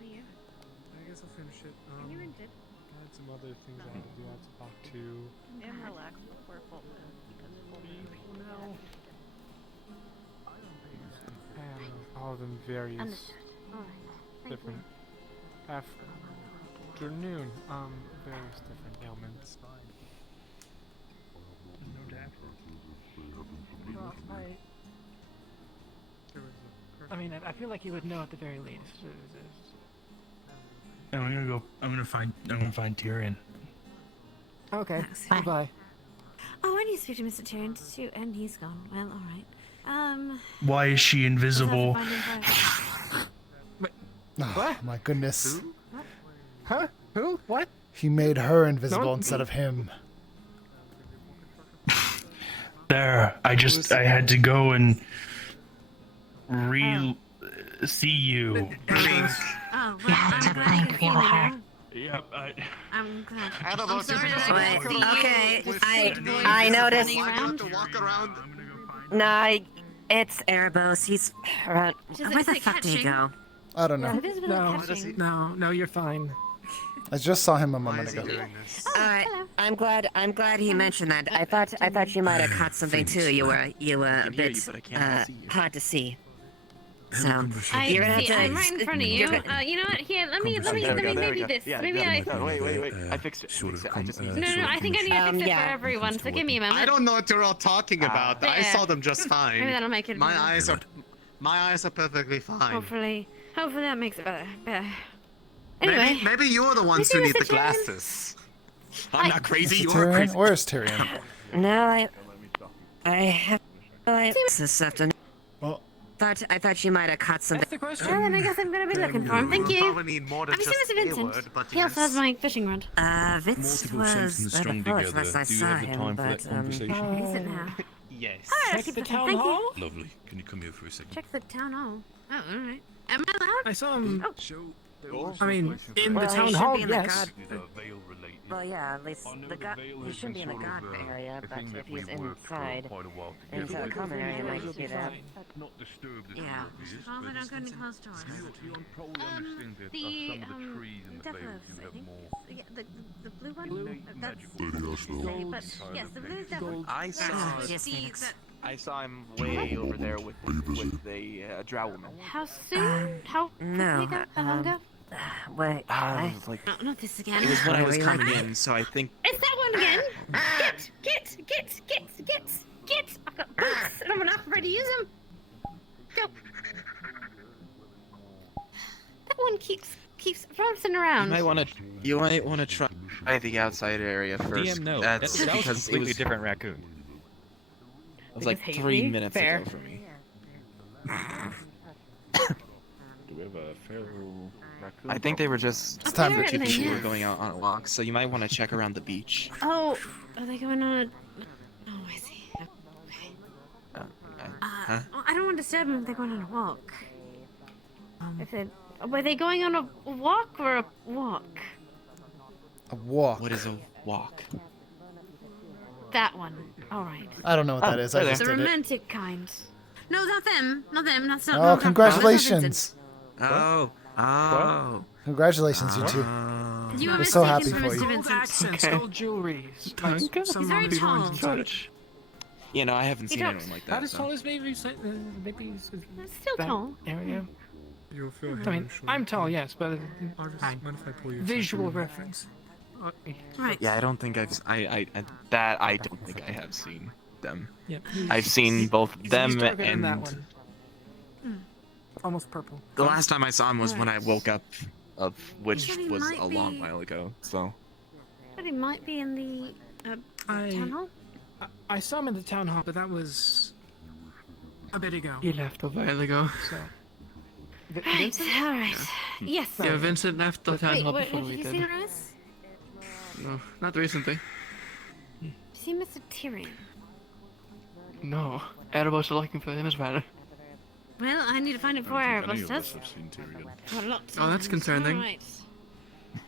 I guess I'll finish it. You ended. I had some other things I had to do. I had to talk to. And relax before full moon. Because full moon People now. And all of them various different afternoon, various different ailments. Well, I mean, I feel like you would know at the very least. I'm gonna find Tyrion. Okay. Bye. Bye. Oh, I need to speak to Mr. Tyrion too, and he's gone. Well, all right. Why is she invisible? Oh, my goodness. Who? Huh? Who? What? He made her invisible No. instead of him. There, I had to go and see you. Oh, well, I'm glad you feel now. Yep, I'm glad. I'm sorry I noticed. To walk around. Nah, it's Erebos. He's around. Where the fuck did he go? I don't know. No, you're fine. I just saw him a moment ago. Alright, I'm glad he mentioned that. I thought you might have caught something too. You were a bit hard to see. So you're gonna have to. I'm right in front of you. You know what? Here, let me maybe this. Maybe I. Wait. I fixed it. I just need No, I think I need to fix it for everyone. So give me a moment. I don't know what you're all talking about. I saw them just fine. Maybe that'll make it My eyes are perfectly fine. Hopefully that makes it better. Anyway. Maybe you're the ones who Mr. need the Tyrion? glasses. I'm not crazy, Mr. you're Tyrion? crazy. Where's Tyrion? No, I have this afternoon. Well, I thought you might have caught something. That's the question. Well, then I guess I'm gonna be looking for him. Thank you. Probably need more than Have you just seen Mr. Vincent? A word, but He also has my fishing rod. Vince Multiple was sentences at strung the village together. last I Do you saw have the him, time for but that conversation? Where is it now? Yes. Check the town Thank you. hall. Lovely. Can you come here for a second? Check the town hall. Oh, alright. Am I allowed? I saw him. Oh. I mean, in the Well, town he should hall, be in the yes. Well, yeah, at least he should be in the god area, but if he's inside, into the common area, might do that. Not disturbed as Yeah. obvious, Well, but they don't go any close doors. you probably understand that some of the trees in the Death vale Earth, do I have think. more. Yeah, the blue one? Blue? That's Gold. but yes, the blue is definitely. I saw. Yes, Phoenix. I saw him way over there with a drow woman. How soon? How No, quickly ago? How long ago? Wait, It was like No, not this again. it was when I was Really? coming in, so I think It's that one again! Get! I've got boots and I'm not ready to use them! Go! That one keeps bouncing around. you might want to try the outside area first. DM, no. That's That was because a completely different raccoon. It was like 3 minutes ago for me. Do we have a feral raccoon? I think they were just It's time the to two Apparently, people who yes. were going out on a walk, so you might want to check around the beach. Oh, are they going on a... Oh, I see. Okay. Huh? Well, I don't want to disturb them if they're going on a walk. If they... Were they going on a walk or a walk? A walk. What is a walk? That one. Alright. I don't know what that is. I just The did it. romantic kind. No, not them. Not them. That's not... Oh, no, congratulations. Oh. Congratulations, you two. You We're were so mistaken happy for for Mr. you. Vincent. Accents, gold jewelry. Like He's very tall. You know, I haven't He seen talks. anyone like Not that. as tall as maybe he's That's still that tall. area. You'll feel I mean, I'm tall, yes, but Mind if I pull your visual reference. Right. Yeah, I don't think I don't think I have seen them. Yep. I've seen both He's them darker than and that one. Almost purple. the last time I saw him was when I woke up, of which He was might a long be- while ago. So But he might be in the town hall. I saw him in the town hall, but that was a bit ago. He left a while ago. So. Right, alright. Yes. Yeah, Vincent left the town Wait, hall what, before have we you did. seen Rose? No, not recently. Have you seen Mr. Tyrion? No, Erebos are looking for him as well. Well, I need to find it before Erebus does. Got a lot to Oh, that's do. concerning. Alright.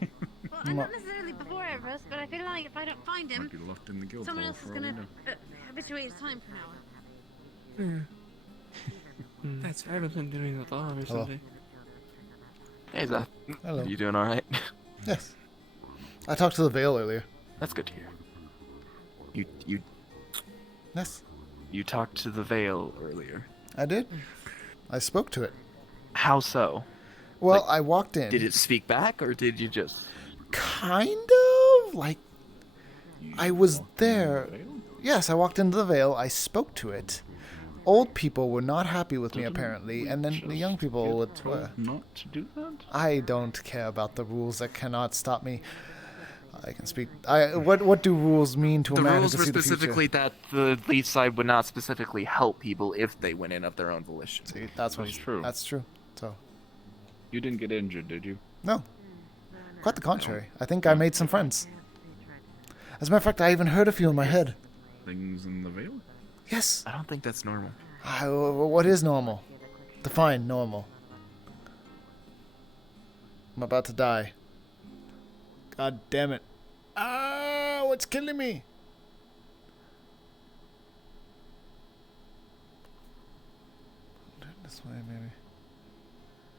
Well, not necessarily before Erebus, but I feel like if I don't find him, Might be locked in the guild someone hall else is for all gonna we know. habituate his time from now on. That's I haven't been doing that all recently. hey, Zepp. Hello. You doing all right? Yes. I talked to the Vale earlier. That's good to hear. You Yes. You talked to the Veil earlier. I did. I spoke to it. How so? Well, I walked in. Did it speak back, or did you just? Kind of like I was there. Yes, I walked into the Vale. I spoke to it. Old people were not happy with me apparently, and then the young people would. Not to do that? I don't care about the rules that cannot stop me. I can speak. What do rules mean to a The man who rules can were see the future? specifically that the lead side would not specifically help people if they went in of their own volition. See, that's true. That's true. So. You didn't get injured, did you? No. Quite the contrary. I think I made some friends. As a matter of fact, I even heard a few in my head. Things in the veil? Yes. I don't think that's normal. What is normal? Define normal. I'm about to die. God damn it. Ah, what's killing me? This way, maybe.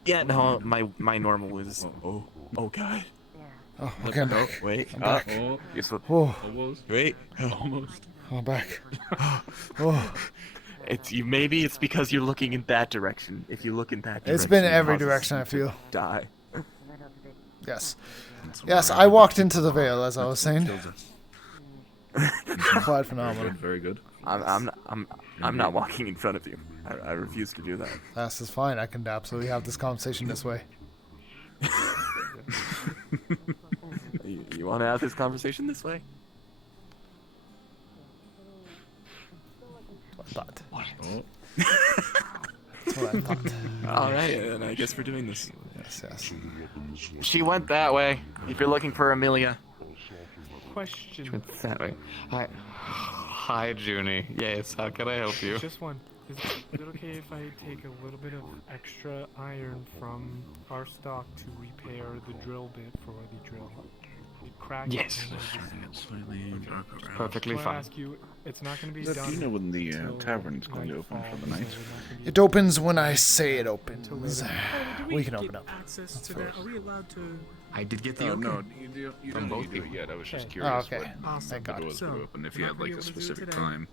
Yeah, no, my normal is. Oh god. Oh, okay, I'm back. Wait. I'm back. Oh, Oh. Wait. Almost. I'm back. Oh. Maybe it's because you're looking in that direction. If you look in that direction, It's been it every causes direction, you I feel. to Die. Yes. Yes, I walked into the Vale, as I was saying. Quite phenomenal. Very good. I'm not walking in front of you. I refuse to do that. This is fine. I can absolutely have this conversation this way. You want to have this conversation this way? Thought. Oh. That's what I thought. All right, then I guess we're doing this. Yes. She went that way. If you're looking for Amelia. Question. She went that way. Hi, Junie. Yes, how can I help you? Just one. Is it okay if I take a little bit of extra iron from our stock to repair the drill bit for the drill? It cracked. Yes. Perfectly So I fine. ask you, it's not going to be Zep, done. do you know when the till tavern's going to open for the night? It opens when I say it opens. Do We can open up. Access to that? Are we allowed to? I did get the Oh, okay. no, you From don't both need to do it people. yet. I was just Okay. curious Oh, okay. what Thank God. it was going to open, if you had like a specific time.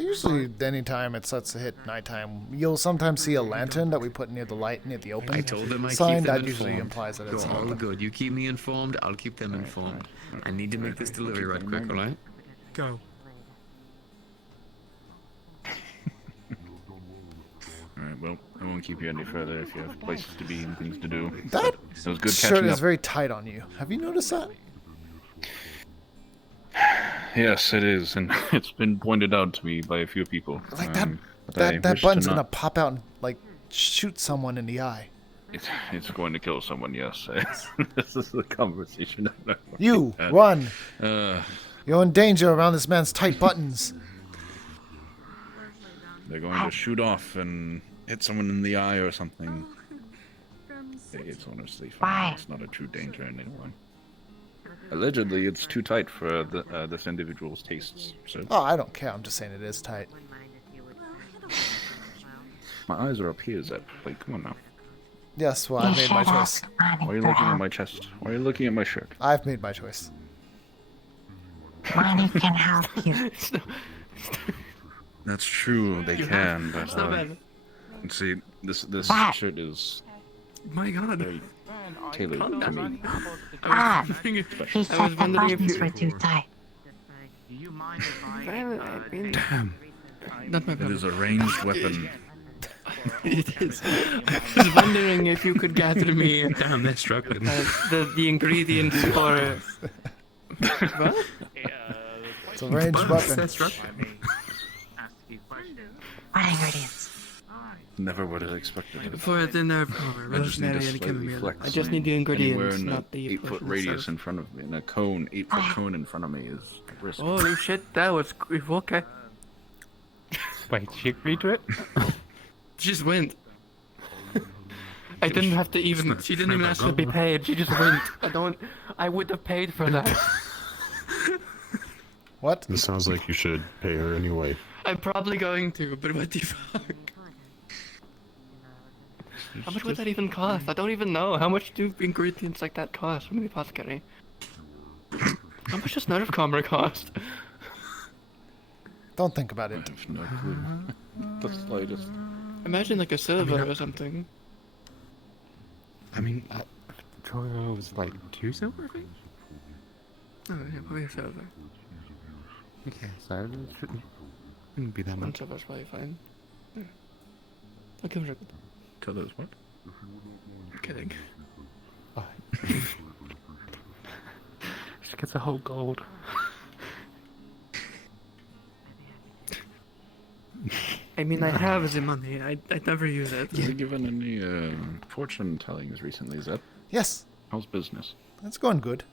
Usually anytime it starts to hit nighttime, you'll sometimes see a lantern that we put near the light, near the open I told them I sign. keep them That usually informed. implies that it's You're all open. good. You keep me informed, I'll keep them informed. I need to make this delivery right quick, alright? Go. Alright, well, I won't keep you any further if you have places to be and things to do. That It was good shirt catching is up. very tight on you. Have you noticed that? Yes, it is, and it's been pointed out to me by a few people. Like but I that wish to button's not- gonna pop out and like shoot someone in the eye. It's going to kill someone, yes. This is the conversation. You run. Uh, You're in danger around this man's tight buttons. they're going to shoot off and hit someone in the eye or something. It's honestly fine. It's not a true danger anymore. Allegedly, it's too tight for this individual's tastes. So Oh, I don't care. I'm just saying it is tight. my eyes are up here, Zepp. Like, come on now. Yes, well, I made my choice. Why are you looking at my chest? Why are you looking at my shirt? I've made my choice. Money can help you. That's true, they can, but It's not bad. see, this shirt is My God. very tailored to me. Ah, Special. he said the buttons were too tight. Damn. Not my It is a ranged weapon. It is. I was wondering if you could gather me Damn, they're struggling. the ingredients for. What? It's a ranged weapon. That's right. What ingredients? Never would have expected it. For the nerve power, I just need rosemary, to and slightly chamomile. flex. I just need the ingredients, Anywhere in not the 8-foot potion radius itself. in front of me, and a cone, 8-foot cone in front of me is a risk. Holy shit, that was okay. Wait, she agreed to it? She just went. I didn't have to even. She didn't even ask to be paid. She just went. I would have paid for that. What? It sounds like you should pay her anyway. I'm probably going to, but what the fuck? How much would that even cost? I don't even know. How much do ingredients like that cost from the apothecary? How much does nerve calmer cost? Don't think about it. I have no clue. The slightest. Imagine like a silver or something. I mean, Troy was like 2 silver, I think? Oh yeah, probably a silver. Okay, so it shouldn't be that One much. silver's probably fine. Yeah. I'll give her a... Tell us what? I'm kidding. She gets a whole gold. I mean, I have the money. I never use it. Have you given any fortune tellings recently, Zep? Yes. How's business? It's going good.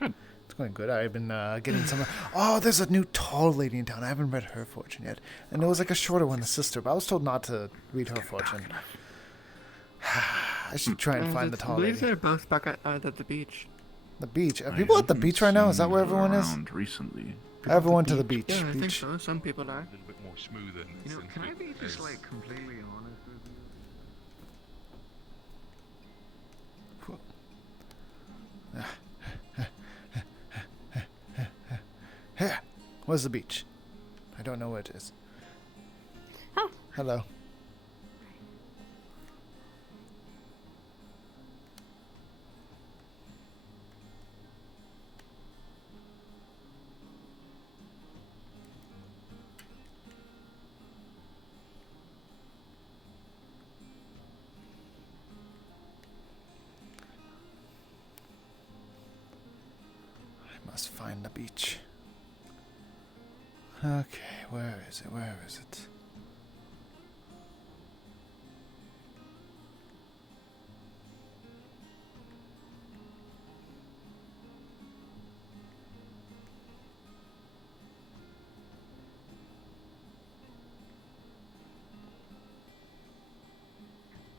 Good. It's going good. I've been getting some. Oh, there's a new tall lady in town. I haven't read her fortune yet, and there was like a shorter one, a sister. But I was told not to read her fortune. I should try and find the I tall believe lady. they're both back at the beach. The beach. Are people at the beach right now? Is that where everyone is? Recently. Everyone to the beach. Yeah, I think Beach. so. Some people are. A little bit more smoother. You know, can I be just like completely honest with you? Here. Where's the beach? I don't know where it is. Oh. Hello. Let's find the beach. Okay, where is it? Where is it?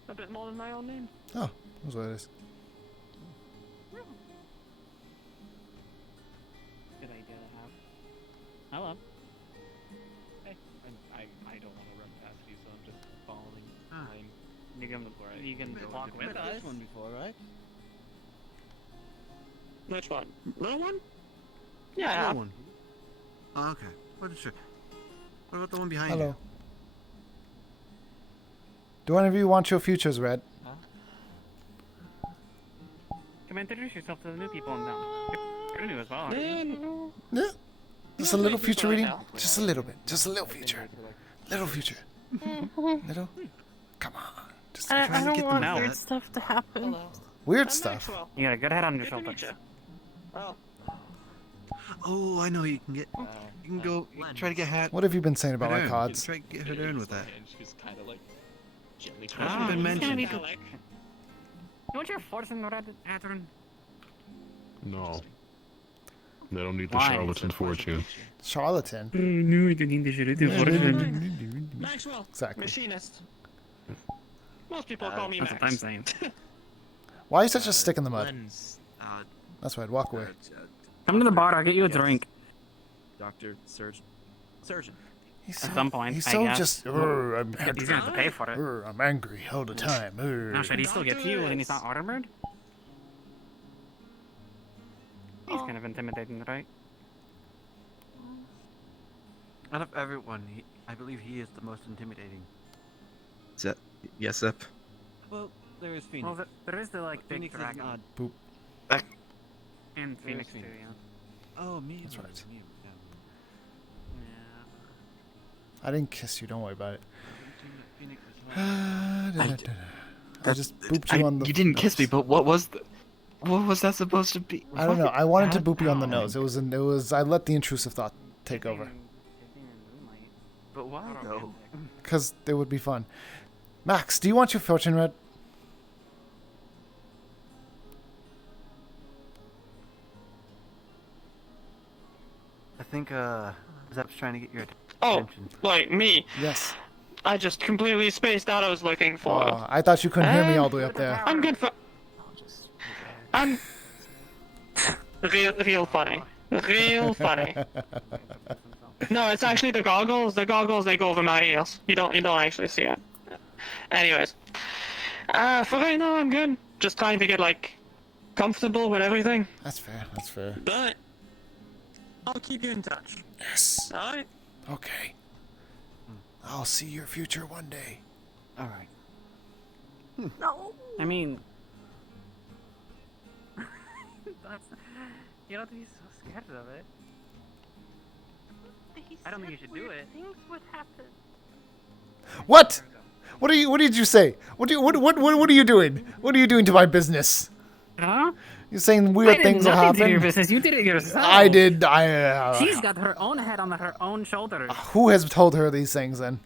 A bit more than my own name. Oh, that's what it is. Good idea to have. Hello. Hey, I don't want to run past you, so I'm just following behind. You can walk with us. This one before, right? Which one? Little one? Yeah. Yeah. One. Oh, okay. What about the one behind Hello. you? Do any of you want your futures read? Come introduce yourself to the new people in town. You're new as well, aren't you? Yeah. Just a little future reading? Just a little bit. Just a little future. Little future. Little? Come on. Just I trying to don't get want them weird out. stuff to happen. Weird stuff. You got a good head on your shoulders. Oh, I know you can get. You can go. You can try to get hat. What have you been saying about my Her cards? Try to get her in with that. She's kind of like gently Hasn't been mentioned. You want your fortune read, Adrian? No. They don't need the Why? charlatan fortune. Charlatan? No, you need the fortune. Maxwell. Exactly. Machinist. Most people call me That's Max. what I'm saying. Why are you such a stick in the mud? Lens, That's right, walk away. Come to the bar, I'll get you a drink. Doctor, surgeon. At some point, He's I so guess. just. I'm He's gonna have to pay for it. I'm angry all the time. Now, should he still get to you when he's not armored? He's kind of intimidating, right? Out of everyone, I believe he is the most intimidating. Zepp. Yes, Zepp. Well, there is Phoenix. Well, there is the like big Phoenix is dragon. odd. Boop. And There Phoenix is too, Phoenix. yeah. Oh, me. That's right. Me, I didn't kiss you, don't worry about it. Phoenix is I just booped you on the You didn't nose. kiss me, but what was that supposed to be? I don't know. I wanted to boop you on the nose. It was. I let the intrusive thought take over. But why though? Because it would be fun. Max, do you want your fortune read? I think Zepp's trying to get your Oh, attention. like me. Yes. I just completely spaced out. I was looking for. Oh, I thought you couldn't hear me all the way up there. I'm good for. I'm real funny. Real funny. No, it's actually the goggles. The goggles, they go over my ears. You don't actually see it. Anyways, for right now I'm good. Just trying to get like comfortable with everything. That's fair. That's fair. But I'll keep you in touch. Yes. All right. Okay. I'll see your future one day. All right. No. I mean, that's, you don't have to be so scared of it. I don't think you should do it. Things would happen. What? What did you say? What are you doing? What are you doing to my business? Huh? You're saying I weird did things will nothing to happen. your business. You did it yourself. I did. She's got her own head on her own shoulders. Who has told her these things then?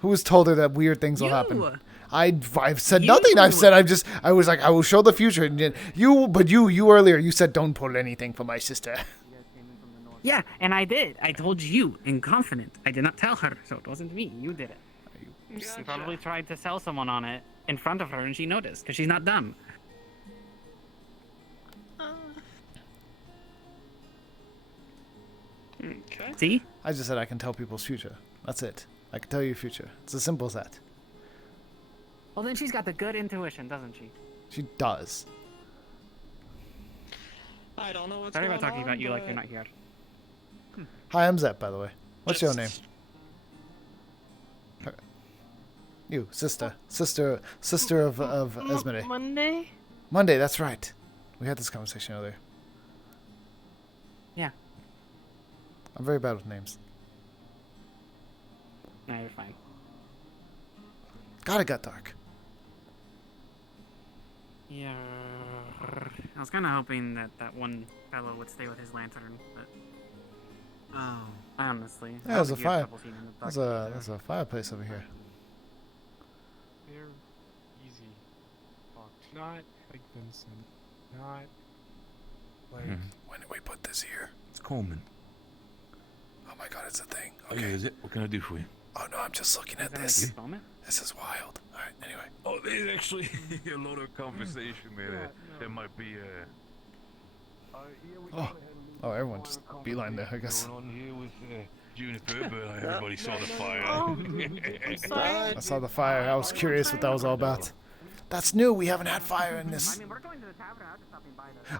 Who has told her that weird things will happen? I've said nothing. I was like, I will show the future. And you earlier, you said don't pull anything for my sister. Yeah, and I did. I told you in confidence. I did not tell her, so it wasn't me. You did it. You probably tried to sell someone on it in front of her, and she noticed because she's not dumb. Okay. See? I just said I can tell people's future. That's it. I can tell you your future. It's as simple as that. Well, then she's got the good intuition, doesn't she? She does. I don't know what's Sorry going about talking on, about you like but- you're not here. Hi, I'm Zepp, by the way. What's your name? You, sister of Esmede. Monday? Monday, that's right. We had this conversation earlier. Yeah. I'm very bad with names. No, you're fine. God, it got dark. Yeah. I was kind of hoping that that one fellow would stay with his lantern, but honestly, Yeah, there's a fire. There's a fireplace over here. They're easy. Not like Vincent. Not like. When did we put this here? It's Coleman. Oh my God, it's a thing. Okay, is it? What can I do for you? Oh no, I'm just looking at this. This is wild. All right, anyway. Oh, there's actually a lot of conversation there. There might be Oh, everyone just beeline there, I guess. going on here with Juniper, but everybody saw the fire. I saw the fire. I was curious what that was all about. That's new. We haven't had fire in this.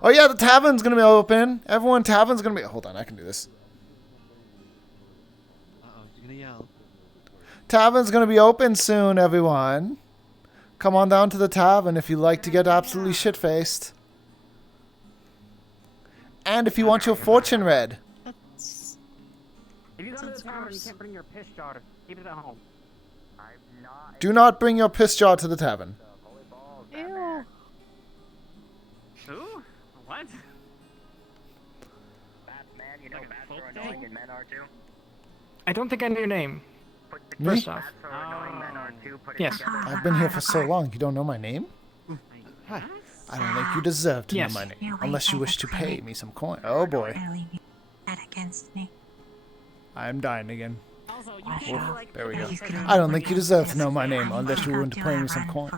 Oh yeah, the tavern's gonna be open. Everyone, tavern's gonna be. Hold on, I can do this. You're gonna yell. Tavern's gonna be open soon, everyone. Come on down to the tavern if you like to get absolutely shit-faced. And if you want your fortune read. If you go to the tavern, you can't bring your piss jar. Keep it at home. Do not bring your piss jar to the tavern. Ew. Who? What? I don't think I know your name. Me? First off. Yes. I've been here for so long. You don't know my name? Hi. I don't think you deserve to know my name, unless you wish to pay me some coin. Oh boy. Against me. I'm dying again. Oh, there we go. I don't think you deserve to know my name, unless you want to pay me some coin.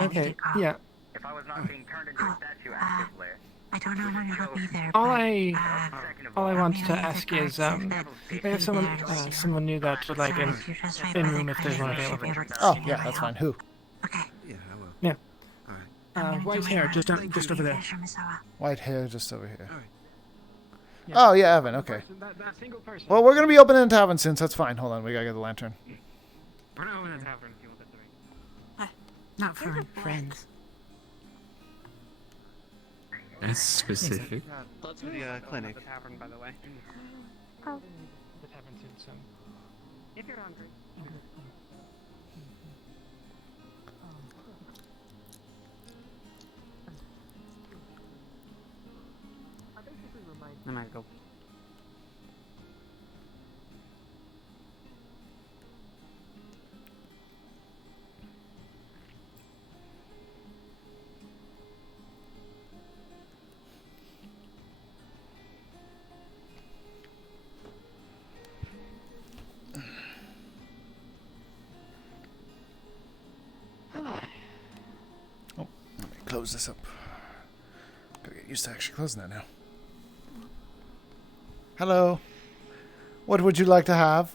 Okay, yeah. If I was not being turned into a statue actively, I don't know when it'll be there. All I wanted to ask is, we have someone new that would like an in-room if there's one available. Oh, yeah, that's fine. Who? Yeah, I will. Yeah. White hair, just over there. White hair, just over here. Yeah. Oh, yeah, Evan, okay. That single person. Well, we're going to be opening the tavern soon, so that's fine. Hold on, we got to get the lantern. We're not opening the tavern if you want the 3. Not for friends. That's specific. Let's do the clinic. The tavern, by the way. Oh. The tavern soon. If you're hungry. I might go. Oh, let me close this up. Gotta get used to actually closing that now. Hello. What would you like to have?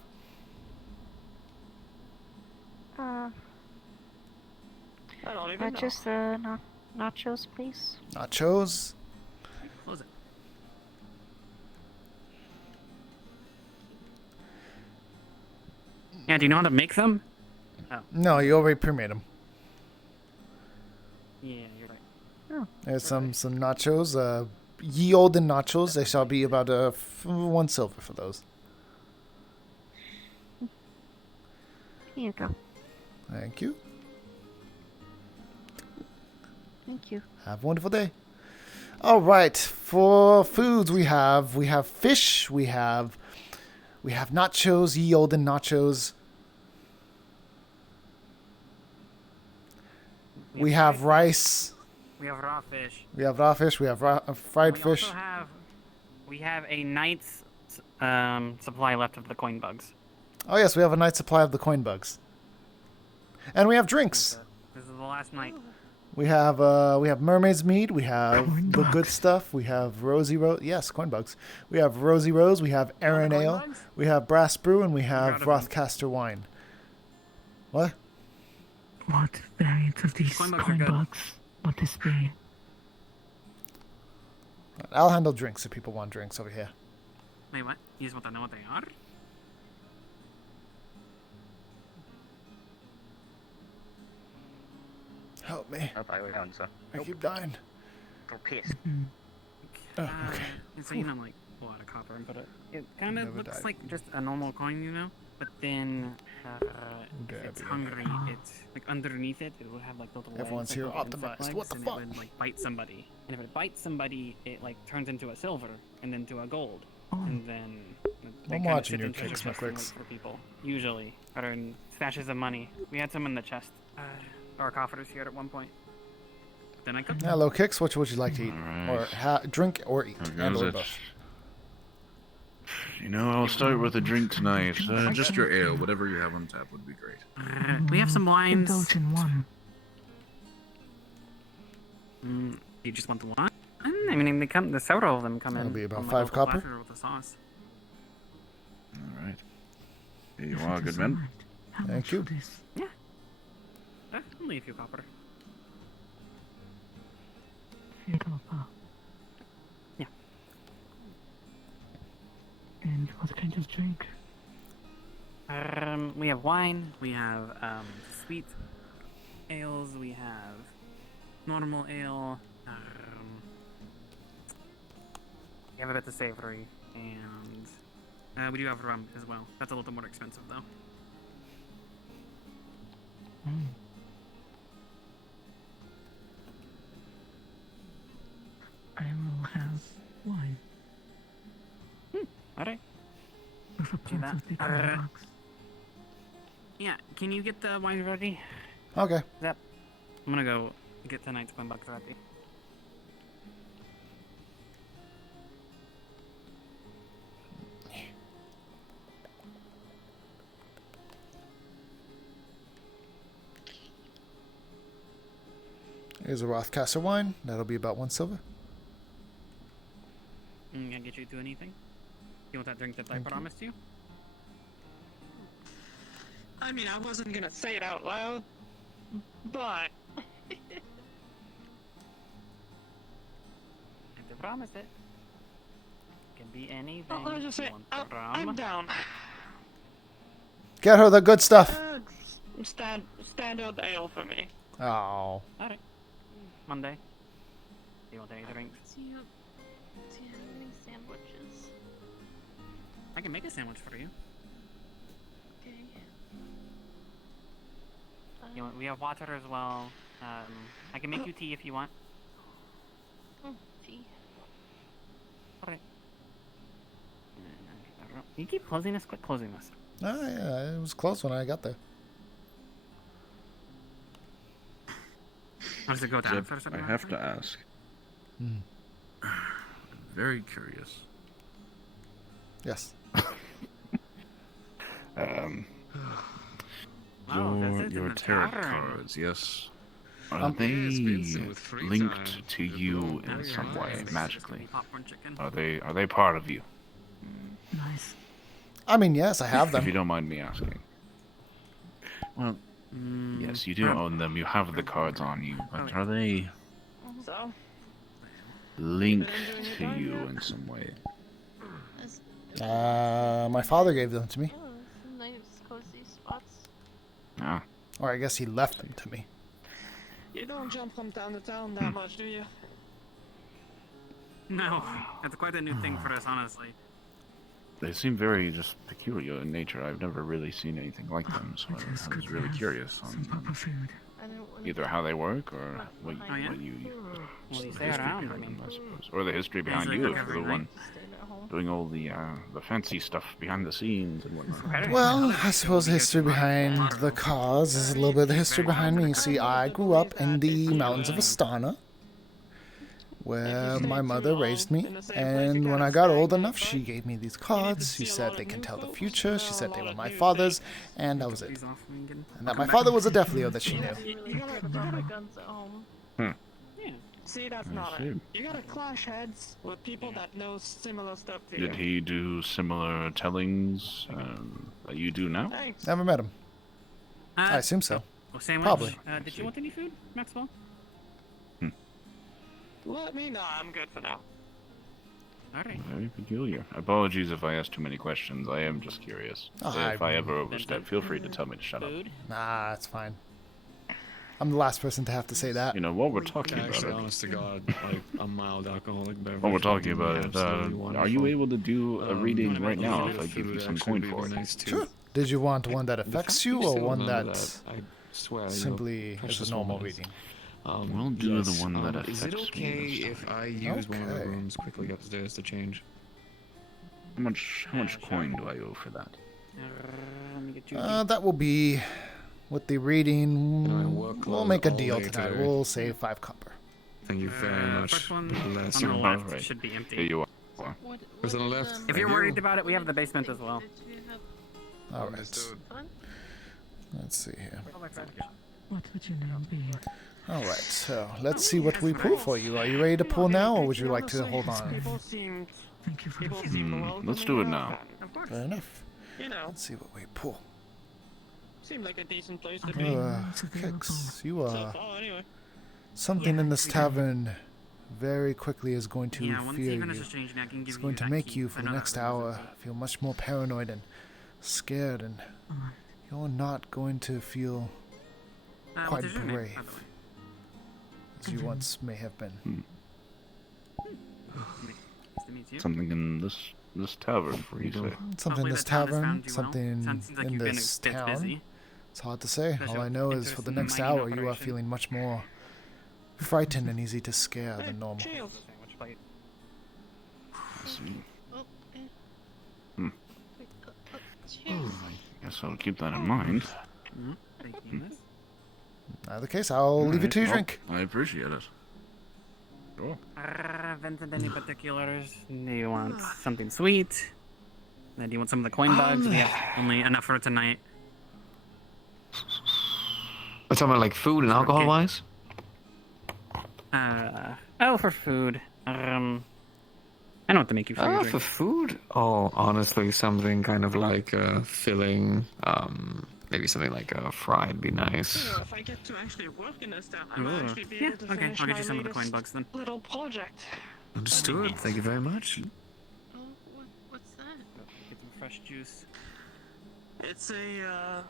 Just nachos, please. Nachos? Close it. Yeah, do you know how to make them? Oh. No, you already pre-made them. Yeah, you're right. There's some nachos. Ye olden nachos. They shall be about 1 silver for those. Here you go. Thank you. Thank you. Have a wonderful day. All right, for foods we have fish, we have nachos, ye olden nachos. We have rice. We have raw fish. We have raw fish. We have fried fish. We have a night's supply left of the coin bugs. Oh yes, we have a night's supply of the coin bugs. And we have drinks. This is the last night. We have mermaid's mead. We have the good stuff. We have rosy rose. Yes, coin bugs. We have rosy rose. We have Aaron ale. We have brass brew, and we have Rothcaster wine. What? What variant of these coin bugs would this be? I'll handle drinks if people want drinks over here. Wait, what? You just want to know what they are? Help me. I keep dying. Piss. Okay. So you know, like, pull out a copper and put it. It kind of looks like just a normal coin, you know. but then if it's hungry, it's like underneath it. It will have like little Everyone's legs, here like little insect optimized. legs, What the and fuck? it would like bite somebody. And if it bites somebody, it like turns into a silver and then to a gold, and then they I'm kinda watching sit your in treasure kicks, chests and McQuicks. wait for people. Usually, or in stashes of money. We had some in the chest, or coffers here at one point. Then I cooked. Hello, Kicks. What would you like to eat? Or drink or eat? How And goes or it? both. You know, I'll start with a drink tonight. Just your ale, whatever you have on tap would be great. We have some wines. Indulge in one. You just want the wine? I mean, the several of them come in. That'll be about on the 5 local copper. platter with the sauce. All right. Here you are, good man. Thank you. Yeah. Only a few copper. Few copper. Yeah. And what kind of drink? We have wine. We have sweet ales. We have normal ale. We have a bit of savory, and we do have rum as well. That's a little more expensive though. I will have wine. Alright. With a Do part that. of the box. Yeah, can you get the wine ready? Okay. Zepp, I'm gonna go get tonight's coin box ready. Here's a Rothcaster wine. That'll be about 1 silver. Can I get you to anything? You want that drink that I Thank you. promised you? I mean, I wasn't gonna say it out loud, but I promise it. Can be anything. I'll just say You want the rum? I'm down. Get her the good stuff. Stand out the ale for me. Oh. Alright. Monday. Do you want any drinks? Do you have any sandwiches? I can make a sandwich for you. Okay. You want, we have water as well. I can make you tea if you want. Tea. Alright. You keep closing this? Quit closing this. Oh, yeah, it was close when I got there. How does it go down Zepp, for a certain I amount have of to time? ask. Hmm. Very curious. Yes. Your tarot cards, yes. Are Um, they yeah, linked to you in some way, magically? Popcorn chicken. Are they part of you? Nice. I mean, yes, I have If them. you don't mind me asking. Well, yes, you do own them. You have the cards on you, but are they So, linked to you in some way? My father gave them to me. Oh, some nice cozy spots. Ah. Or I guess he left them to me. you don't jump from town to town that much, do you? No, that's quite a new thing for us, honestly. They seem very just peculiar in nature. I've never really seen anything like them, so I was really curious on either how they work or what Oh, yeah? you Well, you the stay history around, behind I mean. them, I suppose, or the history behind Usually you cook if you're every the one night. doing all the fancy stuff behind the scenes and whatnot. Well, I suppose the history behind the cause is a little bit of the history behind me. You see, I grew up in the mountains of Astana, where my mother raised me, and when I got old enough, she gave me these cards. She said they can tell the future. She said they were my father's, and that was it. And that my father was a Death Leo that she knew. You gotta guns at home. Hmm. Yeah. See, that's I not see. it. You gotta clash heads with people that know similar stuff to you. Did he do similar tellings that you do now? Thanks. Never met him. I assume so. Oh, sandwich? Probably. Did you want any food, Maxwell? Let me know. I'm good for now. Alright. Very peculiar. Apologies if I ask too many questions. I am just curious. Oh, If I ever overstep, feel free to tell me to shut up. Nah, it's fine. I'm the last person to have to say that. You know, what we're talking about. Actually, honest to God, like a mild alcoholic beverage. What we're talking would be about, absolutely are you wonderful. able to do a reading right now if I food give you would some actually coin be for it? nice too. Sure. Did you want one that affects you, or one that I swear, simply is precious a normal woman. reading? We'll do the one that Is it affects me okay this if I use one of the Okay. rooms quickly upstairs to change? How much coin do I owe for that? Let me get you. That will be with the reading. work We'll make a all deal day tonight. today. We'll save 5 copper. Thank you very much. First one Bless on you. the left Alright. should be empty. Here you are. Who's on the left? If Thank you're you. worried about it, we have the basement as well. All right. Let's see here. What would your name be? All right. So let's see what we pull for you. Are you ready to pull now, or would you like to hold on? Thank you for the Let's do it now. Fair enough. You know, Let's see what we pull. seemed like a decent place to be. Kix, you So are. far, anyway. Something in this tavern very quickly is going to Yeah, once fear you finish you. the strange, I can give It's you going to that make key. you, for I the know next that was hour, feel much more paranoid and scared, and you're not going to feel quite what is your name, brave by the way? as you once may have been. Nice to meet you. Something in this tavern, what do you say? Something in Hopefully this the town has tavern, found you well. something Seems like in you've been a this bit town. busy. It's hard to say. There's All your I know is interest for the in the next mining hour, you are operation. feeling much more frightened and easy to scare than normal. I guess I'll keep that in mind. Thank you, miss. In either case, I'll leave it to your Well, drink. I appreciate it. Sure. Vincent, any particulars? Do you want something sweet? Do you want some of the coin bugs? We have only enough for tonight. We're talking about like food and alcohol wise? Oh, for food. I know what to make you for your For drink. food? Oh, honestly, something kind of like filling. Maybe something like fried be nice. You know, if I get to actually work in this town, I might actually be Yeah, able to okay, finish I'll get my you some of the coin latest bugs then. little project. Understood. Thank you very much. What's that? Get some fresh juice. It's a,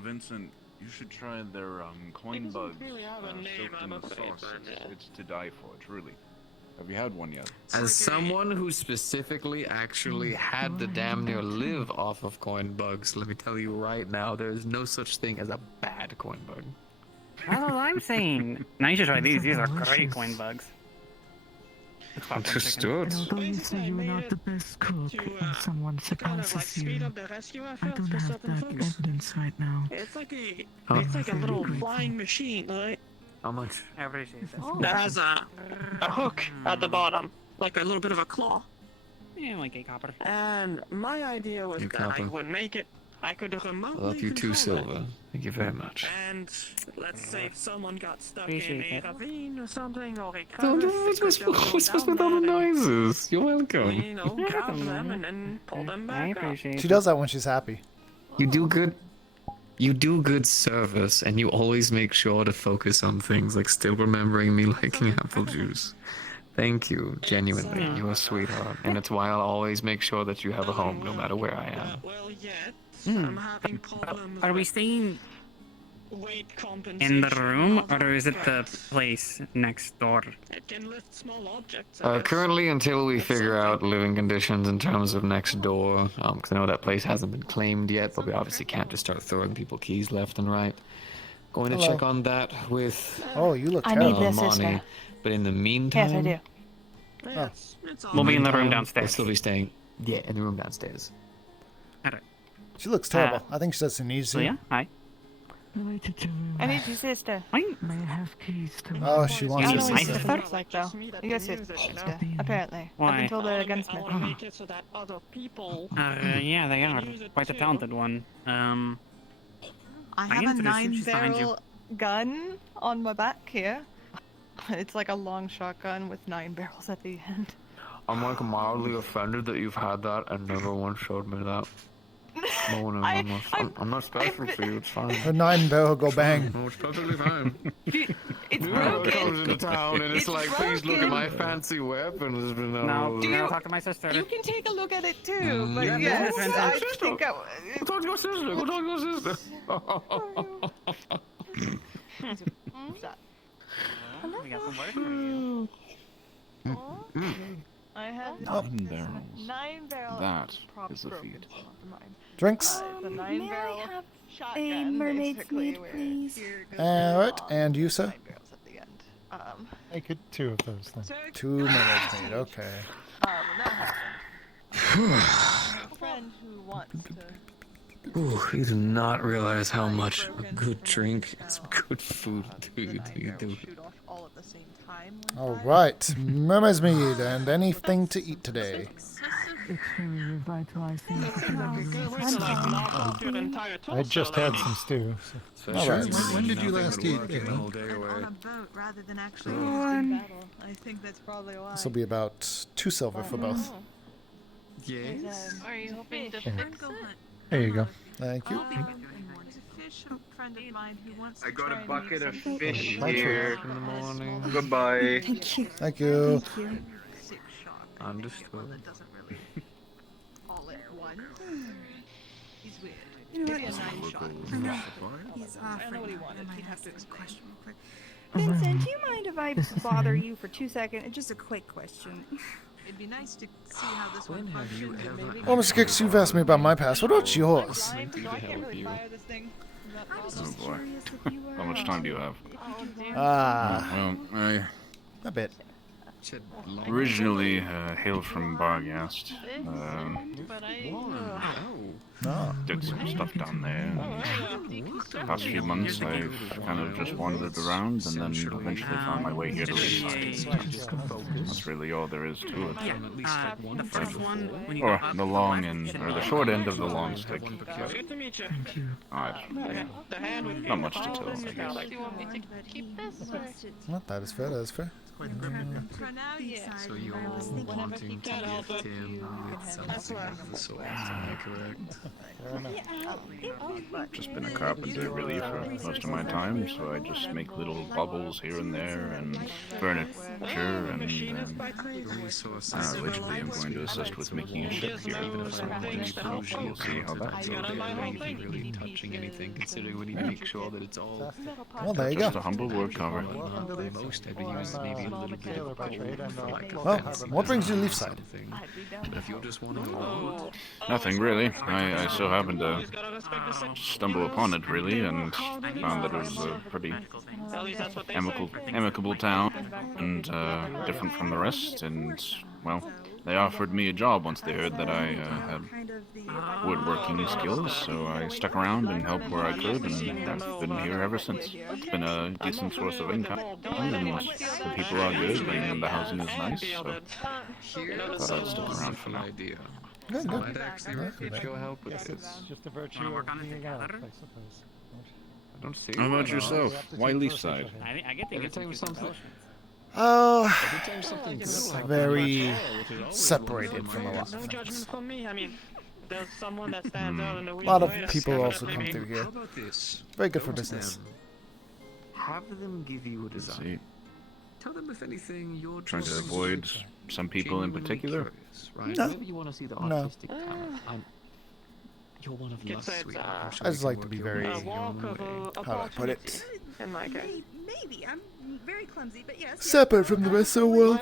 Vincent, you should try their coin doesn't bugs really have a name, soaked I'm in the afraid, sauce. but, It's to die for, truly. Have you had one yet? As someone who specifically actually had to damn near live off of coin bugs, let me tell you right now, there is no such thing as a bad coin bug. That's what I'm saying. Now you should try these. These are great coin bugs. Understood. And although you say you are not the best cook and someone surpasses you, I don't have that evidence right now. it's like a, Oh. it's like a little flying machine, right? How much? I appreciate that. That has a hook at the bottom, like a little bit of a claw. Yeah, like a copper. And my idea was You that I copper. would make it, I could remotely I love you too, control it. Silver. Thank you very much. And let's say if someone got stuck Appreciate in a it. ravine or something, or a Don't crevice, do they could just go what's down with all the there and, noises? You're welcome. you know, grab them and then pull them I back up. appreciate She does that when she's happy. You do good. You do good service, and you always make sure to focus on things like still remembering me liking apple juice. Thank you, genuinely. You're a sweetheart, and it's why I'll always make sure that you have a home, no matter where I am. Well, yet, I'm having problems Are we with staying weight in compensation. the room, or is it the place next door? It can lift small objects. I guess. Currently, until we figure out living conditions in terms of next door, because I know that place hasn't been claimed yet, but we obviously can't just start throwing people keys left and right. Going to Hello. check on that with Oh, you look I terrible. need this, Monty. sister. But in the meantime, Yes, I do. Yeah, it's all We'll be in the room We'll downstairs. still be staying, yeah, in the room downstairs. She looks terrible. I think she does some easy. So yeah, hi. Related to I need your sister. may I have keys to Oh, she wants I your don't know what sister. sister looks like though. Your sister, apparently. I've Why? been told they're a gunsmith. I want to make it so that other people. Yeah, they are. Quite a talented one. I I have a introduced you, she's behind you. 9-barrel gun on my back here. It's like a long shotgun with 9 barrels at the end. I'm like mildly offended that you've had that and never once showed me that. I'm not special to you, it's fine. Her 9-barrel go bang. No, it's perfectly fine. It's Broken. broken. Comes into town and it's like, please look at my fancy weapons. No, Do you you- talk to my sister. You can take a look at it too, but Yeah, yes, business I friends. think I... Go talk to your sister. Go talk to your sister. We got some work for you. I have 9 barrels. 9 barrels. That Props is a broken, feat. so not mine. Drinks? May I have a mermaid's mead, please? Alright, and you, sir? At the end. Make it 2 of those then. 2 mermaid's mead, okay. When that happened, a friend who wants to Ooh, you do not realize how much a good drink and some good food do you do. shoot off all at the same time. Alright, mermaid's mead and anything to eat today. It's very revitalizing. I just had some stew. So. Alright. When did you last eat? On a boat rather than actually in battle. I think that's probably why. This will be about 2 silver for both. Yes. Are you hoping to Okay. fix it? There you go. Thank you. I got a bucket of fish Thank you. here. In the morning. Goodbye. Thank you. Thank you. Thank you. Understood. All at once. He's weird. You know Maybe a what? 9 shot. I know he's I don't know what he wanted. He'd have to explain. question real quick. Vincent, do you mind if I bother you for 2 seconds? Just a quick question. It'd be nice to see how this one have you functions. ever- Well, Mr. Kicks, you've asked me about my past. What about yours? So I can't really fire this thing. Oh boy. How much time do you have? Ah, Well, a bit. I originally hailed from Barghast. Did some stuff down there. The past few months I've kind of just wandered around and then eventually found my way here to Leaside. That's really all there is to it. The first one, when you Or go up, the long end, or the short end of the long stick. Good to meet you. Alright. The hand would be Not much to tell, I guess. Do you want me to keep this? Or? Well, that is fair, that is fair. For now, yeah. So you're wanting to gift him with something of the sort, am I correct? Just been a carpenter really for most of my time, so I just make little bubbles here and there and furniture and eventually I'm going to assist with making a ship here at some point, so we'll see how that goes. Anything really touching anything, considering we need to make sure that it's all Well, there you go. Just a humble word cover. the most I'd use is maybe a little bit of gold for like a Well, fancy what brings you or Leafside? something. But if you're just wanting a load, Nothing really. I so happened to stumble upon it really and found that it was a pretty amicable town and different from the rest, and well, they offered me a job once they heard that I had woodworking skills, so I stuck around and helped where I could, and I've been here ever since. It's been a decent source of income, and the people are good, and the housing is nice, so I thought I'd stick around for now. idea. Good, So good. I'd actually recommend your help with this. Just a virtue of being out, I suppose. I don't see. How about yourself? Why Leafside? I get to Every get some time good something. potions. Oh, Every time something it's good happens, very which is always separated from a lot No of judgment things. from me. I mean, there's someone that stands out in the A week. lot of people also come through How here. about this? Very good for Go to business. them. Have them give you a design. See, Tell them if anything you're trying to just avoid some people in genuinely particular. curious, right? No. Whenever you want to see the No. artistic talent, you're one of It's us, a, sweetheart. I'm sure I we just can like to work be your very- way a your walk own of way. a How do I put it? in my case. Maybe. I'm very clumsy, but yes. Separate from the rest of the world.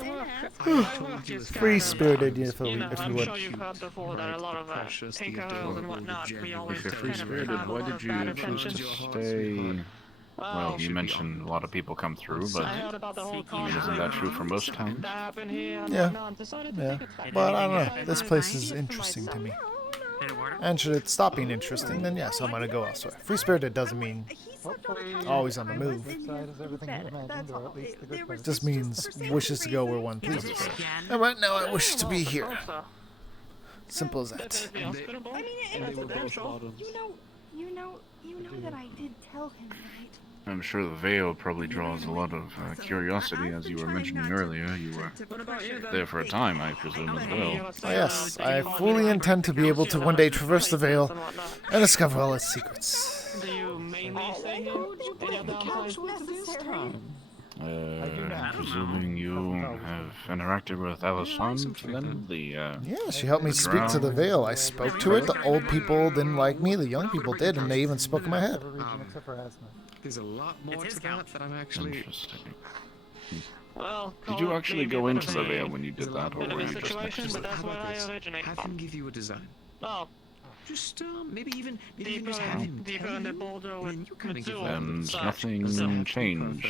Free-spirited, if you I'm would. sure you've heard before that a lot of Precious, the Tinkerers and adorable, whatnot, the we always If you're kind of free-spirited, have a why lot did of you bad choose to intentions. stay? Well, you mentioned a lot of people come through, but I heard about the whole isn't that true for most towns? that happened here and Yeah. whatnot, decided to Yeah. take it back. But I don't know. This place is interesting to me. And should it stop being interesting, then yes, I'm gonna go elsewhere. Free spirited doesn't mean always on the move. It just means wishes to go where one pleases. And right now I wish to be here. Simple as that. I mean, you know that I did tell him, right? I'm sure the veil probably draws a lot of curiosity, as you were mentioning earlier. You were there for a time, I presume, as well. Oh, yes, I fully intend to be able to one day traverse the veil and discover all its secrets. Do you mainly stay here in your downtime? Presuming you have interacted with Alessandra, then the Yeah, she helped me speak to the veil. I spoke to it. The old people didn't like me. The young people did, and they even spoke in my head. There's a lot more to that that I'm actually. Interesting. Well, Did you actually go into the veil when you did that, or were you just next situation, to but it? that's How where about I this? originate Have from. him give you a design. Oh, Just maybe even just have him deeper tell in the you, border and then you kind of give And him nothing changed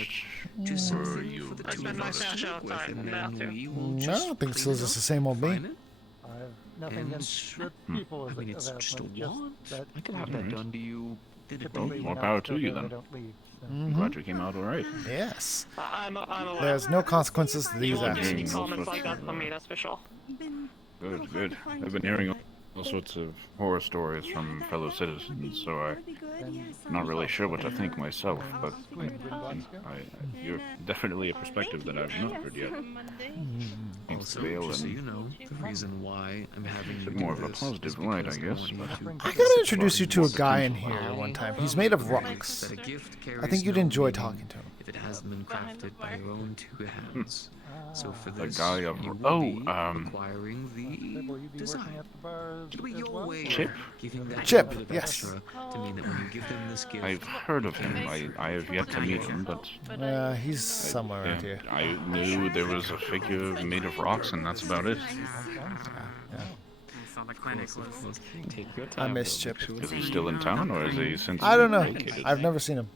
just for something you. for the I two spent of my us fair to share work of with, time and there then too. we will No, I just don't think clean so. it It's up, the same old me. refine it. I have nothing And against good I people. mean, it's just a want. that I could have that done to you in a typically day. More when power I'm to still you there, then. they don't leave. So. Glad you came out alright. Yes. I'm aware. There's no consequences to You these won't get any actions. comments like that from me, that's for sure. Good, good. I've been hearing all sorts of horror stories from fellow citizens, so I'm not really sure what to think myself, but you're definitely a perspective that I've not heard yet. Also, just so you know, the reason why I'm having you Bit do more of a this positive is light, I because guess, want but you I to gotta introduce you to a support guy the in people. here one time. He's made of rocks. That a gift I carries think you'd no enjoy meaning talking to him. if it hasn't been crafted by your own two hands. So for A this, guy of you will be acquiring the design. It'll be your way Chip? of giving that Chip, bit of yes. extra to mean that when you give them this gift, I've heard of him. I have yet to meet him, but He's somewhere around here. I knew there was a figure made of rocks, and that's about it. So the clinic was. Take your I time. miss Chip. Is he still in town, or is he since I don't know. vacated? I've never seen him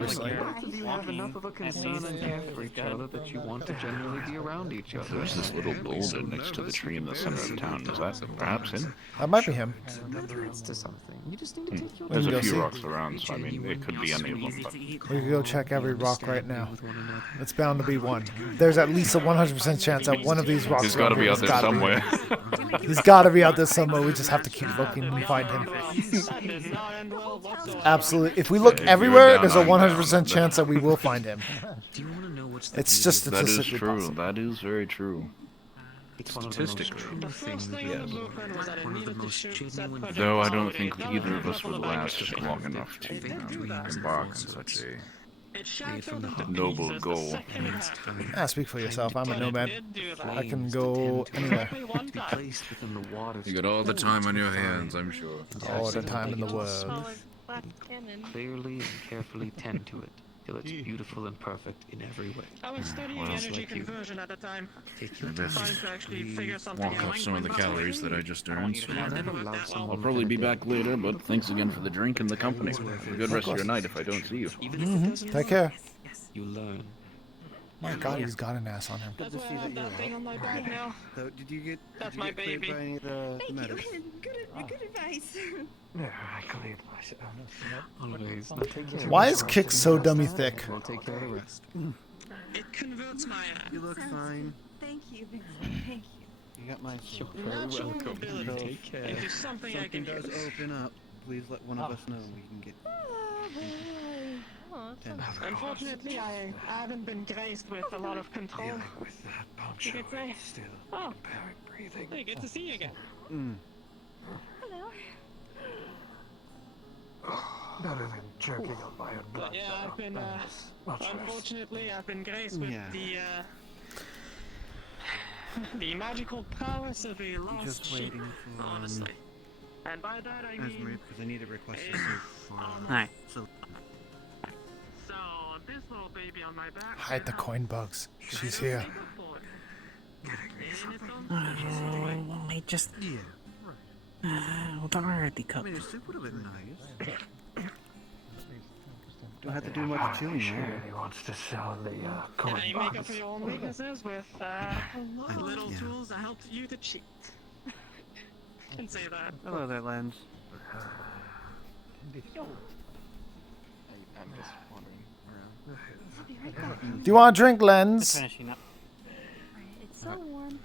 recently. You have enough of a concern and care for each other that you want to generally be around each other. There's this little boulder next to the tree in the center of town. Is that perhaps him? That might be him. It's to something. You just need to take your There's can a go few see. rocks around, so I mean, it could be any of them. But We could go check every rock right now. It's bound to be one. There's at least a 100% chance that one of these rocks. he's got to be out there somewhere. He's got to be out there somewhere. We just have to keep looking and find him. Absolutely. If we look everywhere, there's a 100% chance that we will find him. Do you want to know what's It's just That is statistically true. possible. That is very true. It's one of the most Statistically. true things that Yes. you one of the most genuine Though I things don't that think you either can of us would do. last long enough to embark on such a noble goal. Speak for yourself. I'm a nomad. I can go anywhere. You got all the time on your hands, I'm sure. All the time in the world. Clearly and carefully tend to it till it's beautiful and perfect in every way. I was studying energy conversion at the time. Take your I best Trying to actually figure something walk off out. some of the calories that I just earned. So never love someone I'll probably be back later, but thanks again for the drink and the company. Have a good rest of your night if I don't see you. Take care. You learn. My God, he's got an ass on him. That's why I have that thing on my back now. So, did you get? That's did you my get cleared baby. by any of the medics? Good advice. I cleared myself. Always. Now take care. Why is Kick so dummy thick? We'll take care of the rest. It converts my You look fine. Thank you, Vincent. Thank you. You got my support. natural welcome. ability Take care. into something I Something can does use. open up. Please let one of us know. We can get. Unfortunately, I haven't been graced with a lot of control. With that You poncho, could say. still Oh, impaired breathing. hey, good to see you again. Hello. Better than choking on my own blood. But yeah, I've been, much worse. unfortunately, I've been graced with Yeah. the magical prowess of a lost Just sheep, waiting for honestly. And by that I mean, because I need to request a a- suit for. Hi. So so this little baby on my back. Hide the coin bugs. She's here. I just. yeah. Hold on, already I cup. mean, a suit would have been nice. Don't have to do much chewing there. He wants to sell the Yeah, coin you make up box. for your own weaknesses with little Yeah. tools that help you to cheat. Can say that. Hello there, Lens. I'm just wandering around. Do you want a drink, Just Lens? finishing up. It's so warm.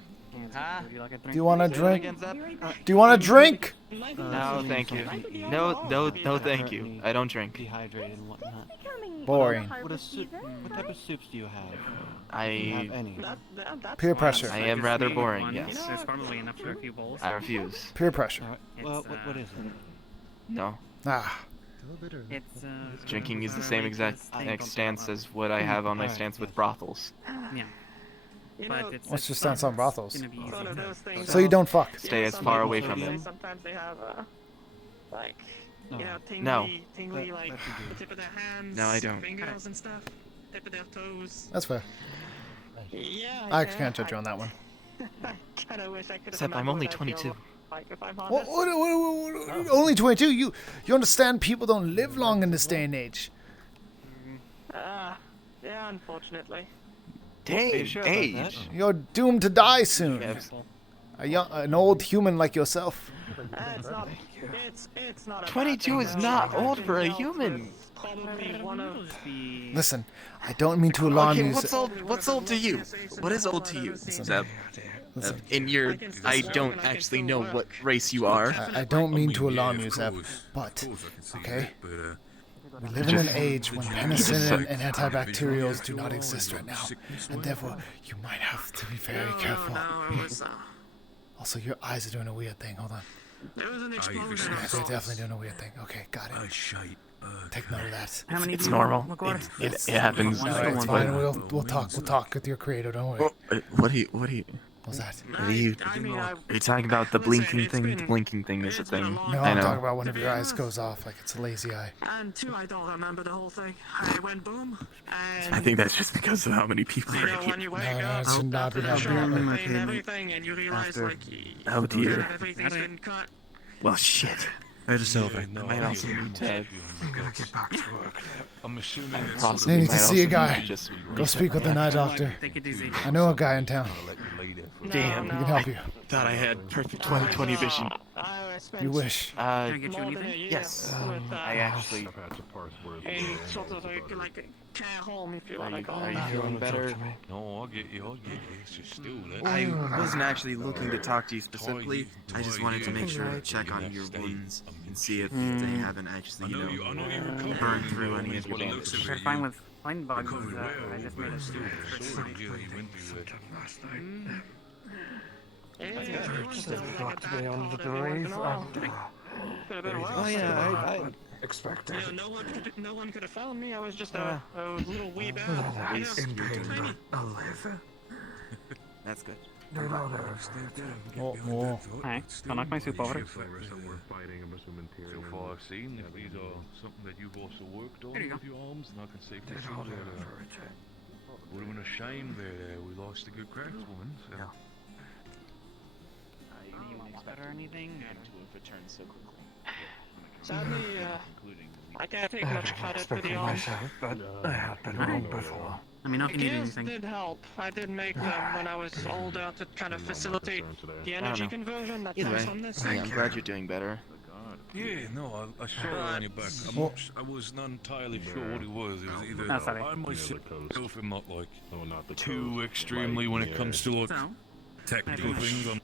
Would you like a drink? Do you want a Say that drink? again, Zepp? Do you want a drink? No, thank you. No, thank you. I don't drink. Dehydrated and whatnot. Boring. What type of soups do you have? I Any? Peer pressure. I am rather boring, One. yes. There's probably enough for a few bowls. I refuse. Peer pressure. Well, It's, what is it? No. Ah. It's Drinking is the same exact stance as what I have on my stance with brothels. Yeah. But it's, What's it's your stance fun. on brothels? It's gonna be easy. One of those things. So you don't fuck. Stay as far away from them. them. Sometimes they have like, tingly, No. tingly, like the tip of their hands, No, I don't. fingernails and stuff, tip of their toes. That's fair. Yeah. I can't judge you on that one. I kind of wish I could have. Except I'm only 22. like, if I'm honest. Only 22? You understand people don't live long in this day and age. Yeah, unfortunately. Dang, age. You're doomed to die soon. An old human like yourself. It's not. 22 is not old for a human. Probably one of the. Listen, I don't mean to alarm Okay, you. what's old to you? What is old to you, Zepp? In your, I don't actually know what race you are. I don't mean to alarm you, Zepp, but, okay? We live in an age when penicillin and antibacterials do not exist right now, and therefore you might have to be very careful. Also, your eyes are doing a weird thing. Hold on. There was an explosion. Yeah, they're definitely doing a weird thing. Okay, got it. Take note of that. How many it's normal. It happens. No, it's fine. We'll talk with your creator. Don't worry. What do you? What's that? Are you talking about the blinking thing? The blinking thing is a thing. No, I I'm know. talking about whenever your eyes goes off like it's a lazy eye. And two, I don't remember the whole thing. I went boom, and I think that's just because of how many people are when you wake No, up, it should not be happening. and everything, and you realize like Oh dear. everything's been cut. Well, shit. It is over. I might also need to. I'm gonna get back to work. I'm assuming. I need to see a guy. Go speak with the eye doctor. Take it easy. I know a guy in town. Damn. He can help you. Thought I had perfect 20/20 vision. You wish. Can I get you anything? Yes. I actually. In sort of like a care home, if you want to call Are it you that. feeling better? No, I'll get you. It's just still that. I wasn't actually looking to talk to you specifically. I just wanted to make sure to check on your wounds and see if they haven't actually, burned through any of your bandages. They're fine with fine bugs. I just made a soup. Got to be on the brave. Oh yeah, I expected. No one could have found me. I was just a little wee bear. In pain, but alive. That's good. They're not ours. Hey, I'll knock my soup over. So far I've seen, if these are something that you've also worked on with your arms, then I can say for sure that would have been a shame that we lost a good craftswoman. So. You want water or anything? Sadly, I can't take much credit for the arms. myself, but I have been wrong before. Let me know if you need Gears anything. did help. I did make them when I was older to kind of facilitate the energy conversion that comes from this. Hey, I'm glad you're doing better. Yeah, no, I saw it on your back. I was not entirely sure what it was. It was either I myself am not like too extremely when it comes to like technical things.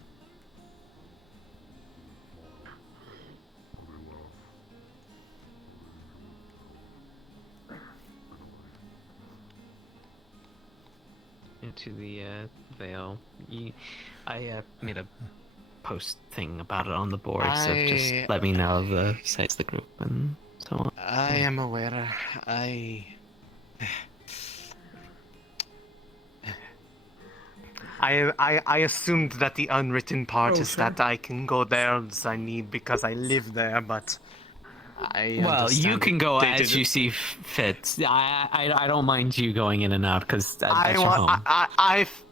Into the veil. I made a post thing about it on the board, so just let me know the size of the group and so on. I am aware. I assumed that the unwritten part is that I can go there as I need because I live there, but well, you can go as you see fit. I don't mind you going in and out because that's your home.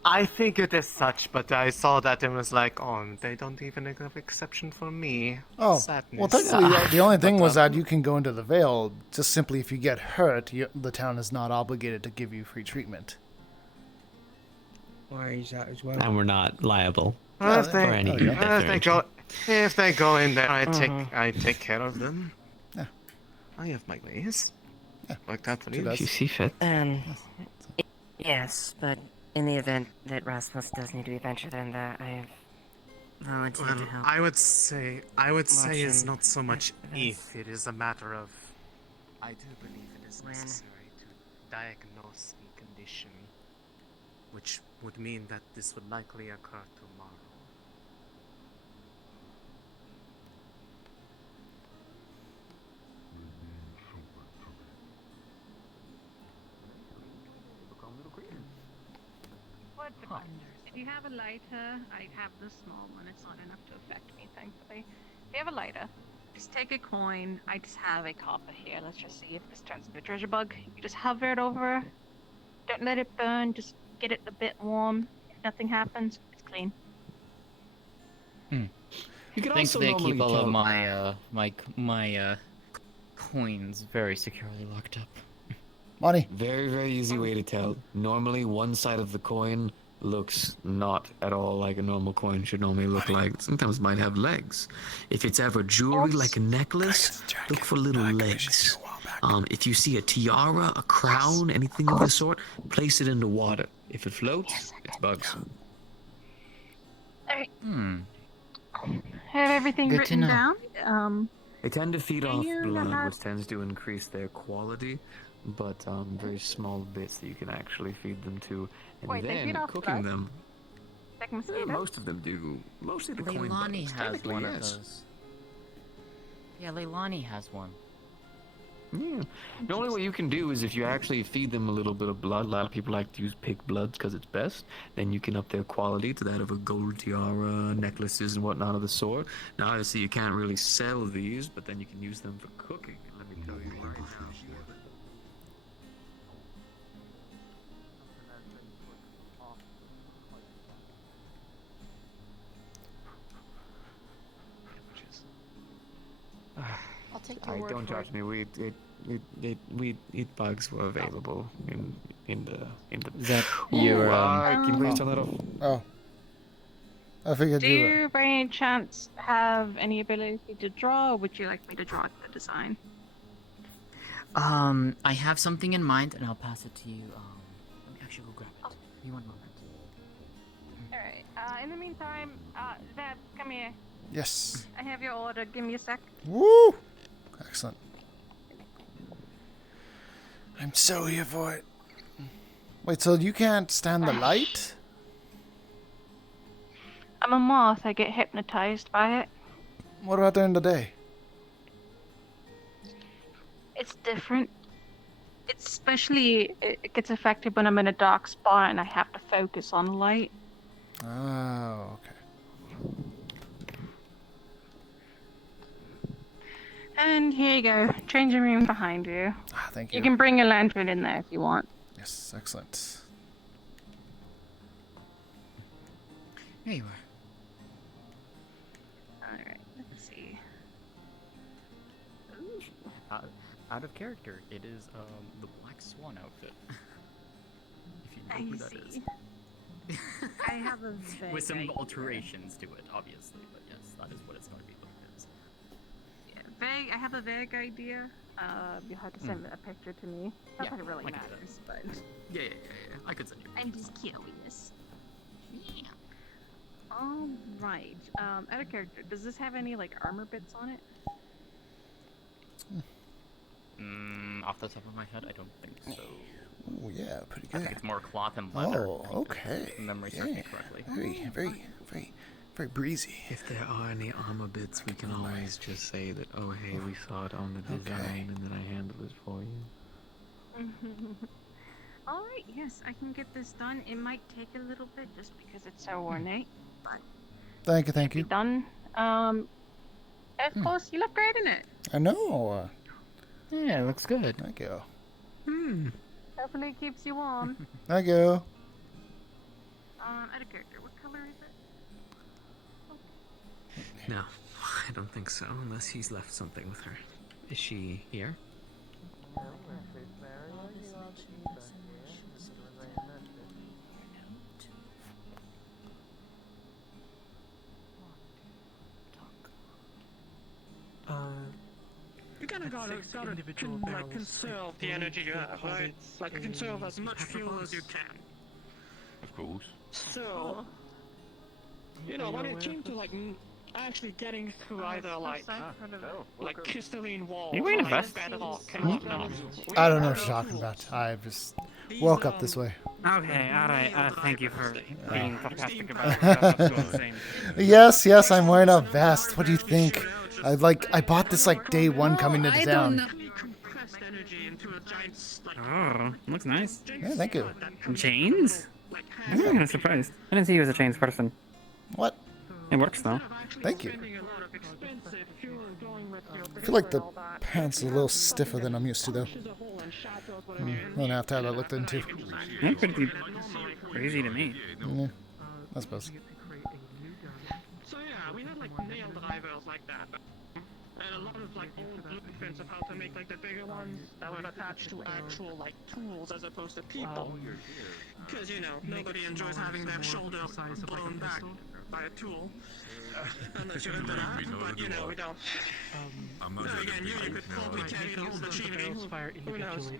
I figured as such, but I saw that and was like, oh, they don't even have exception for me. Oh, Sadness. well, technically, the only thing was that you can go into the Vale just simply if you get hurt. The town is not obligated to give you free treatment. Why is that as well? And we're not liable Yeah, for any. If they go in there, I take care of them. Yeah. I have my ways. Yeah. Like that for She you. does. If you see fit. Yes, but in the event that Rasmus does need to be ventured in there, I have volunteered to help. I would say it's him not so much if, it is a matter of I do believe it is necessary to diagnose the condition, which would mean that this would likely occur tomorrow. If you have a lighter, I have the small one. It's not enough to affect me, thankfully. If you have a lighter, just take a coin. I just have a copper here. Let's just see if this turns into a treasure bug. You just hover it over. Don't let it burn. Just get it a bit warm. If nothing happens, it's clean. You can Thankfully, I also keep all normally of my coins very securely locked up. Money. Very easy way to tell. Normally, one side of the coin looks not at all like a normal coin should normally look like. Sometimes it might have legs. If it's ever jewelry like a necklace, look for little legs. If you see a tiara, a crown, anything of the sort, place it in the water. If it floats, it's bugs. Alright. Hmm. Have everything Good to written know. down. They tend to feed Do off you blood, have- which tends to increase their quality, but very small bits that you can actually feed them to, and Wait, they then feed off cooking blood? them. Like mosquitoes? Most of them do. Mostly the coin Leilani bugs. has Technically, one yes. of those. Yeah, Leilani has one. Yeah. The only way you can do is if you actually feed them a little bit of blood. A lot of people like to use pig blood because it's best. Then you can up their quality to that of a gold tiara, necklaces, and whatnot of the sort. Now, obviously, you can't really sell these, but then you can use them for cooking. And let me tell you right now. I'll take your word Don't for judge it. me. We bugs were available in the. Zepp, Ooh, you can you please turn that off? Oh. I figured Do you were. you, by any chance, have any ability to draw, or would you like me to draw the design? I have something in mind, and I'll pass it to you. Let me actually go grab it. Give me 1 moment. Alright, in the meantime, Zepp, come here. Yes. I have your order. Give me a sec. Woo! Excellent. I'm so here for it. Wait, so you can't stand the light? I'm a moth. I get hypnotized by it. What about during the day? It's different. It's especially, it gets affected when I'm in a dark spot and I have to focus on the light. Oh, okay. And here you go. Changing room behind you. Ah, thank you. You can bring a lantern in there if you want. Yes, excellent. Here you are. Alright, let's see. Out of character, it is the Black Swan outfit. If you know I who that is. see. I have a vague With some idea. alterations to it, obviously, but yes, that is what it's going to be looking as. I have a vague idea. You'll have to send a picture to me. Not Yeah, that it really I can do that. matters, but Yeah, I could send you. I'm just curious. Yeah. All right. Out of character, does this have any like armor bits on it? Off the top of my head, I don't think so. Oh yeah, pretty I good. think it's more cloth and leather. Oh, okay. If memory serves me correctly. Very breezy. If there are any armor bits, we can always just say that, oh hey, we saw it on the design, and then I handle it for you. All right. Yes, I can get this done. It might take a little bit just because it's so ornate, but Thank you. done. Of course, you look great in it. I know. Yeah, it looks good. Thank you. Definitely keeps you warm. Thank you. Out of character, what color is it? No, I don't think so, unless he's left something with her. Is she here? You kind of gotta conserve the energy you have, right? Like conserve as much fuel as you can. Of course. So, you know, when it came to like actually getting through either like crystalline walls, You wearing a like vest? bedrock and whatnot. I don't know what you're talking about. I just woke up this way. Okay, alright, thank you for being sarcastic about it. That's what I'm saying. Yes, I'm wearing a vest. What do you think? I bought this like day one coming into town. Oh, looks nice. Yeah, thank you. Chains? I'm kind of surprised. I didn't see you as a chains person. What? It works though. Thank you. I feel like the pants are a little stiffer than I'm used to, though. Then after I looked into. Yeah, pretty crazy to me. Yeah, I suppose. So yeah, we had like nailed survivors like that. And a lot of like old blueprints of how to make like the bigger ones that were attached to actual like tools as opposed to people. Because you know, nobody enjoys having their shoulder blown back by a tool. Unless you're into that, but you know, we don't. Then again, you could probably carry the whole machinery. Who knows?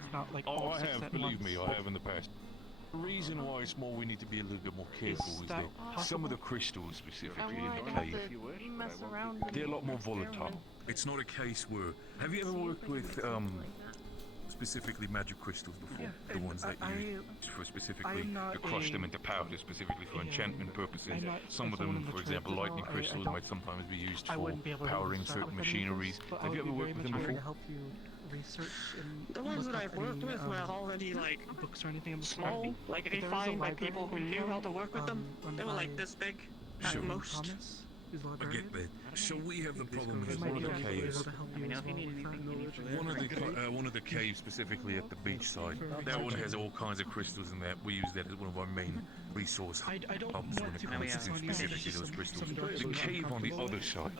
Oh, I have, believe me, I have in the past. The reason why it's more we need to be a little bit more careful is that some of the crystals specifically in the cave, they're a lot more volatile. It's not a case where... Have you ever worked with specifically magic crystals before? Yeah. The ones that you use for specifically to crush them into powder, specifically for enchantment purposes. Some of them, for example, lightning crystals might sometimes be used for powering certain machineries. Have you ever worked with them before? The ones that I've worked with were already like books or anything small, like refined by people who knew how to work with them. They were like this big at most. I get that. So we have the problem with one of the caves. One of the caves specifically at the beachside. That one has all kinds of crystals in that. We use that as one of our main resource hubs when it comes to specifically those crystals. The cave on the other side,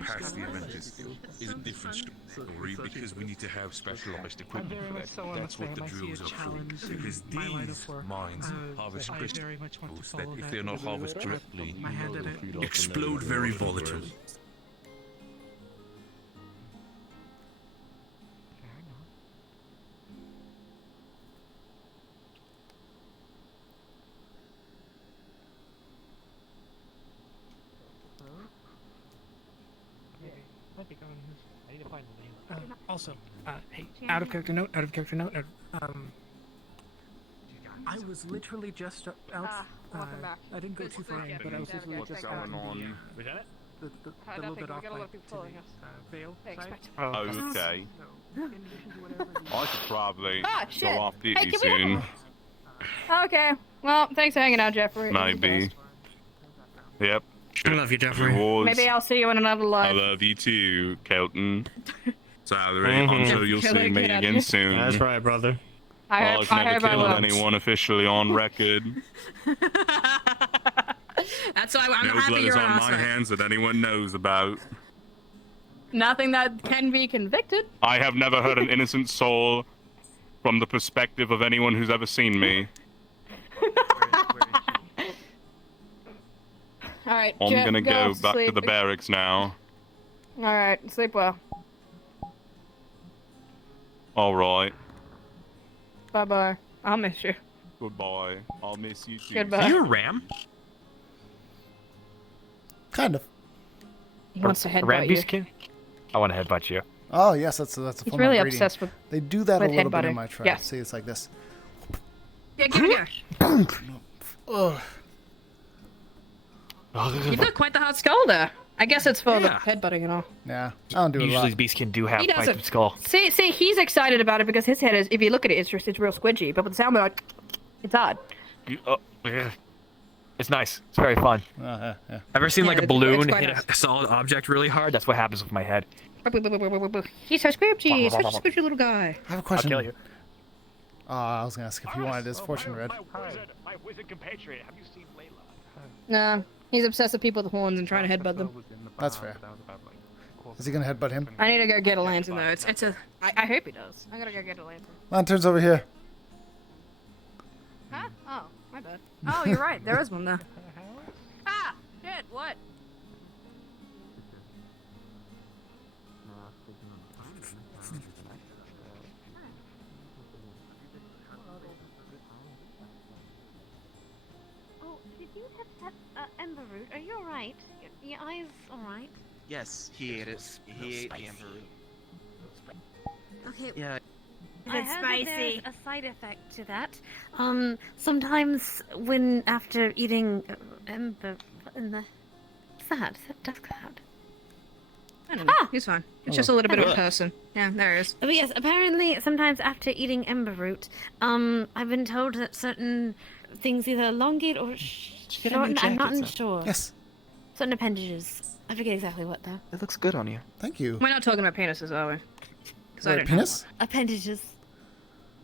past the Aventus, is a different story because we need to have specialized equipment for that. That's what the drills are for. Because these mines harvest crystals that, if they're not harvested directly, explode very volatile. I need to find the name. Also, hey, out of character note. I was literally just out. Welcome back. I didn't go too far in, but I was literally just out in the little bit off by Vale side. Oh, okay. I should probably shit. go off duty Hey, can we soon. Okay. Well, thanks for hanging out, Jeffrey. Maybe. Yep. I love you, Jeffrey. Maybe I'll see you in another life. I love you too, Kelton. Salary. I'm sure you'll see me again soon. That's right, brother. I've never killed anyone officially on record. That's why I'm No happy blood is you're on my awesome. hands that anyone knows about. Nothing that can be convicted. I have never hurt an innocent soul from the perspective of anyone who's ever seen me. All right, I'm Jeff, gonna go back to sleep. the barracks now. All right, sleep well. Alright. Bye bye. I'll miss you. Goodbye. I'll miss you too. Goodbye. You a ram? Kind of. He wants to headbutt Ram you. Beastkin? I want to headbutt you. Oh yes, that's a He's form really of breeding. obsessed with. They do that a with little bit headbutting. in my tribe. Yeah. See, it's like this. Yeah, give it here. Ugh. You've got quite the hot skull there. I guess it's for the Yeah. headbutting and all. Yeah, I don't do it a Usually lot. Beastkin do have He quite doesn't. some skull. See, he's excited about it because his head is. If you look at it, it's real squidgy. But with the sound, like, it's odd. Yeah. It's nice. It's very fun. Yeah. Ever seen Yeah, like a it's balloon quite hit nice. a solid object really hard? That's what happens with my head. He's so squidgy. Such a squidgy little guy. I have a question. I'll kill you. I was gonna ask if you wanted his fortune read. My wizard compatriot. Have you seen Layla? No, he's obsessed with people with horns and trying to headbutt them. That's fair. Is he gonna headbutt him? I need to go get a lantern though. It's a. I hope he does. I gotta go get a lantern. Lantern's over here. Huh? Oh, my bad. Oh, you're right. There is one there. Ah, shit. What? Oh, did you have that ember root? Are you alright? Your eyes alright? Yes, he ate it. He ate the ember root. Okay. Yeah. I heard that there's a side effect to that. Sometimes when after eating ember in the sad, death cloud. I don't know. He's fine. It's just a little bit of a person. Yeah, there he is. But yes, apparently sometimes after eating ember root, I've been told that certain things either elongate or shorten. I'm not sure. Yes. Certain appendages. I forget exactly what though. It looks good on you. Thank you. We're not talking about penises, are we? 'Cause I Wait, don't penis? Appendages.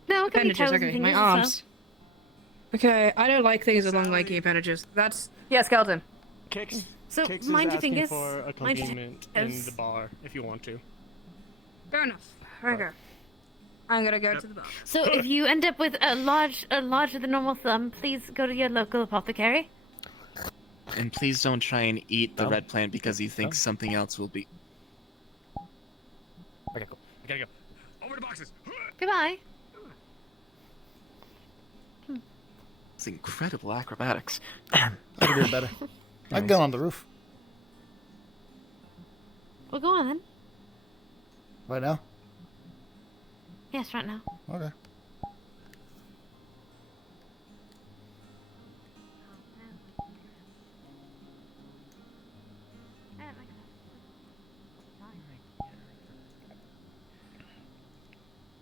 No, it could be Appendages, toes and okay. fingers My as well. arms. Okay, I don't like things with long leggy appendages. That's... Yeah, skeleton. Kicks. So Kix is mind your asking fingers. for Mind your accompaniment in toes. the bar if you want to. Fair enough. Rigor. I'm gonna go to the bar. So if you end up with a larger than normal thumb, please go to your local apothecary. And please don't try and eat the red plant because you think something else will be. Okay, cool. I gotta go. Over the boxes. Goodbye. It's incredible acrobatics. I can do it better. I can get on the roof. Well, go on then. Right now? Yes, right now. Okay.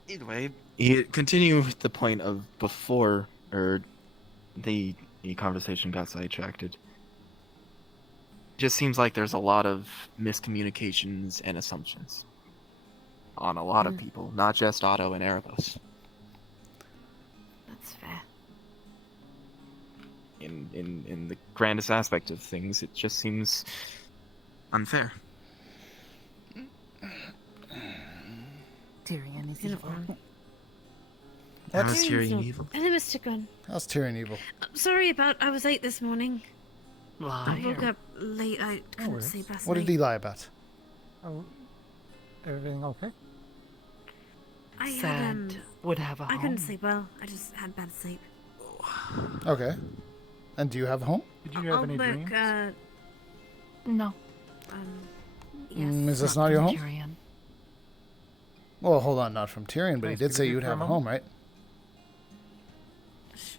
Either way, you continue with the point of before, or the conversation got sidetracked. Just seems like there's a lot of miscommunications and assumptions on a lot of people, not just Otto and Erebos. That's fair. In the grandest aspect of things, it just seems unfair. Tyrion is evil. How is Tyrion evil? Hello, Mr. Gunn. How's Tyrion evil? Sorry about I was late this morning. I Liar. woke up late. I couldn't worries. sleep last What night. did he lie about? Oh, everything okay? I had, Sad would have a I couldn't home. sleep well. I just had bad sleep. Okay. And do you have a home? Did you have any look, dreams? No. Yes. Is this not your home? Tyrion. Well, hold on, not from Tyrion, but he Nice. did Could say we you do would it for a have a moment? home, right?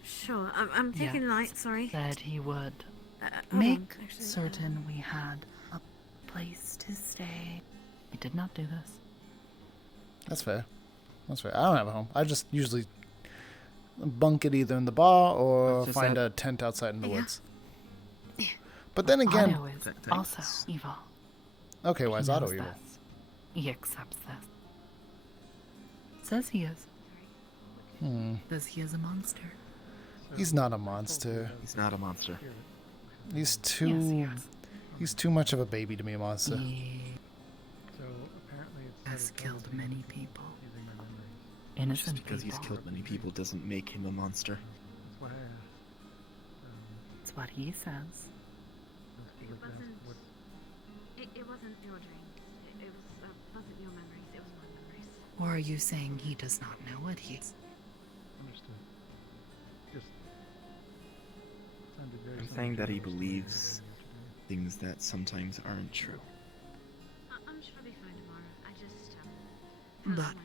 Sure. I'm taking Yes, light. Sorry. Said he would Hold on, make actually, certain we had a place to stay. He did not do this. That's fair. That's fair. I don't have a home. I just usually bunk it either in the bar or Just find that- a tent outside in the Yeah. woods. But then again, Otto is also evil. okay, why is He Otto knows evil? this. He accepts this. Says he is. Says he is a monster. He's not a monster. He's not a monster. He's too. Yes, he is. He's too much of a baby to be a monster. He has killed many people. Innocent Just because he's people. killed many people doesn't make him a monster. That's what he says. It wasn't your dreams. It wasn't your memories. It was my memories. Or are you saying he does not know what he's... I'm saying that he believes things that sometimes aren't true. I'm sure I'll be fine tomorrow. I just But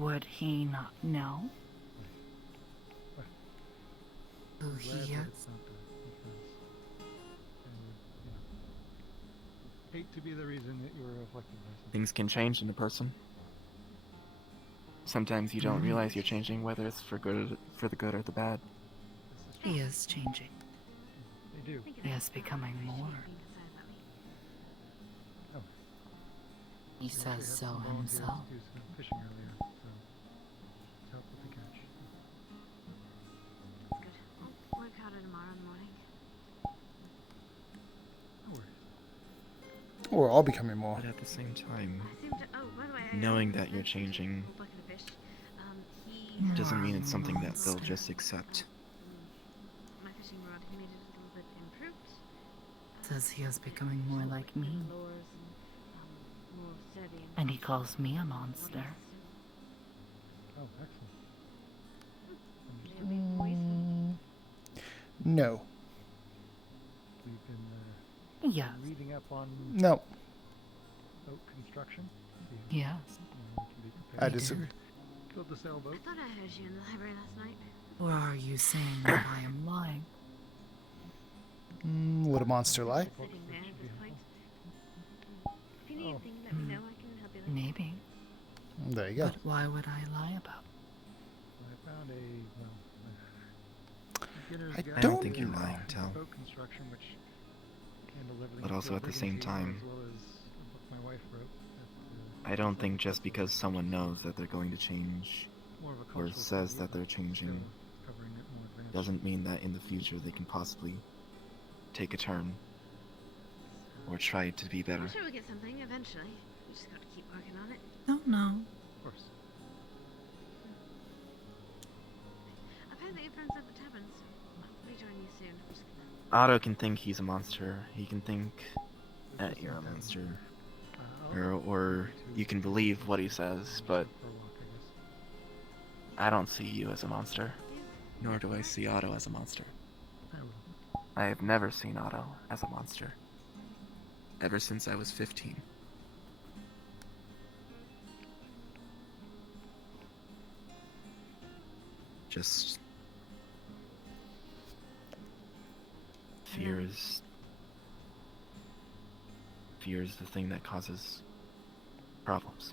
would he not know who he is? Hate to be the reason that you were afflicted by something. Things can change in a person. Sometimes you don't realize you're changing, whether it's for good, for the good or the bad. He is changing. They do. He is becoming more. He says so himself. Do some fishing earlier, so to help with the catch. That's good. I'll work harder tomorrow in the morning. No worries. Or I'll becoming more. But at the same time, I seem to. Oh, by the way, knowing that you're changing bucket of fish. You doesn't are mean a it's something that they'll monster. just accept. My fishing rod, he made it a little bit improved. Says he is becoming more like me. Lures and more sturdy And he calls me a monster. Oh, excellent. No. We've been Yes. reading up on No. boat construction. Yes. I disagree. Build the sailboat. I thought I heard you in the library last night. Or are you saying that I am lying? Would a monster lie? Sitting there at this point. If you need anything, let me know. I can help you. Maybe. There you go. But why would I lie about? I found a beginner's I guide I don't to think you're lying, Tal. boat construction, which handled everything But also from at the rigging same so far, time, as well as a book my wife wrote. I don't think just because someone knows that they're going to change More of a or cultural says study, that they're changing covering it more advanced. doesn't mean that in the future they can possibly take a turn or try to be better. I'm sure we'll get something eventually. We just got to keep working on it. No. Of course. I've heard that your friends at the tavern, so I'll rejoin you soon. I'm just Otto can think he's a monster. He can think that you're a monster. Or you can believe what he says, but I don't see you as a monster. Nor do I see Otto as a monster. I have never seen Otto as a monster. Ever since I was 15. Just fear is the thing that causes problems.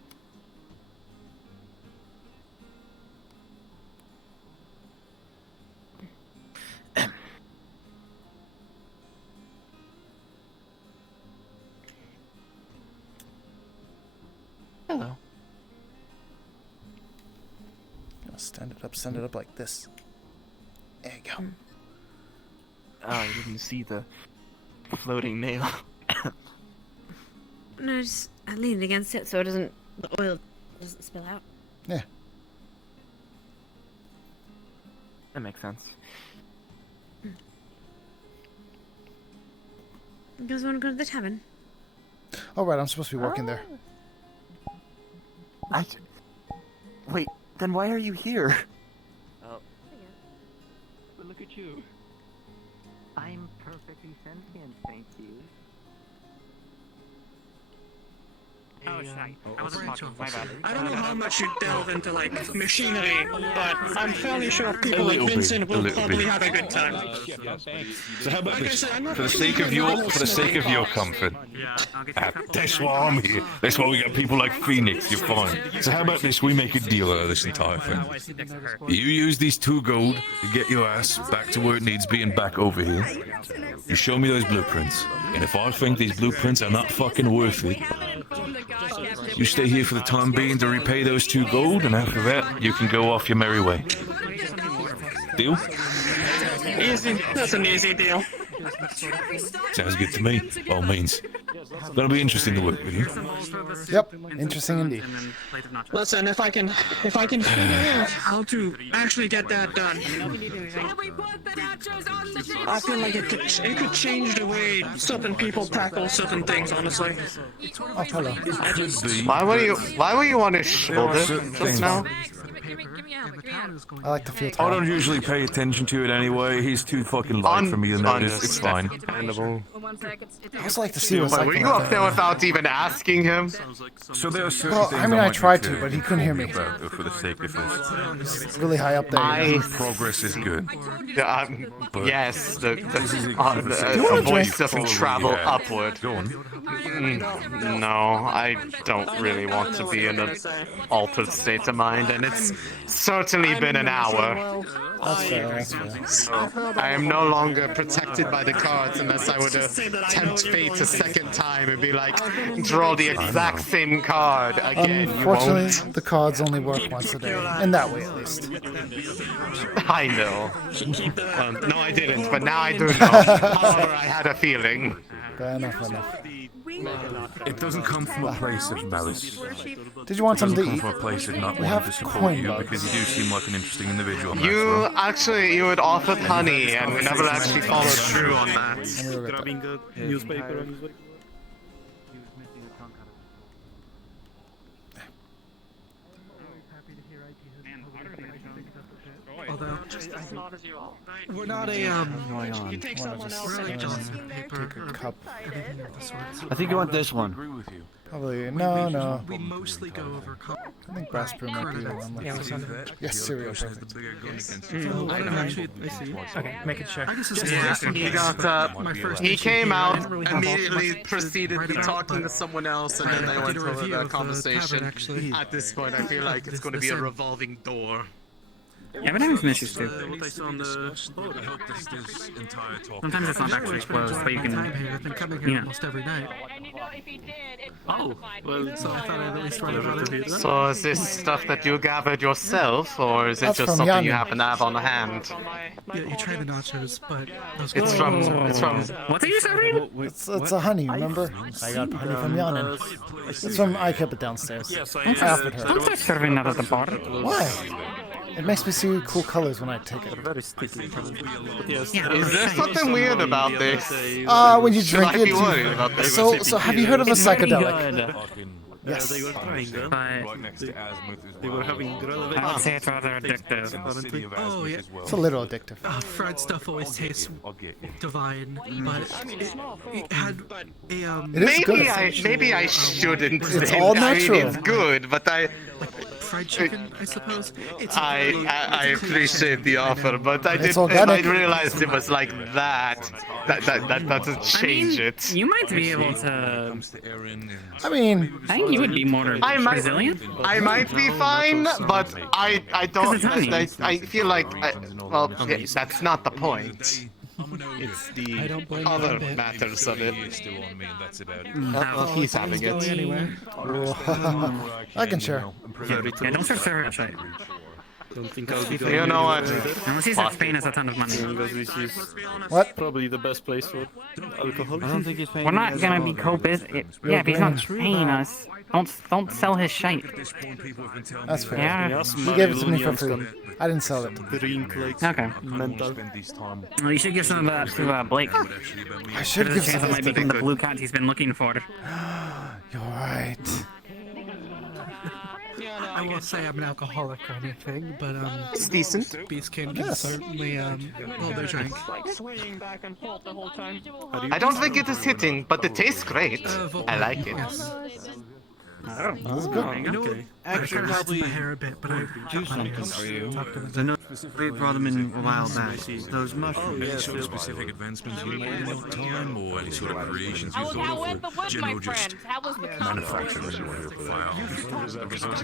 Hello. Stand it up like this. There you go. Oh, you didn't see the floating nail. No, just I leaned against it so the oil doesn't spill out. Yeah. That makes sense. You guys want to go to the tavern? Oh, right, I'm supposed to be working there. Wait, then why are you here? Oh. But look at you. I'm perfectly sentient, thank you. Oh, shite. I wasn't talking. My bad. I don't know how much you delve into like machinery, but I'm fairly sure people like Vincent will probably have a good time. So how about Like I this? said, I'm not For the really sake of good your at comfort. That's why I'm here. That's why we got people like Phoenix. You're fine. So how about this? We make a deal out of this entire thing. You use these 2 gold to get your ass back to where it needs being, back over here. You show me those blueprints, and if I think these blueprints are not fucking worth it, you stay here for the time being to repay those 2 gold, and after that, you can go off your merry way. Deal? Easy. That's an easy deal. Sounds good to me. By all means. That'll be interesting to work with you. Yep, interesting indeed. Listen, if I can figure out how to actually get that done, I feel like it could change the way certain people tackle certain things, honestly. Oh, hello. Why were you on his shoulder just now? I like to feel I don't usually pay attention to it anyway. He's too fucking light for me to notice. It's fine. I also like to see what's like. Were you up there without even asking him? So there are certain Well, things I mean, I might tried need to, but he couldn't hear me. about, though, for the sake of this. It's really high up there. Progress is good. Yes, the you want a voice drink? doesn't travel upward. Go on. No, I don't really want to be in an altered state of mind, and it's certainly been an hour. That's fair, that's fair. I am no longer protected by the cards unless I were to tempt fate a second time and be like, draw the exact same card again. Unfortunately, You won't. the cards only work once a day. In that way, at least. I know. No, I didn't, but now I do know. However, I had a feeling. Enough. It doesn't come from a place of malice. Did you want something to It doesn't eat? come from a place of not We wanting have to support coin you bugs. because you do seem like an interesting individual. You had offered honey, and we never actually followed through on that. Grabbing a newspaper. Although, we're not a You take someone else and Take a cup. I think you want this one. Probably. No. We mostly go over. I think brass brew might be the one. Yeah, we saw that. Yes, cereal. Perfect. I know. Actually, I see. Okay, make it sure. He got he came out, immediately proceeded to be talking to someone else, and then they went over the conversation. At this point, I feel like it's going to be a revolving door. Yeah, but having some issues too. What I saw on the board. I hope this entire talk. Sometimes it's not actually closed, but you can. I've been coming here Yeah. almost every night. Oh, well, So I thought I'd at least run it over here. So is this stuff that you gathered yourself, or is it That's just from something you Yanni. happen to have on hand? Yeah, you try the nachos, but those It's from. What are you serving? It's a honey, remember? I got honey from Yanin. It's from, I kept it downstairs. I offered her. Don't start serving that at the bar. Why? It makes me see cool colors when I take it. very sticky. Is there something weird about this? When you Should drink I it. be worried about this? So have you heard of a It's very psychedelic? good. Yes. They were trying But right next to Azimuth as well. They were having I would say it's rather addictive. Oh, yeah. It's a little addictive. Fried stuff always tastes divine, but it had a It is good. Maybe I shouldn't. It's say all that. I mean, natural. it's good, but fried chicken, I suppose. I appreciate the offer, but I It's didn't. I organic. realized it was like that. That doesn't change it. You might be able to. I mean, I think you would be more resilient. I might be fine, but I don't. I feel like. That's not the point. It's the other matters of it. Well, he's having it. Anyway. I can share. Yeah, don't start serving shit. Don't think I'll be You know what? Unless he's in Spain has a ton of money. What? Probably the best place for alcohol. I don't think he's paying. We're not gonna be co-business. Yeah, if he's not paying us, don't sell his shite. That's fair. Yeah. He gave it to me for free. I didn't sell it. Okay. Mental. Well, you should give some of that to Blake. I should There's a give chance some. it might become the blue cat he's been looking for. You're right. I won't say I'm an alcoholic or anything, but It's decent. Beastkin can Yes. certainly hold their drink. Swinging back and forth the whole time. I don't think it is hitting, but it tastes great. I like it. That's good. You know, Actually, I probably my hair a bit, but I do something for you. talked to them. I know we brought them in a while back. Those mushrooms. Any sort of specific advancements you made in that time, or any sort of creations you thought How of, went the or wood, my general just friend? How was the manufacturing that you wanted to file?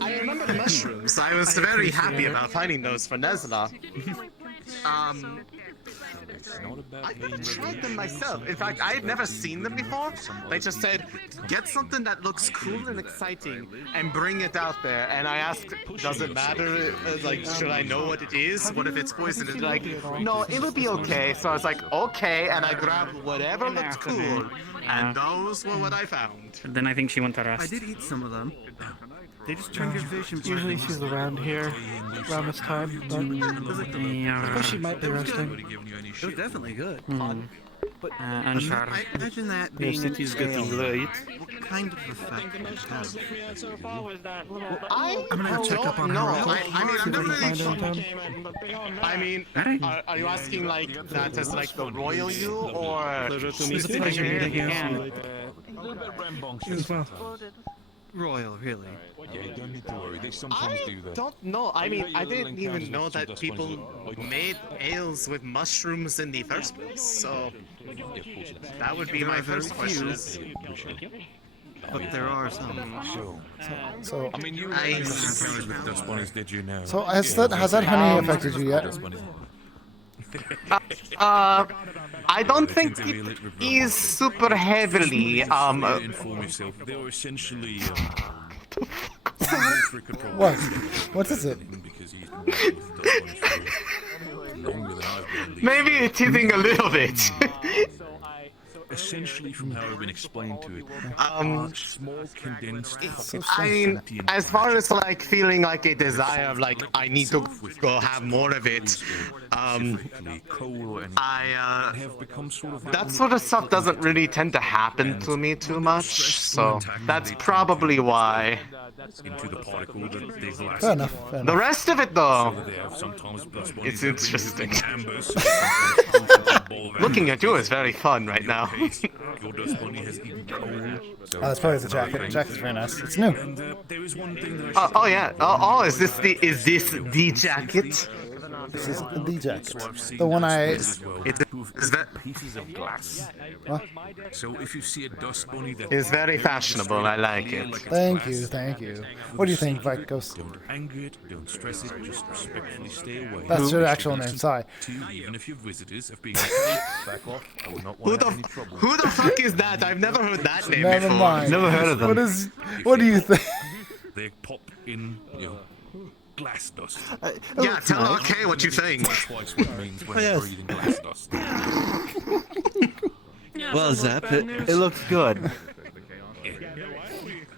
I remember the mushrooms. I was very happy about finding those for Nesla. I could have tried them myself. In fact, I had never seen them before. They just said, get something that looks cool and exciting and bring it out there. And I asked, does it matter? Like, should I know what it is? What if it's poison? And they're like, no, it'll be okay. So I was like, okay. And I grabbed whatever looked cool. And those were what I found. Then I think she went to I rest. did eat some of them. They just turned your vision. Usually she's around here, around this time. But I suppose she might be resting. It was definitely good. But Uncharted. I imagine that being Yes, it is getting late. What kind of effect would it have? I'm gonna check up on her. I mean, are you asking like that as like the royal you, or? She's a pleasure meeting you. As well. Royal, really. Yeah, you don't need to worry. They sometimes do that. Don't know. I mean, I didn't even know that people made ales with mushrooms in the first place. So that would be my first question. But there are some. So I mean, you were with Dust Bunnies, did you know? So has that honey affected you yet? I don't think it is super heavily. Inform yourself. They are essentially. What? What is it? Maybe it's hitting a little bit. Essentially, from how I've been explained to it, small condensed. I mean, as far as like feeling like a desire of like I need to go have more of it, that sort of stuff doesn't really tend to happen to me too much, so that's probably why. Into the particle that they've lasted. Fair enough. The rest of it though, it's interesting. Looking at you is very fun right now. Oh, that's probably the jacket. The jacket's very nice. It's new. Oh yeah. Oh, is this the jacket? This is the jacket. The one I. Is that pieces of glass? What? So if you see a dust bunny that It's very fashionable. I like it. Thank you, thank you. What do you think, Vikos? Don't anger it, don't stress it, just respectfully stay away. That's your actual name. Sorry. Even if your visitors have been back off, I will not Who want the any trouble. who the fuck is that? I've never heard that name Never before. mind. Never heard of them. What do you think? They pop in, glass dust. Yeah, tell okay what you think. That's twice what it means when breathing glass dust. Well, Zepp, it looks good.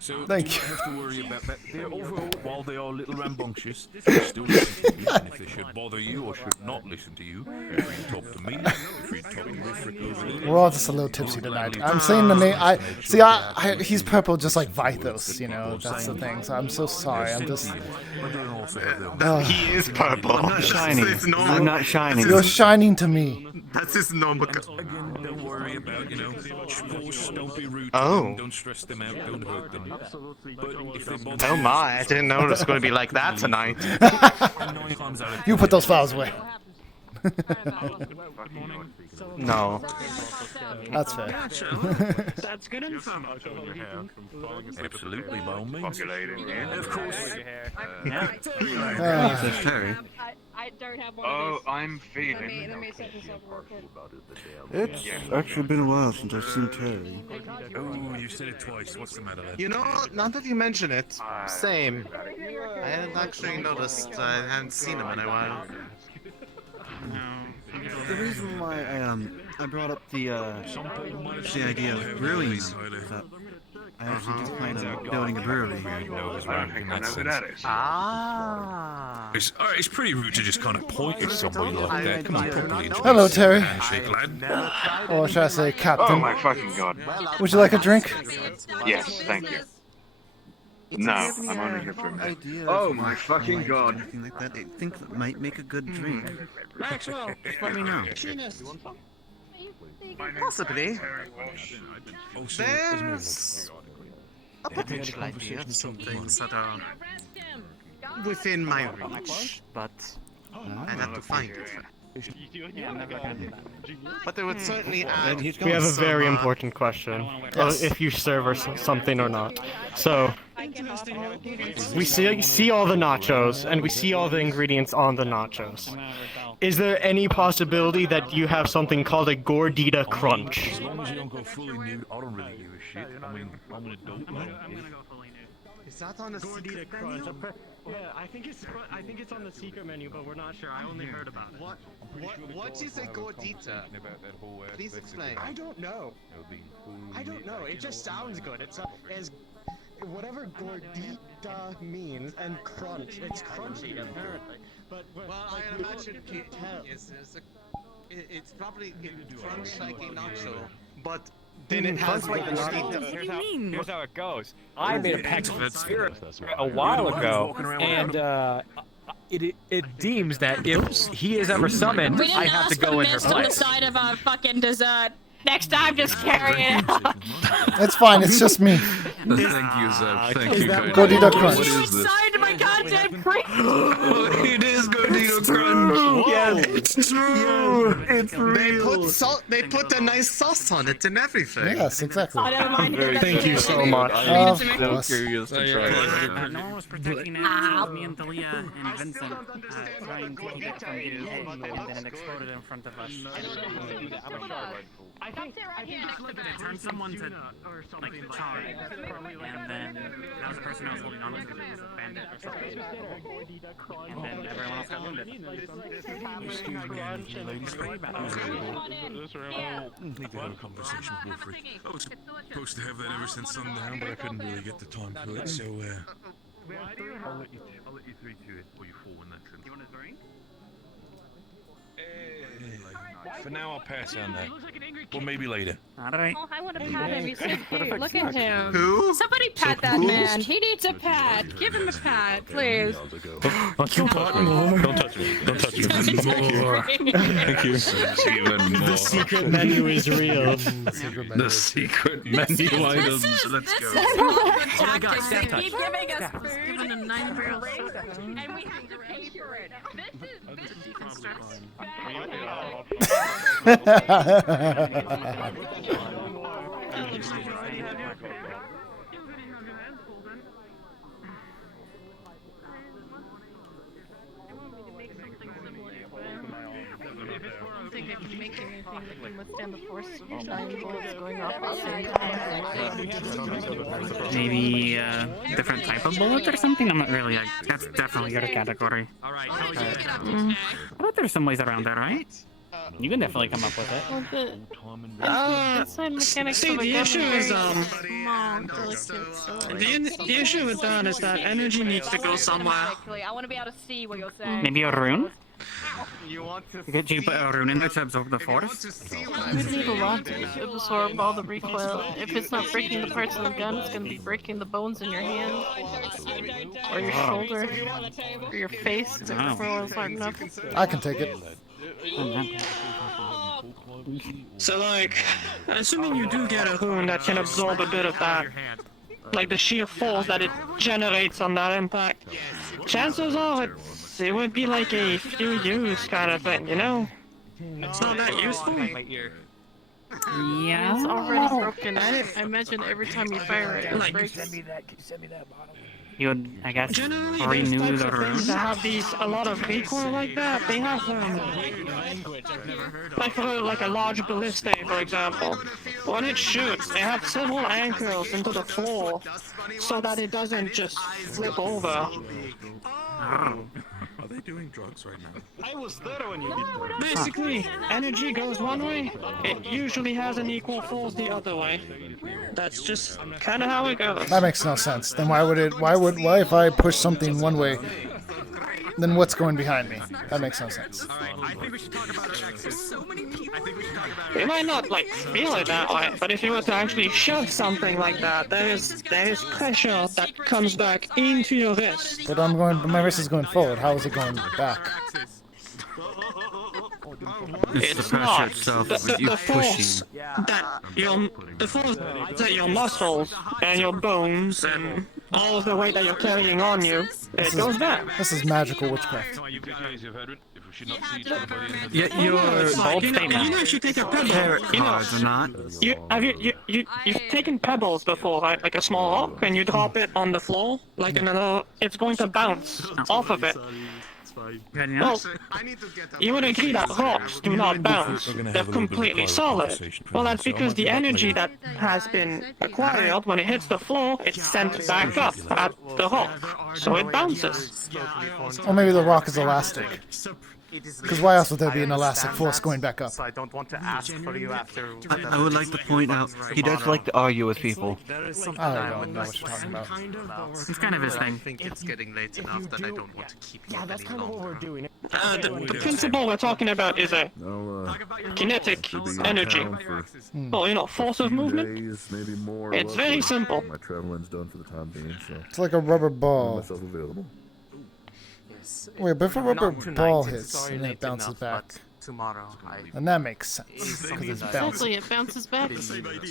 So Thank you you. don't have to worry about that. They're overall, while they are a little rambunctious, they still listen to you. And if they should bother you or should not listen to you, if you talk to me, if you talk to Rifric over there. We're all just a little tipsy tonight. I'm saying the name. He's purple just like Vithos, that's the thing. So I'm so sorry. I'm just. He is purple. I'm not shining. I'm not shining. You're shining to me. That's his normal. Again, don't worry about, don't be rude. Oh. Don't stress them out. Don't hurt them. But if they bother Oh my! I didn't know it was going to be like that tonight. You put those flowers away. No. That's fair. That's good info. Absolutely, by all means. Of course. Terry. I don't have one of I'm feeling. Let me set this up real quick. It's actually been a while since I've seen Terry. Oh, you said it twice. What's the matter, lad? Now that you mention it, same. I hadn't actually noticed. I hadn't seen him in a while. The reason why I brought up the idea of brewing is that I actually do plan on building a brewery here. Ah. It's pretty rude to just kind of point at somebody like that. Come on, properly enjoy Hello, Terry. handshake, lad. Or should I say, Captain? Oh my fucking god. Would you like a drink? Yes, thank you. No, I'm only here for a minute. Oh my fucking god. Anything like that, I think that might make a good drink. Maxwell, Just let me know. Possibly. There's a potential idea of some things that are within my reach, but I'd have to find it. But there would certainly add. We have a very important question. Yes. If you serve or something or not. So, we see all the nachos, and we see all the ingredients on the nachos. Is there any possibility that you have something called a gordita crunch? As long as you don't go fully nude, I don't really give a shit. I mean, I'm an adult now. Is that on a secret crunch. menu? Yeah, I think it's on the secret menu, but we're not sure. I only heard about it. What is a gordita? Please explain. I don't know. I don't know. It just sounds good. It's as whatever gordita means and crunch. It's crunchy apparently. But well, I imagine it's probably crunch like a nacho, but then it has like a gordita. Here's how it goes. I made a pact with Spirit a while ago, and it deems that if he is ever summoned, I have to go in her on the place. side of our fucking dessert. Next time, just carry it out. It's fine. It's just me. Thank you, Zepp. Thank you, Gordita crunch. What is this? Signed my goddamn cream. It is Gordita crunch. Yeah, it's true. It's real. They put a nice sauce on it and everything. Yes, exactly. I don't mind. Thank you so much. Of So course. curious to try it. No one was protecting it. It was me and Dalia and Vincent trying to keep it from getting hit, and then it exploded in front of us. I think it turned someone to like charred, and then that was the person I was holding on to because it was a bandit or something. And then everyone else got wounded. Excuse me, ladies. Need to have a conversation with Wilfred. I was supposed to have that ever since sundown, but I couldn't really get the time to it, so I'll let you three to it, or you four in that sense. You want a drink? For now, I'll pass on that. Or maybe later. Alright. Oh, I want to pat him. He's so cute. Look at him. Who? Somebody pat that man. He needs a pat. Give him a pat, please. Don't touch me. Don't touch me. Don't touch me. Thank you. The secret menu is real. The secret menu items. Let's go. They keep giving us food. Giving him 9 barrels. And we have to pay for it. This deconstructs. I don't think I can make anything that can withstand the force of 9 bullets going off at the same time. Maybe different type of bullet or something? I'm not really. That's definitely your category. Alright, I bet there's some ways around that, right? You can definitely come up with it. Well, the mechanics See, of a the gun issue are is, very small, delicate, so the issue with that is that energy needs to go somewhere. I want to be able to see what you're saying. Maybe a rune? You want to Could you put a rune in there to absorb the force? we need a lot to absorb all the recoil. If it's not breaking the parts of the gun, it's going to be breaking the bones in your hand, or your shoulder, or your face if the recoil is hard enough. I can take it. So, like, assuming you do get a rune that can absorb a bit of that, like the sheer force that it generates on that impact, chances are it would be like a few use kind of thing, you know? It's not that useful. Yeah. It's already broken. I imagine every time you fire it, it breaks. You would, I guess, Generally, renew those the types of things rune. that have a lot of recoil like that, they have like for like a large ballista, for example. When it shoots, they have several anchors into the floor so that it doesn't just flip over. Are they doing drugs right now? I was there when you did that. Basically, energy goes one way, it usually has an equal force the other way. That's just kind of how it goes. That makes no sense. Then why if I push something one way, then what's going behind me? That makes no sense. I think we should talk about it next. So many people. I think we should talk about You might not like feel it that way, but if you were to actually shove something like that, there is pressure that comes back into your wrist. But my wrist is going forward. How is it going back? It's the pressure itself with you The force pushing. that your muscles and your bones and all of the weight that you're carrying on you, it goes back. This is magical witchcraft. Yeah, your bold statement. You know, if you take a pebble, you know, or not. you've taken pebbles before, right? Like a small rock, and you drop it on the floor, like in another, it's going to bounce off of it. Well, you would agree that rocks do not bounce. They're completely solid. Well, that's because the energy that has been acquired, when it hits the floor, it's sent back up at the rock. So it bounces. Or maybe the rock is elastic. Because why else would there be an elastic force going back up? I don't want to ask for you after. I would like to point out, he does like to argue with people. I don't know what you're talking about. It's kind of his I thing. think it's getting late enough that I don't want to keep you any longer. The principle we're talking about is a kinetic energy. Well, you know, force of movement. It's very simple. My traveling's done for the time being, so It's like a rubber ball. myself available. Wait, but if a rubber Not tonight, ball it's hits already and then late it bounces enough, back, but tomorrow, then that makes sense. Because it's bouncing. Exactly, it bounces back.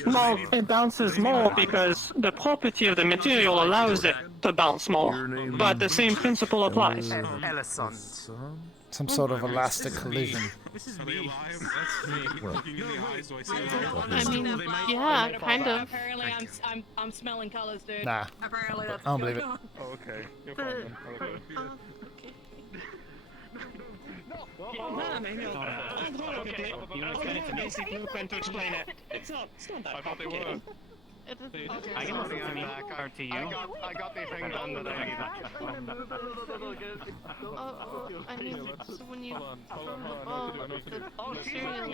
Well, it bounces more because the property of the material allows it to bounce more. But the same principle applies. Ellison. Some sort of elastic collision. I mean, yeah, kind of. Apparently, I'm smelling colors, dude. Nah, Apparently, that's I don't believe it. Okay. Basic blueprint to explain it. It's not that complicated. I can listen to me or to you. I got the thing done that I needed. I need so when you throw the ball, the material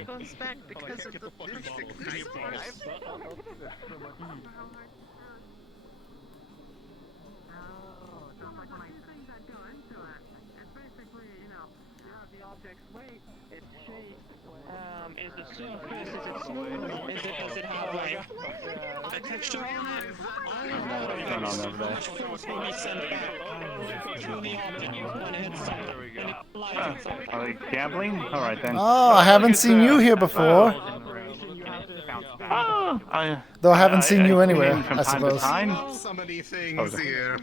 it goes back because of the the objects Does it have like a texture on it? Turn on over there. Force will be sent back through the optic when it hits something. When it collides with something. Are they gambling? All right then. Oh, I haven't seen you here before. Oh, Though I haven't seen you tune anywhere, in from I time suppose. to time. So many things here.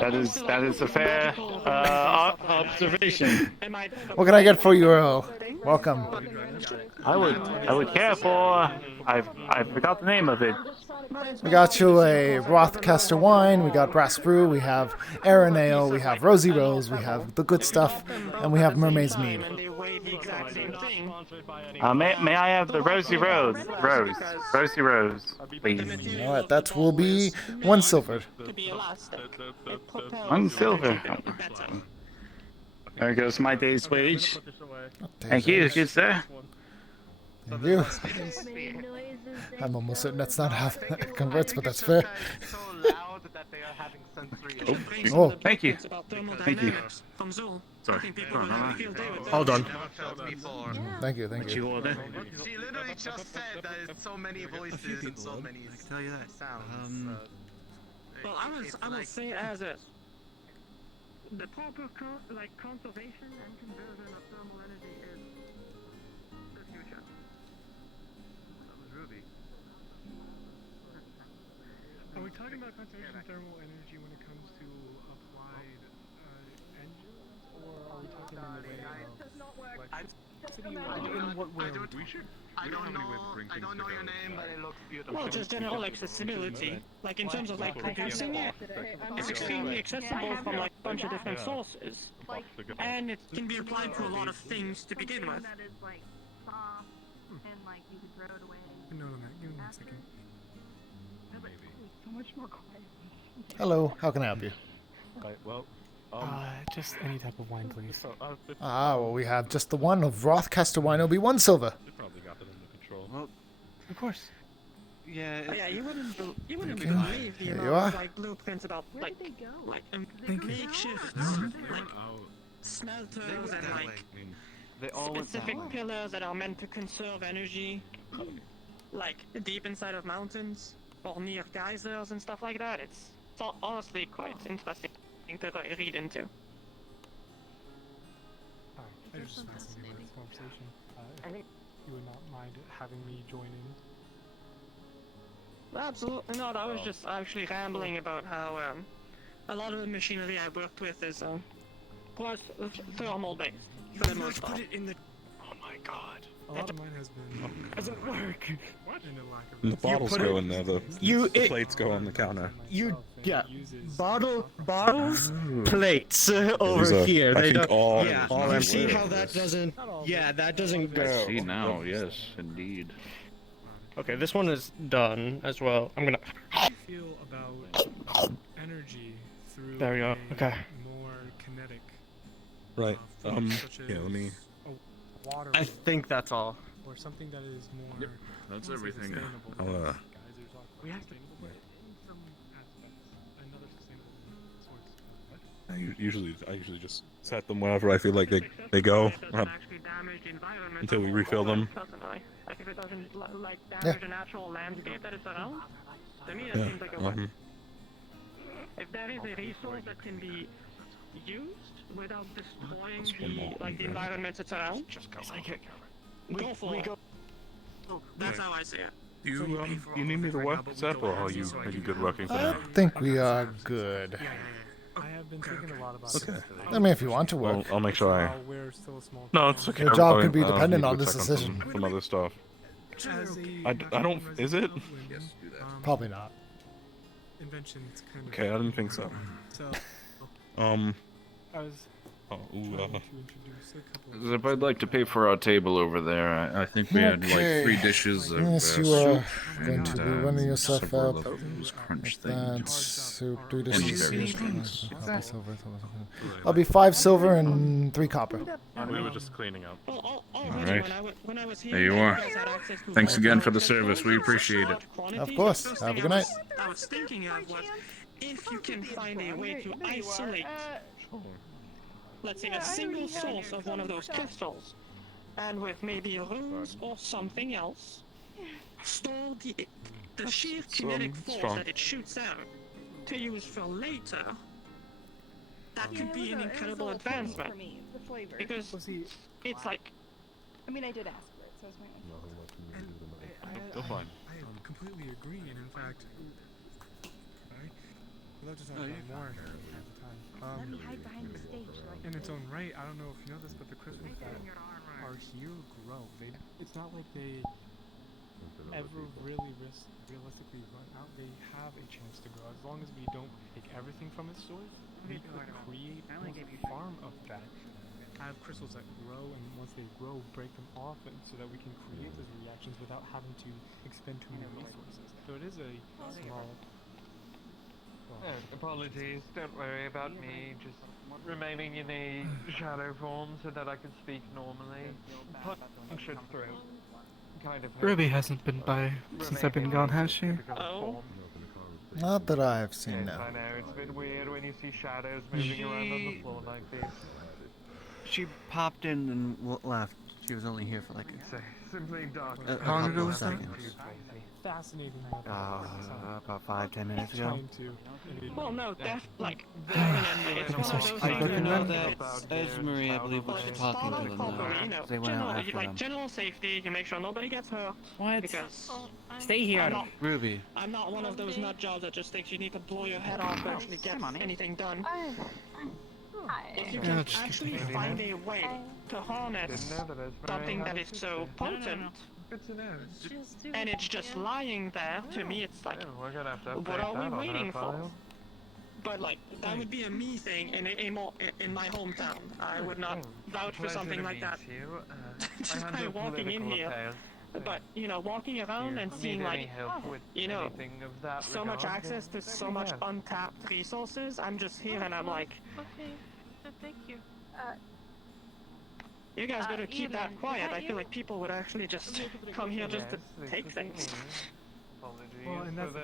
That is a fair observation. What can I get for you, Earl? Welcome. I would care for. I forgot the name of it. We got you a Rothcaster wine, we got Brass Brew, we have Aaron Ale, we have Rosy Rose, we have the good stuff, and we have Mermaid's Mead. May I have the Rosy Rose, please? Alright, that will be 1 silver. 1 silver. There goes my day's wage. Thank you, good sir. Thank you. I'm almost certain that's not how that converts, but that's fair. Oh, thank you. Thank you. Sorry. Hold on. Thank you, thank you. She literally just said that it's so many voices and so many sounds. Well, I will say it as is. The proper conservation and conversion of thermal energy is the future. Are we talking about conservation of thermal energy when it comes to applied engines, or are we talking in the way of in what way? I don't know your name, but it looks beautiful. Well, just general accessibility. Like in terms of like producing it, it's extremely accessible from like a bunch of different sources, and it can be applied to a lot of things to begin with. No, give me 1 second. So much more quiet. Hello, how can I help you? Right, well, just any type of wine, please. Ah, well, we have just the one of Rothcaster wine. It'll be 1 silver. You probably got it under control. Well, Of course. Yeah. Oh, yeah, you wouldn't Okay. believe the Here you amount are. of like blueprints about like makeshift like smelters and like specific pillars that are meant to conserve energy, like deep inside of mountains or near geysers and stuff like that. It's honestly quite interesting to read into. Alright, I was just fascinated with this conversation. If you would not mind having me join in. Absolutely not. I was just actually rambling about how a lot of the machinery I worked with is plus thermal based for the most part. Oh my god. A lot of mine has been. Doesn't work. What? The bottles go in there. The plates go on the counter. Bottles, plates over These are, here. I They think don't. all. Yeah, all you see empty. how that doesn't. Yeah, that doesn't go. I see now. Yes, indeed. Okay, this one is done as well. I'm gonna. How do you feel about energy through There we go. Okay. more kinetic? Right. Such Yeah. Let me. a water I think that's all. or something that is more. That's everything. Sustainable. I'll, Geysers are quite sustainable, but in some aspects, another sustainable source. I usually just set them wherever I feel like they go until we refill them. Personally, like if it doesn't like damage a natural landscape that it's around, to me that Yeah. seems like a win. If there is a resource that can be used without destroying the environment it's around, go for it. That's how I see it. You need me to work, Zepp, or are you good working for I me? think we are good. I have been thinking a lot about Okay. this. I mean, if you want to work. Well, I'll make sure I. We're still a small No, it's okay. Your job I'll- could be I'll dependent need on to this check decision. Some other stuff. As I don't. Is it? Probably not. Inventions kind of. Okay, I didn't think so. So, I was Oh, ooh, trying to introduce a couple of Zip, I'd like to pay for our table over there. I think we had Okay. like 3 dishes of Yes, you soup are going to be and running yourself several up. of those crunch That's things. soup, 3 And dishes. berries. I'll be 5 silver and 3 copper. We were just cleaning up. All right. There you are. Thanks again for the service. We appreciate it. Of course. Have a good night. I was thinking of was if you can find a way to isolate, let's say, a single source of one of those crystals, and with maybe a ruse or something else, store the sheer kinetic force that it shoots out to use for later, that could be an incredible advancement. For me, the flavor. Because it's like... I mean, I did ask for it, so it's my I completely agree, and in fact, I'd love to talk about more at the time. Let me hide behind the stage. In its own right, I don't know if you know this, but the crystals that are here grow. It's not like they ever really realistically run out. They have a chance to grow. As long as we don't take everything from its source, we could create a farm of that. Have crystals that grow, and once they grow, break them off, and so that we can create those reactions without having to expend too many resources. So it is a small. Apologies, don't worry about me, just remaining in a shadow form so that I can speak normally. Punctured throat. Kind of Ruby hasn't been by since I've been gone, has she? Oh. Not that I've seen, no. I know, it's a bit weird when you see shadows moving around on the floor like this. She popped in and left. She was only here for like simply dark. a couple of seconds. Fascinating. About 5-10 minutes ago. Well, no, that's like... I recommend that Esmery, I believe, was talking to them though. They went out after them. General safety, you make sure nobody gets hurt. What? Because... Stay here. Ruby. I'm not one of those nut jobs that just thinks you need to blow your head off to actually get anything done. If you can actually find a way to harness something that is so potent, and it's just lying there, to me it's like, what are we waiting for? But like, that would be a me thing in my hometown. I would not vouch for something like that. Just by walking in here. But, you know, walking around and seeing like, you know, so much access to so much untapped resources, I'm just here and I'm like... Okay, thank you. You guys better keep that quiet. I feel like people would actually just come here just to take things. Well, and that's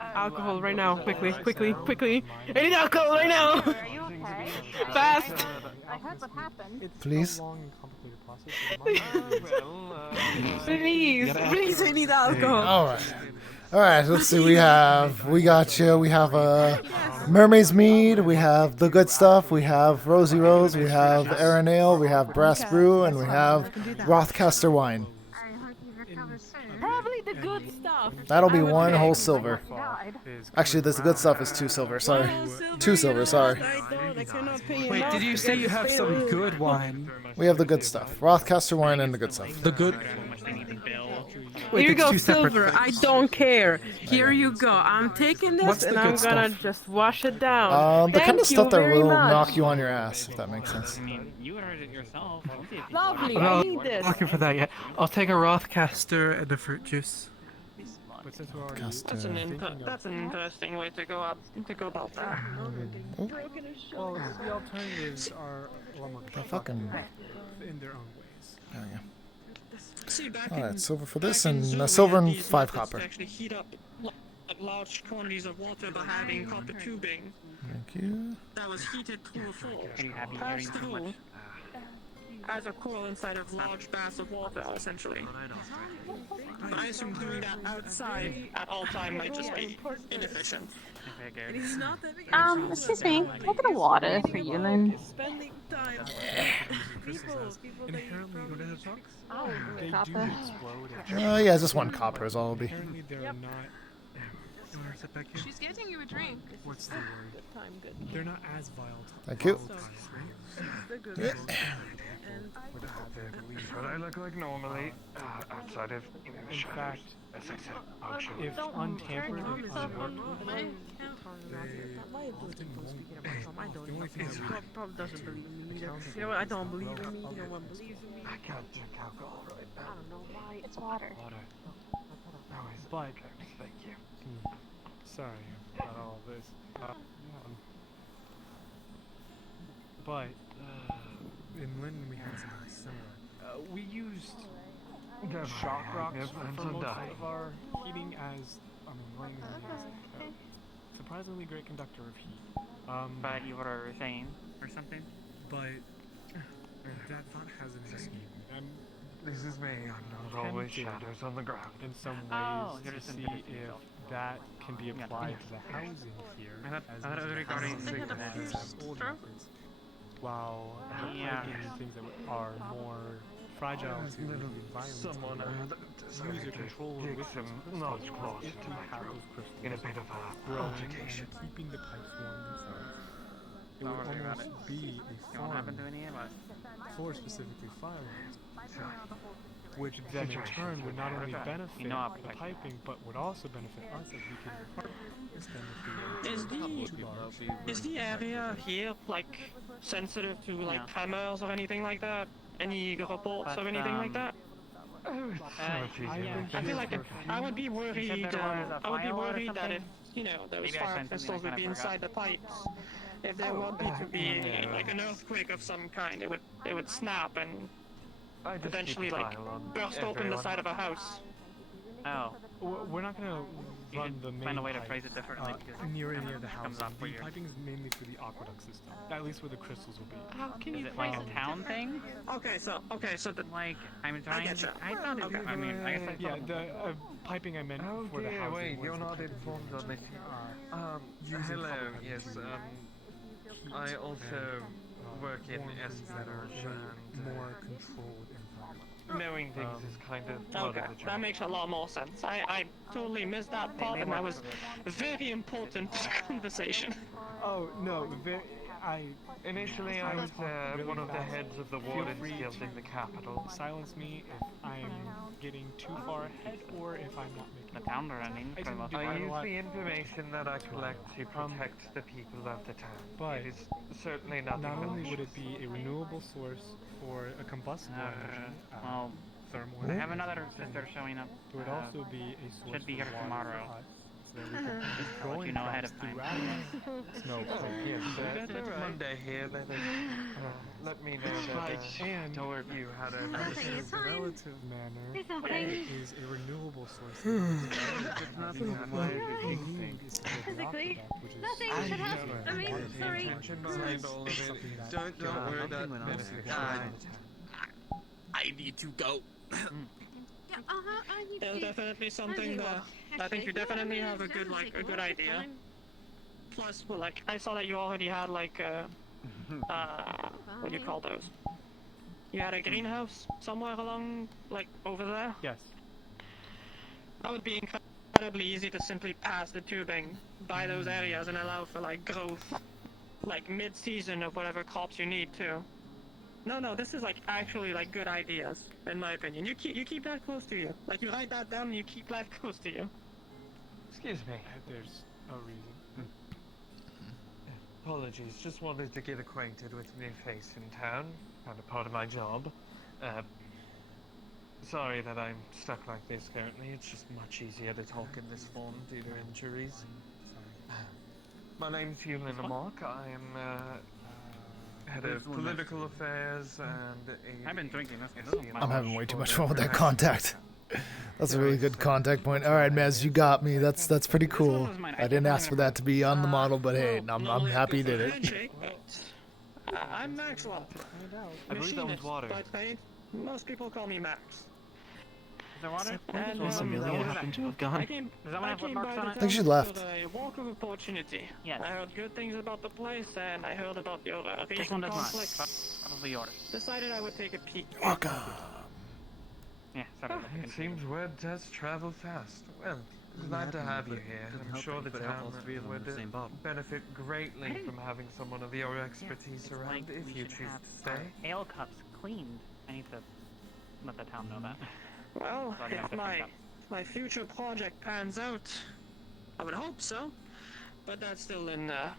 Alcohol right now, quickly. I need alcohol right now! Are you okay? Fast! I heard what happened. Please. Please, I need alcohol. All right, let's see. We got you. We have Mermaid's Mead. We have the good stuff. We have Rosy Rose. We have Aaron Ale. We have Brass Brew, and we have Rothcaster Wine. Probably the good stuff. That'll be one whole silver. Actually, the good stuff is 2 silver. Sorry, 2 silver. Sorry. Wait, did you say you have some good wine? We have the good stuff. Rothcaster Wine and the good stuff. The good. Here you go, silver. I don't care. Here you go. I'm taking this and I'm gonna just wash it down. The kind of stuff that will much. knock you on your ass, if that makes sense. I mean, you heard it yourself. Lovely. I'm I not need this. looking for that yet. I'll take a Rothcaster and a fruit juice. That's an interesting way to go about that. Well, the alternatives are a lot more fucking... in their own ways. There we go. See, Alright, silver for this, and silver and 5 copper. Actually heat up large quantities of water by having copper tubing. Thank you. That was heated through a floor. Passed through as a coil inside of large baths of water, essentially. But I assume doing that outside at all time might just be inefficient. Excuse me, can I get a water for you then? Inherently, what are the talks? They do Copper. explode. Yeah, just 1 copper is all it'll be. Apparently, they're not. You want to sit back here? She's getting you a drink. What's the word? They're not as vile. Thank you. But I look like normally, outside of, you know, In fact, as I said, potion. if untampered and unworked, the only thing is Probably doesn't believe in me either. You know what? I don't believe in me. No one believes in me. I can't drink alcohol right now. I don't know why. It's water. but Thank you. sorry about all this. But in Linden we had something similar. We used shock rocks for most of our heating, as Linden is a surprisingly great conductor of heat. But you were saying or something? But that thought hasn't escaped me. This is me. I'm not always shadows on the ground. in some Oh, ways you're to just see introducing if yourself. that can be applied to the housing here. I thought it was regarding old methods, while the Yeah. piping and things that are more fragile to the environment, user control with those crystals, because if you have those crystals in a bit of a growing altercation. and keeping the pipes warm themselves, it Don't would worry about almost it. be a It won't happen to any of us. for specifically firearms, which then in turn would not only benefit the piping, but would also benefit us as we can extend the Is the area here like sensitive to like tremors or anything like that? Any reports or anything like that? I feel like I would be worried. I would be worried that if those Maybe I fire sent something crystals I would kinda be forgot. inside the pipes. If there were to be like an earthquake of some kind, it would snap and potentially like burst open the side of a house. Oh. We're not gonna You run should the main find a way to pipes, phrase it differently, because near any it of the comes houses. off The weird. piping is mainly through the aqueduct system, at least where the crystals will be. How can Is you it like a town thing? Okay, so the like I'm trying getcha. to. I thought it. I mean, I guess I Yeah, thought the piping I meant Oh for the dear, housing wait, was you're the not type of informed on this. using Hello, copper yes, to I also work in espionage more controlled environment. knowing things is kind of part Okay, of the job. that makes a lot more sense. I totally missed that part, and that was very important to the conversation. Oh no, Initially, I was one of the heads of the Wardens Guild in the capital. Silence me if I'm getting too far ahead or if I'm not making the town running. I use the information that I collect to protect the people of the town. But it is certainly nothing not only would malicious. it be a renewable source for a combustible energy, Well, thermal I energy, have another sister showing up. it would also be a source Should be here for water tomorrow. for us, so that we can keep I'll let growing you know ahead crops of time. throughout snow. Yes, That's that's alright. Monday here. Let me know that And you had a relative manner Say something. is a renewable source. It's not Physically, nothing should happen. I mean, sorry. behind all of it. Don't worry about I need to go. Yeah, I need There's to. definitely something there. I think you definitely have a good idea. Plus, well, like I saw that you already had like what do you call those? You had a greenhouse somewhere along, like over there. Yes. That would be incredibly easy to simply pass the tubing by those areas and allow for like growth, like mid-season of whatever crops you need to. No, this is like actually like good ideas, in my opinion. You keep that close to you. Like you write that down and you keep that close to you. Excuse me. There's a reason. Apologies, just wanted to get acquainted with new face in town. Kind of part of my job. Sorry that I'm stuck like this currently. It's just much easier to talk in this form due to injuries. My name's Hughlin Lamarck. I am head of political affairs and I've been drinking this. I'm having way too much fun with that contact. That's a really good contact point. All right, Mez, you got me. That's pretty cool. I didn't ask for that to be on the model, but hey, I'm happy you did it. I'm Maxwell. I believe that was water. By trade, most people call me Max. Is there water? And, Does Amelia happen to have gone? I came Does that one have marks on it? I think she left. For a walk of opportunity. Yes. I heard good things about the place, and I heard about your This one does not. conflict. Probably yours. Decided I would take a peek. Welcome. Yeah, sorry. It seems word does travel fast. Well, glad to have you here. I'm sure the town would benefit greatly from having someone of your expertise around if you choose to stay. Ale cups cleaned. I need to let the town know that. Well, So I can have if different cups. my future project pans out, I would hope so. But that's still in a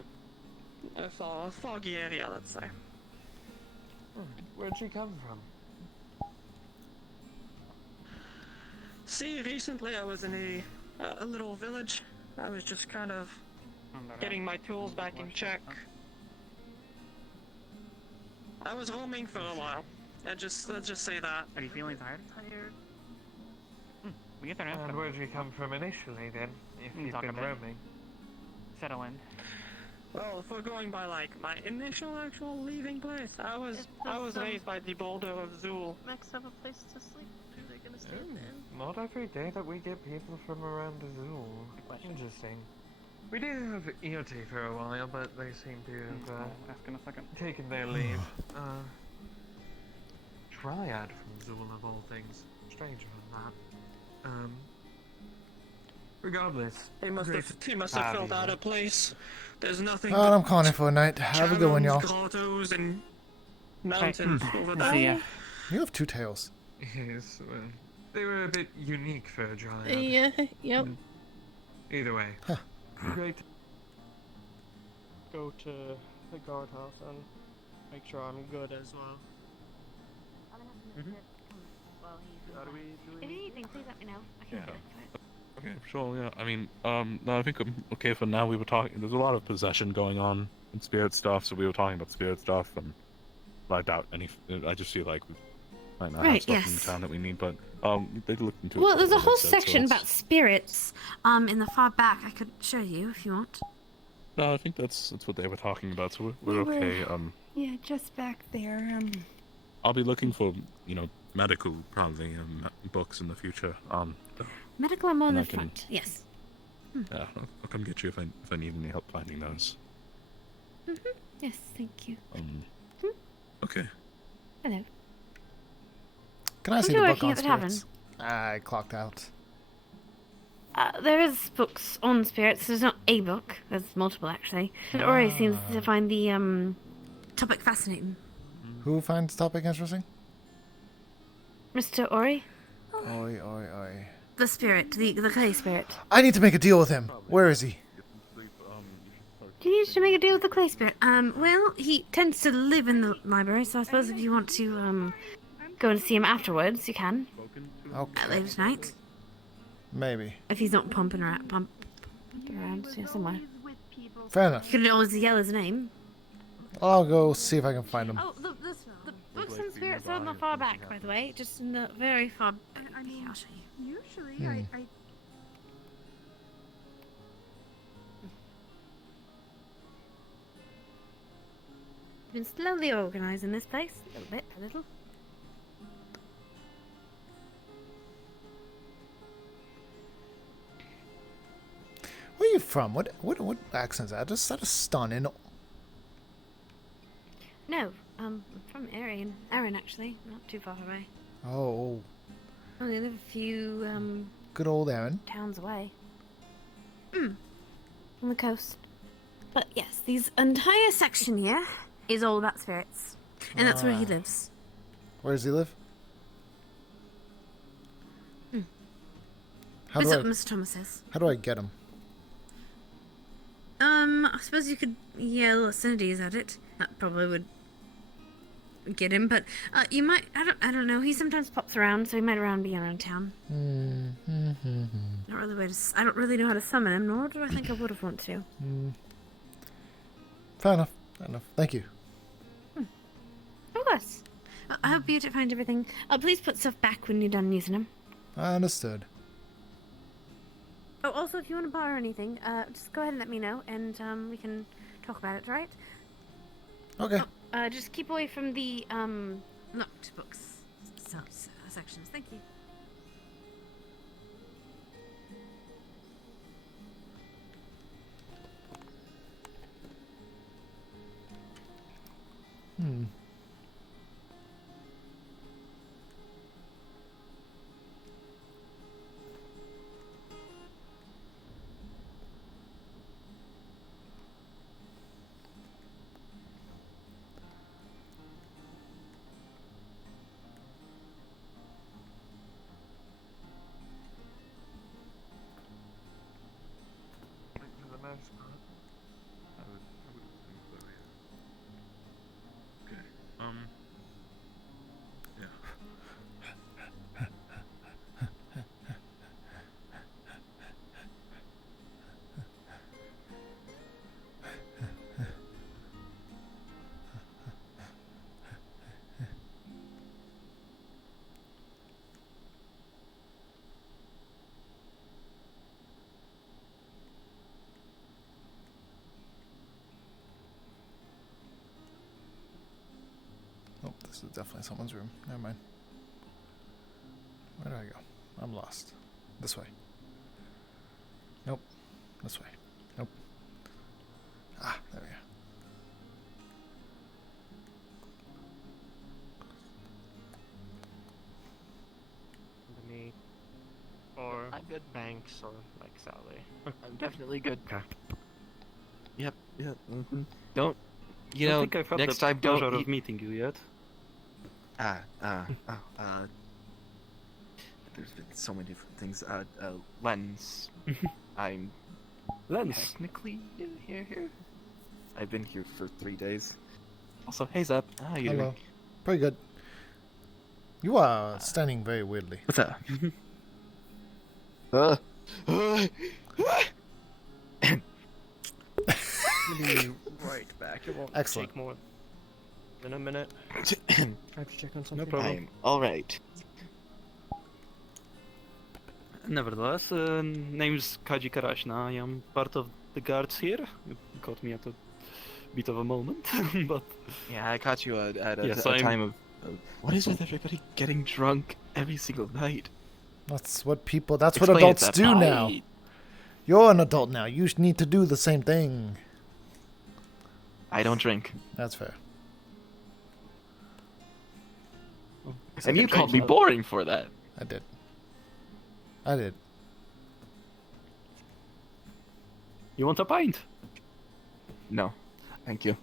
foggy area, let's say. Where'd she come from? See, recently I was in a little village. I was just kind of getting my tools back in check. I was roaming for a while. Let's just say that. Are you feeling tired? Tired. We get there now. And where'd you come from initially then, if We you've talk been a bit. roaming? Settle in. Well, if we're going by like my initial actual leaving place, I was raised by the boulder of Zool. Max have a place to sleep. They're gonna stay at the inn. Not every day that we get people from around the zoo. Interesting. We did have EOT for a while, but they seem to have ask in a second. taken their leave. Triad from Zool of all things. Stranger than that. Regardless. He must have felt out of place. There's nothing Well, I'm calling it for a night. Have a good one, y'all. grottos and mountains over there. You have two tails. Yes, well, they were a bit unique for a dryad. Yeah, yep. Either way. Great. Go to the guardhouse and make sure I'm good as well. If you need anything, please let me know. I can do it. Okay, sure, yeah. I mean, no, I think I'm okay for now. We were talking, there's a lot of possession going on and spirit stuff, so we were talking about spirit stuff, and I doubt I just feel like we might not have stuff in town that we need, but, they looked into it. Well, there's a whole instead, so section it's- about spirits, in the far back. I could show you if you want. No, I think that's what they were talking about, so we're okay. Yeah, just back there. I'll be looking for, medical, probably, books in the future. Medical, I'm on and the I can- front. Yes. Yeah, I'll come get you if I need any help finding those. Yes, thank you. Okay. Hello. Can I Aren't see you the book working on at the tavern? spirits? I clocked out. There is books on spirits. There's not a book. There's multiple, actually. And Ori seems to find the topic fascinating. Who finds topic interesting? Mr. Ori? Oi. The spirit, the clay spirit. I need to make a deal with him. Where is he? Do you need to make a deal with the clay spirit? Well, he tends to live in the library, so I suppose if you want to, go and see him afterwards, you can. Okay. Later tonight. Maybe. If he's not pumping around, yeah, somewhere. Fair enough. You can always yell his name. I'll go see if I can find him. Oh, the books and spirits are on the far back, by the way. Just in the very far... I mean, I'll show you. usually I Been slowly organising this place. A little. Where are you from? What accent is that? Is that a stunning? No, I'm from Erin, actually. Not too far away. Oh, Only live a few, good old Aaron. towns away. On the coast. But yes, this entire section here is all about spirits. And that's where he lives. Where does he live? How What's do up, I, Mr. Thomas says? how do I get him? I suppose you could yell obscenities at it. That probably would get him, but you might. I don't know. He sometimes pops around, so he might be around town. I don't really know how to summon him, nor do I think I would have wanted to. Fair enough. Thank you. Of course. Well, I hope you find everything. Please put stuff back when you're done using them. I understood. Oh, also, if you want to borrow anything, just go ahead and let me know, and we can talk about it, right? Okay. Just keep away from the locked books sections. Thank you. This is definitely someone's room. Never mind. Where do I go? I'm lost. This way. Nope. This way. Nope. Ah, there we go. Me. Or I'm good. Banks or like Sally. I'm definitely good. Yep. Yeah. Don't. You Don't know. think I've had Next the time, don't. pleasure of meeting you yet. There's been so many different things. Lens. I'm Lens. technically new here. I've been here for 3 days. Also, hey Zepp, how you Hello. doing? Pretty good. You are standing very weirdly. What's up? Be right back. It won't Excellent. take more than a minute. I have to check on something. No problem. I'm alright. Nevertheless, name's Kaji Karashna. I am part of the guards here. You caught me at a bit of a moment, but Yeah, I caught you at a, Yes, a I'm- time of. What is with everybody getting drunk every single night? That's what people. That's Explain what it, adults Zepp. do now. You're an adult now. You need to do the same thing. I don't drink. That's fair. And you called me boring for that. I did. I did. You want a pint? No, thank you.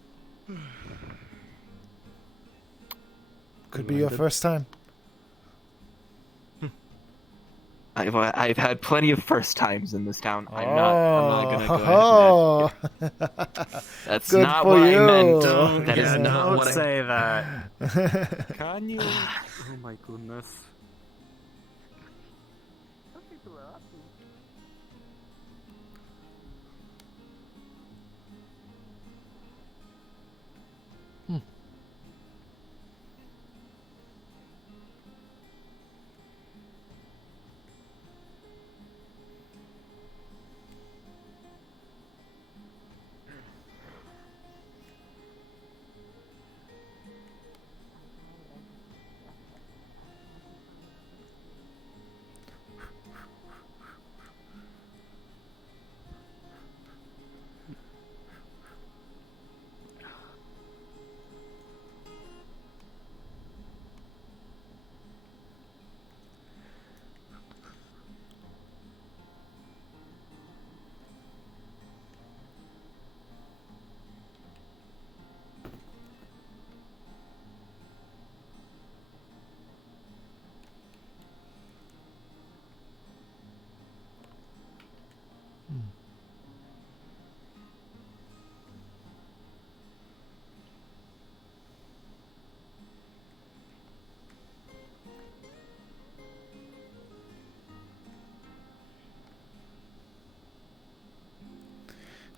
Could be your first time. I've had plenty of first times in this town. I'm not gonna go Oh, ahead and admit. That's good not for what you. I meant. That is not Don't what I... say that. Can you? Oh my goodness.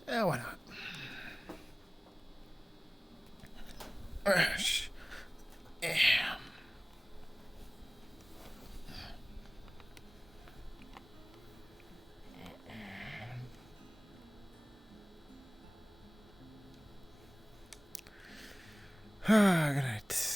Yeah, why not? Yeah. Good night.